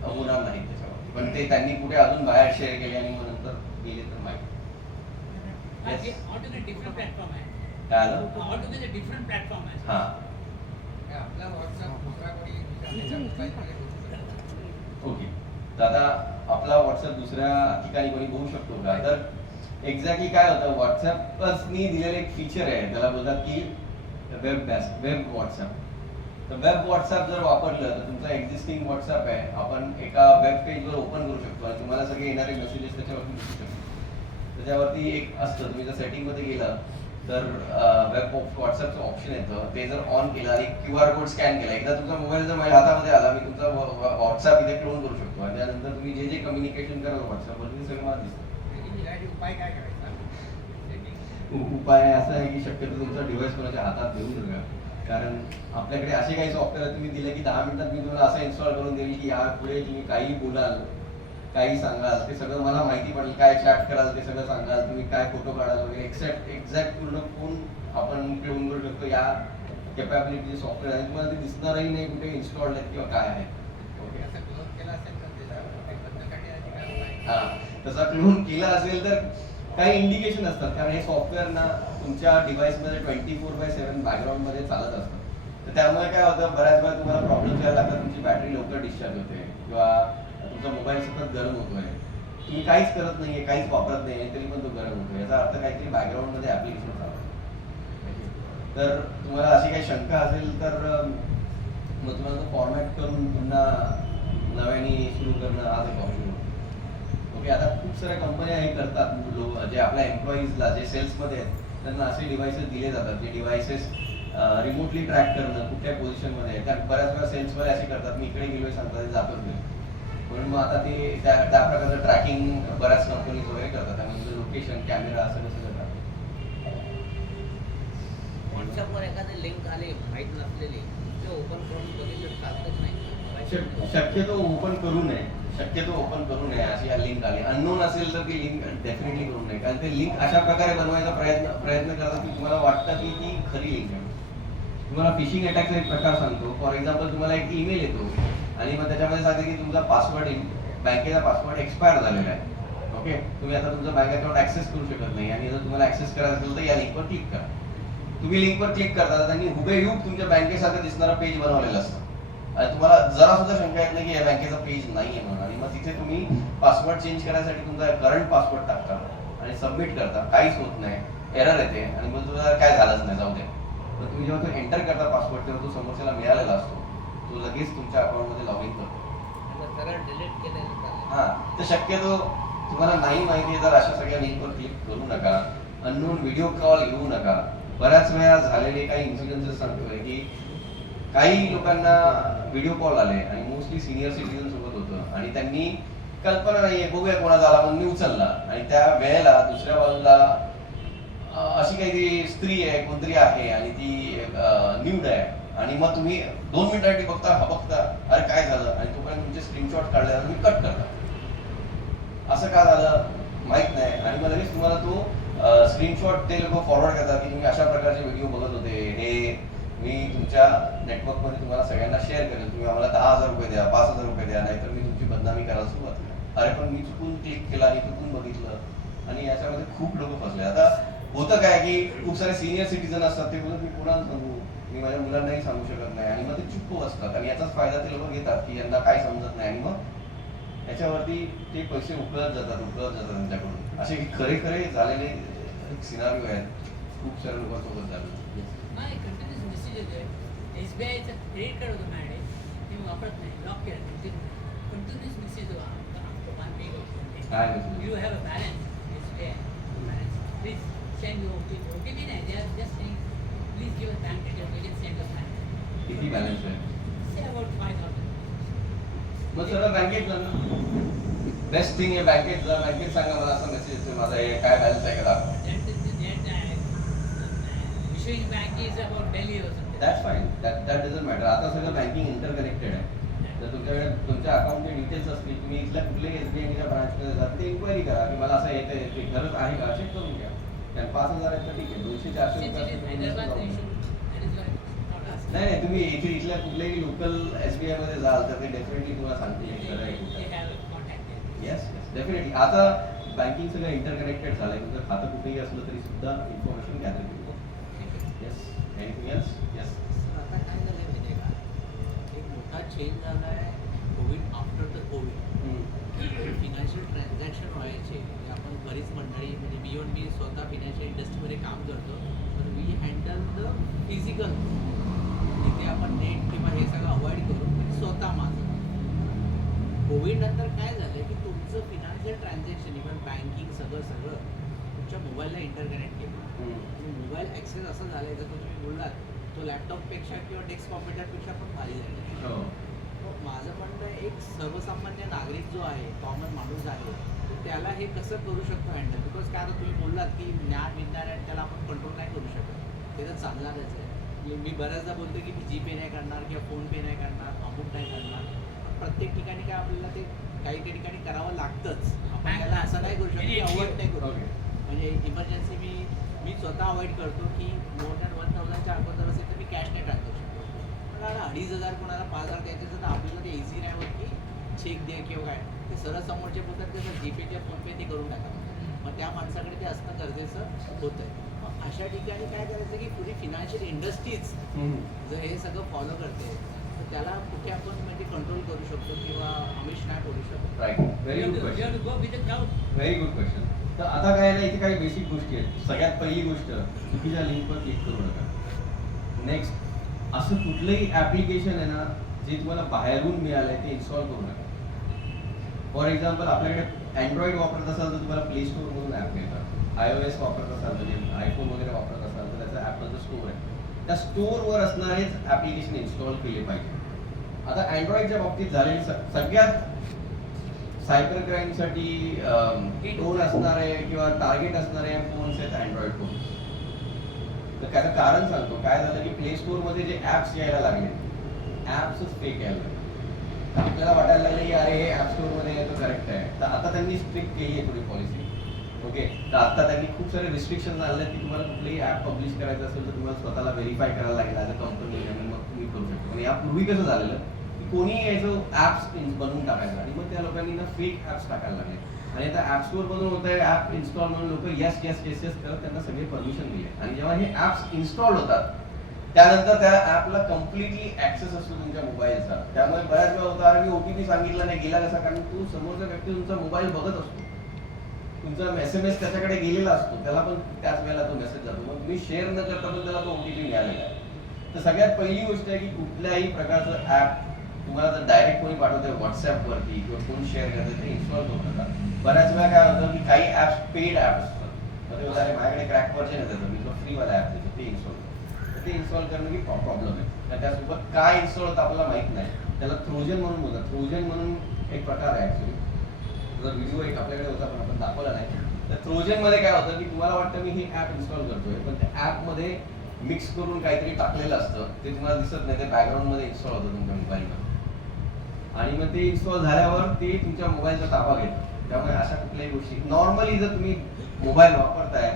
होणार नाहीत त्याच्यावरती. पण ते त्यांनी कुठे अजून बाहेर शेअर केले आणि मग नंतर गेले तर माहिती ऑल्टोगेदर डिफरंट प्लॅटफॉर्म आहे. काय आलं ऑल्टोगेदर डिफरंट प्लॅटफॉर्म आहे. हा आपला व्हॉट्सअप दुसरा कोणी ओके. तर आता आपला व्हॉट्सअप दुसऱ्या ठिकाणी कोणी बघू शकतो का? तर एक्झॅक्टली काय होतं, व्हॉट्सअपनी दिलेलं एक फीचर आहे, त्याला बोलतात की वेब व्हॉट्सअप. तर वेब व्हॉट्सअप जर वापरलं तर तुमचा एक्झिस्टिंग व्हॉट्सअप आहे, आपण एका वेब पेजवर ओपन करू शकतो आणि तुम्हाला सगळे येणारे मेसेजेस त्याच्यावरती दिसू शकतो. त्याच्यावरती एक असतं, तुम्ही जर सेटिंगमध्ये गेलं तर वेब व्हॉट्सअपचं ऑप्शन येतं, ते जर ऑन केलं आणि QR कोड स्कॅन केला, एकदा तुमचा मोबाईल जर माझ्या हातामध्ये आला, मी तुमचा व्हॉट्सअप इथे क्लोन करू शकतो आणि त्यानंतर तुम्ही जे जे कम्युनिकेशन करा व्हॉट्सअपवर ते सगळं मला दिसतं. उपाय काय करायचा? उपाय असा आहे की शक्यतो तुमचा डिव्हाइस कोणाच्या हातात देऊ नका, कारण आपल्याकडे असे काही सॉफ्टवेअर तुम्ही दिले की 10 मिनिटात मी तुम्हाला असं इन्स्टॉल करून देईल की यापुढे तुम्ही काही बोलाल, काही सांगाल ते सगळं मला माहिती पडेल, काय चॅट कराल ते सगळं सांगाल, तुम्ही काय फोटो काढाल वगैरे एक्झॅक्ट पूर्ण फोन आपण क्लोन करू शकतो. या कॅपॅबिलिटीचे सॉफ्टवेअर आहे, तुम्हाला ते दिसणारही नाही कुठे इन्स्टॉल्ड आहेत किंवा काय आहे. ओके, असं क्लोज केला असेल तर त्याचा बंदसाठी आधी काय उपाय? हा तसा क्लोन केला असेल तर काही इंडिकेशन असतात, कारण हे सॉफ्टवेअर ना तुमच्या डिव्हाइसमध्ये 24/7 बॅकग्राऊंडमध्ये चालत असतं. तर त्यामुळे काय होतं, बऱ्याच वेळा तुम्हाला प्रॉब्लेम यायला लागतात, तुमची बॅटरी लवकर डिस्चार्ज होते किंवा तुमचा मोबाईल सतत गरम होतोय, तुम्ही काहीच करत नाहीये, काहीच वापरत नाहीये तरी पण तो गरम होतोय, याचा अर्थ काहीतरी बॅकग्राऊंडमध्ये ऍप्लिकेशन चालू आहे. तर तुम्हाला अशी काही शंका असेल तर मग तुम्हाला तो फॉर्मॅट करून पुन्हा नव्याने सुरू करणं आज एक ऑप्शन होतं. ओके, आता खूप साऱ्या कंपन्या हे करतात, लोक जे आपल्या एम्प्लॉईजला जे सेल्समध्ये आहेत त्यांना असे डिव्हाइसेस दिले जातात, जे डिव्हाइसेस रिमोटली ट्रॅक करणं कुठल्या पोझिशनमध्ये आहे. त्या बऱ्याच वेळा सेल्समध्ये असे करतात, मी इकडे गेलोय सांगतात, ते जातच नाही. म्हणून मग आता ते त्या प्रकारचं ट्रॅकिंग बऱ्याच कंपनीज वगैरे करतात आणि लोकेशन कॅमेरा असं कसं करतात. व्हॉट्सअपवर एखादी लिंक आली माहीत नसलेली, ते ओपन करून बघितलं चालतच नाही. शक्यतो ओपन करू नये, अशी या लिंक आली. अननोन असेल तर ती लिंक डेफिनेटली करू नये, कारण ते लिंक अशा प्रकारे बनवायचा प्रयत्न करतात की तुम्हाला वाटतं की ती खरी लिंक आहे. तुम्हाला फिशिंग अटॅकचा एक प्रकार सांगतो. फॉर एक्झाम्पल, तुम्हाला एक ईमेल येतो आणि मग त्याच्यामध्ये सांगते की तुमचा पासवर्ड, बँकेचा पासवर्ड एक्सपायर झालेला आहे. ओके, तुम्ही आता तुमचं बँक अकाउंट ऍक्सेस करू शकत नाही आणि जर तुम्हाला ऍक्सेस करायचं असेल तर या लिंकवर क्लिक करा. तुम्ही लिंकवर क्लिक करता तर त्यांनी हुबेहूब तुमच्या बँकेसारखं दिसणारा पेज बनवलेलं असतं आणि तुम्हाला जरा सुद्धा शंका येत नाही की या बँकेचा पेज नाहीये म्हणून, आणि मग तिथे तुम्ही पासवर्ड चेंज करायसाठी तुमचा करंट पासवर्ड टाकता आणि सबमिट करता, काहीच होत नाही, एरर येते आणि मग तुला काय झालंच नाही, जाऊ दे. तर तुम्ही जेव्हा तो एंटर करता पासवर्ड तेव्हा तो समोरच्याला मिळालेला असतो, तो लगेच तुमच्या अकाउंटमध्ये लॉग इन करतो. सरळ डिलीट केलेलं चालेल. हा, तर शक्यतो तुम्हाला नाही माहिती तर अशा सगळ्या लिंकवर क्लिक करू नका. अननोन व्हिडिओ कॉल घेऊ नका. बऱ्याच वेळा झालेले काही इन्सिडेंट्स सांगतोय की काही लोकांना व्हिडिओ कॉल आले आणि मोस्टली सिनियर सिटीजन सोबत होतं आणि त्यांनी कल्पना नाहीये, बघूया कोणाचा आला म्हणून मी उचलला आणि त्या वेळेला दुसऱ्या बाजूला अशी काही स्त्री आहे, कोणतरी आहे आणि ती न्यूड आहे आणि मग तुम्ही 2 मिनिटांसाठी बघता अरे काय झालं आणि तोपर्यंत तुमचे स्क्रीनशॉट काढले तुम्ही कट करता. असं का झालं माहित नाही आणि मग लगेच तुम्हाला तो स्क्रीनशॉट ते लोक फॉरवर्ड करतात की तुम्ही अशा प्रकारचे व्हिडिओ बघत होते, हे मी तुमच्या नेटवर्कमध्ये तुम्हाला सगळ्यांना शेअर करेन, तुम्ही आम्हाला 10,000 रुपये द्या, 5,000 रुपये द्या, नाहीतर मी तुमची बदनामी करायला सुरुवात केली. अरे पण मी चुकून क्लिक केला आणि चुकून बघितलं आणि याच्यामध्ये खूप लोक फसले. आता होतं काय की खूप सारे सिनियर सिटीजन असतात, ते बोलत मी कोणाला सांगू, मी माझ्या मुलांनाही सांगू शकत नाही आणि मग ते चुप्प बसतात आणि याचाच फायदा ते लोक घेतात की यांना काय समजत नाही आणि मग याच्यावरती ते पैसे उकळत जातात त्यांच्याकडून. असे खरे झालेले सिनारिओ आहेत खूप साऱ्या लोकांसोबत झाले. नाही, कंटिन्युअस मेसेज येतोय. SBIचं क्रेडिट कार्ड होतं माझ्याकडे, ते मी वापरत नाही, ब्लॉक केलं. कंटिन्युअस मेसेज काय message? You have a balance, SBI balance, please send you OTP नाही, they are just saying please give a bank detail, we can send a bank. किती बॅलन्स आहे? Say about 5,000. मग सरळ बँकेत जा ना. बेस्ट थिंग आहे बँकेत जा, बँकेत सांगा मला असा मेसेज येतोय, माझा हे काय बॅलन्स आहे का दाखवा. Issuing bank is about Delhi or something. That's fine, that doesn't matter. आता सगळं बँकिंग इंटरकनेक्टेड आहे. जर तुमच्याकडे तुमच्या अकाउंटचे डिटेल्स असतील, तुम्ही इथल्या कुठल्याही SBIच्या ब्रांचमध्ये जाता ते इन्क्वायरी करा की मला असं येते, ते गरज आहे का चेक करून घ्या. कारण 5,000 आहेत तर ठीक आहे, 200-400 Since it is Hyderabad, they रुपये. should, that is why not us. नाही तुम्ही इथल्या कुठल्याही लोकल SBI मध्ये जाल तर ते डेफिनेटली तुम्हाला सांगतील हे खरं आहे They कुठं. have a contact. Yes yes definitely. आता बँकिंग सगळं इंटरकनेक्टेड झालंय. तुमचं खातं कुठेही असलं तरी सुद्धा इन्फॉर्मेशन गॅदर केली. Yes anything else? येस. आता काय झालंय माहिती आहे का, एक मोठा चेंज झाला आहे Covid after the Covid. Financial transaction व्हायचे म्हणजे आपण बरीच मंडळी म्हणजे मी स्वतः फिनान्शियल इंडस्ट्रीमध्ये काम करतो, तर वी हँडल द फिजिकल. तिथे आपण नेट किंवा हे सगळं अवॉइड करू, पण स्वतः माझं. कोविड नंतर काय झालं की तुमचं फिनान्शियल ट्रान्झॅक्शन इव्हन बँकिंग सगळं तुमच्या मोबाईलला इंटरकनेक्ट केलं. मोबाईल ॲक्सेस असं झालं आहे, जर तुम्ही बोललात तो लॅपटॉपपेक्षा किंवा डेस्क कॉम्प्युटरपेक्षा पण भारी झाला. हो. माझं म्हणणं एक सर्वसामान्य नागरिक जो आहे, कॉमन माणूस आहे, तर त्याला हे कसं करू शकतो हँडल. बिकॉज काय आता तुम्ही बोललात की ज्ञान विज्ञान आहे त्याला आपण कंट्रोल नाही करू शकत, ते तर चालणारच आहे. मी बऱ्याचदा बोलतो की मी जीपे नाही करणार किंवा फोनपे नाही करणार, अमुक नाही करणार. प्रत्येक ठिकाणी काय आपल्याला ते काही काही ठिकाणी करावं लागतंच. आपण त्याला असं नाही करू शकत की अवॉइड नाही करू शकत. म्हणजे इमर्जन्सी मी स्वतः अवॉइड करतो की मोर दॅन 1000च्या अगोदर असेल तर मी कॅशने ट्रान्झॅक्शन करतो. पण 2500 कोणाला 5000 द्यायचे तर आपल्याला ते इझी नाही होत की चेक द्या किंवा काय. ते सरळ समोरचे बोलतात ते जीपे किंवा फोनपे ते करून टाका. मग त्या माणसाकडे ते असणं गरजेचं होतं आहे. मग अशा ठिकाणी काय करायचं की पुरी फिनान्शियल इंडस्ट्रीज जर हे सगळं फॉलो करते तर त्याला कुठे आपण म्हणजे कंट्रोल करू शकतो किंवा आमिष नाही करू शकतो. Right. Very good question. go with the crowd. Very good question. तर आता काय आहे, इथे काही बेसिक गोष्टी आहेत. सगळ्यात पहिली गोष्ट, चुकीच्या लिंकवर क्लिक करू नका. नेक्स्ट, असं कुठलंही ॲप्लिकेशन आहे ना जे तुम्हाला बाहेरून मिळालं आहे ते इन्स्टॉल करू नका. फॉर एक्झाम्पल आपल्याकडे अँड्रॉइड वापरत असाल तर तुम्हाला प्ले स्टोअरमधून ॲप मिळतात. iOS वापरत असाल म्हणजे आयफोन वगैरे वापरत असाल तर त्याचं ॲपचं स्टोअर आहे. त्या स्टोअरवर असणारेच ॲप्लिकेशन इन्स्टॉल केले पाहिजे. आता अँड्रॉइडच्या बाबतीत झालेली सगळ्यात सायबर क्राईमसाठी टोन असणारे किंवा टार्गेट असणारे फोन्स आहेत अँड्रॉइड फोन. तर त्याचं कारण सांगतो. काय झालं की प्ले स्टोअरमध्ये जे ॲप्स यायला लागले, ॲप्सच फेक यायला लागले. तर आपल्याला वाटायला लागलं की अरे हे ॲप स्टोअरमध्ये आहे तो करेक्ट आहे. तर आता त्यांनी स्ट्रिक्ट केली आहे थोडी पॉलिसी. ओके, तर आता त्यांनी खूप सारे रिस्ट्रिक्शन्स आणले की तुम्हाला कुठलेही ॲप पब्लिश करायचं असेल तर तुम्हाला स्वतःला व्हेरीफाय करायला लागेल ॲज अ कंपनी आणि मग तुम्ही करू शकता. पण यापूर्वी कसं झालेलं की कोणी यायचं ॲप्स बनवून टाकायचं आणि मग त्या लोकांनी ना फेक ॲप्स टाकायला लागले आणि आता ॲप स्टोअरमधून होत आहे ॲप इन्स्टॉल म्हणून लोक येस करत त्यांना सगळे परमिशन दिले. आणि जेव्हा हे ॲप्स इन्स्टॉल होतात त्यानंतर त्या ॲपला कम्प्लिटली ॲक्सेस असतो तुमच्या मोबाईलचा. त्यामुळे बऱ्याच वेळा होता अरे मी OTP सांगितला नाही गेला कसा, कारण तो समोरचा व्यक्ती तुमचा मोबाईल बघत असतो. तुमचा SMS त्याच्याकडे गेलेला असतो, त्याला पण त्याच वेळेला तो मेसेज जातो. मग तुम्ही शेअर न करता पण त्याला तो OTP मिळालेला आहे. तर सगळ्यात पहिली गोष्ट आहे की कुठल्याही प्रकारचं ॲप तुम्हाला जर डायरेक्ट कोणी पाठवतंय व्हॉट्सॲपवरती किंवा कोण शेअर करतं ते इन्स्टॉल करू नका. बऱ्याच वेळा काय होतं की काही ॲप्स पेड ॲप असतात. मग ते अरे माझ्याकडे क्रॅक व्हर्जन येतं मी तो फ्रीवाला ॲप देतो ते इन्स्टॉल करतो. ते इन्स्टॉल करणं की प्रॉब्लेम आहे. तर त्यासोबत काय इन्स्टॉल होतं आपल्याला माहित नाही. त्याला ट्रोजन म्हणून बोलतात. ट्रोजन म्हणून एक प्रकार आहे ॲक्च्युली. जर व्हिडिओ एक आपल्याकडे होता पण आपण दाखवला नाही. तर ट्रोजनमध्ये काय होतं की तुम्हाला वाटतं मी हे ॲप इन्स्टॉल करतोय पण त्या ॲपमध्ये मिक्स करून काहीतरी टाकलेलं असतं ते तुम्हाला दिसत नाही. ते बॅकग्राऊंडमध्ये इन्स्टॉल होतं तुमच्या मोबाईलमध्ये आणि मग ते इन्स्टॉल झाल्यावर ते तुमच्या मोबाईलचा ताबा घेतं. त्यामुळे अशा कुठल्याही गोष्टी नॉर्मली जर तुम्ही मोबाईल वापरताय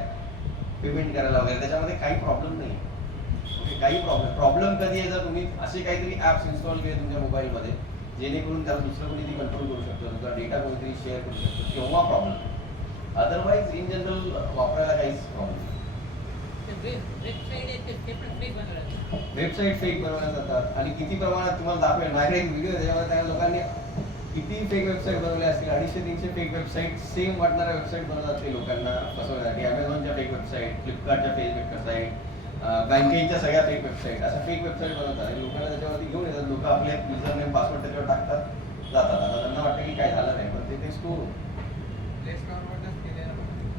पेमेंट करायला वगैरे त्याच्यामध्ये काही प्रॉब्लेम नाही. ओके, काही प्रॉब्लेम कधी आहे जर तुम्ही असे काहीतरी ॲप्स इन्स्टॉल केले तुमच्या मोबाईलमध्ये जेणेकरून त्याला दुसरं कोणीतरी कंट्रोल करू शकतो, तुमचा डेटा कोणीतरी शेअर करू शकतो तेव्हा प्रॉब्लेम. अदरवाईज इन जनरल वापरायला काहीच प्रॉब्लेम नाही. वेबसाईट फेक बनवल्या जातात आणि किती प्रमाणात तुम्हाला दाखवेल. माझ्याकडे एक व्हिडिओ आहे त्यामुळे त्या लोकांनी किती फेक वेबसाईट बनवल्या असतील. 250-300 फेक वेबसाईट सेम वाटणाऱ्या वेबसाईट बनवतात ते लोकांना फसवण्यासाठी. अमेझॉनच्या फेक वेबसाईट, फ्लिपकार्टच्या फेक वेबसाईट, बँकेच्या सगळ्या फेक वेबसाईट, अशा फेक वेबसाईट बनवतात आणि लोकांना त्याच्यावरती घेऊन येतात. लोक आपले युजर नेम पासवर्ड त्याच्यावर टाकतात जातात. आता त्यांना वाटतं की काय झालं नाही पण ते स्टोर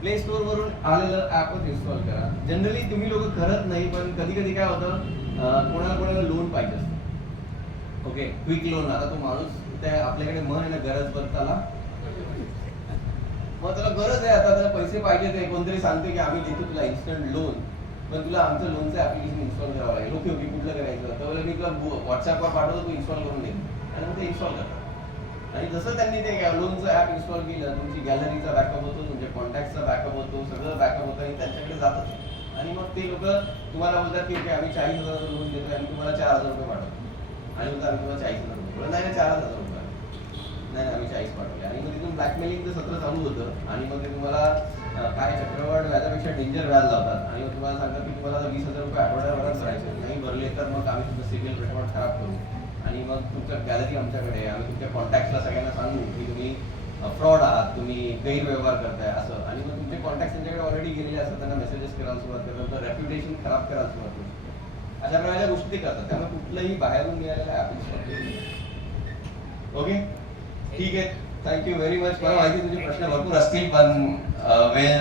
प्ले स्टोअरवरून आलेलं ॲपच इन्स्टॉल करा. जनरली तुम्ही लोक करत नाही पण कधी कधी काय होतं कोणाला लोन पाहिजे असतं. Okay, quick loan. आता तो माणूस त्या आपल्याकडे मन आहे ना गरज बघ त्याला, मग त्याला गरज आहे आता त्याला पैसे पाहिजे. ते कोणतरी सांगते की आम्ही देतो तुला इन्स्टंट लोन पण तुला आमचं लोनचं ॲप्लिकेशन इन्स्टॉल करावं लागेल. ओके कुठलं करायचं तर मी तुला व्हॉट्सॲपवर पाठवतो तू इन्स्टॉल करून दे आणि मग ते इन्स्टॉल करतात. आणि जसं त्यांनी ते लोनचं ॲप इन्स्टॉल केलं तुमची गॅलरीचा बॅकअप होतो, तुमच्या कॉन्टॅक्टचा बॅकअप होतो, सगळं बॅकअप होतं आणि त्यांच्याकडे जातं आणि मग ते लोक तुम्हाला बोलतात की ओके आम्ही 40,000 लोन देतो आणि तुम्हाला 4,000 रुपये पाठवतो आणि बोलतात आम्ही तुम्हाला 40,000 रुपये नाही 4,000 रुपये नाही आम्ही 40 पाठवले आणि मग तिथून ब्लॅकमेलिंगचं सत्र चालू होतं आणि मग ते तुम्हाला काय चक्रवाढ व्याजापेक्षा डेंजर व्याज लावतात आणि मग तुम्हाला सांगतात की तुम्हाला 20,000 रुपये आठवड्याभरात भरायचे नाही भरले तर मग आम्ही तुमचं सिबिल रेकॉर्ड खराब करू आणि मग तुमच्या गॅलरी आमच्याकडे आहे. आम्ही तुमच्या कॉन्टॅक्टला सगळ्यांना सांगू की तुम्ही फ्रॉड आहात, तुम्ही गैरव्यवहार करताय असं आणि मग तुमचे कॉन्टॅक्ट त्यांच्याकडे ऑलरेडी गेलेले असतात, त्यांना मेसेजेस करायला सुरुवात करतात, तुमचं रेप्युटेशन खराब करायला सुरुवात करतात. अशा प्रकारच्या गोष्टी ते करतात. त्यामुळे कुठलंही बाहेरून मिळालेलं ऍप्लिकेशन. ओके ठीक आहे, थँक्यू व्हेरी मच. मला माहिती तुझे प्रश्न भरपूर असतील पण वेळ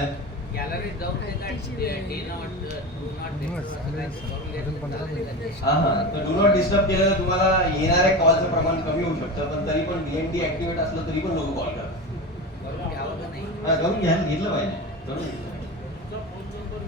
गॅलरीत जाऊन हा तर डू नॉट डिस्टर्ब केलं तर तुम्हाला येणाऱ्या कॉलचं प्रमाण कमी होऊ शकतं पण तरी पण DND ऍक्टिव्हेट असलं तरी पण लोक कॉल करतात. घ्यावं का नाही हा करून घ्या घेतलं पाहिजे करून घेतलं. Phone number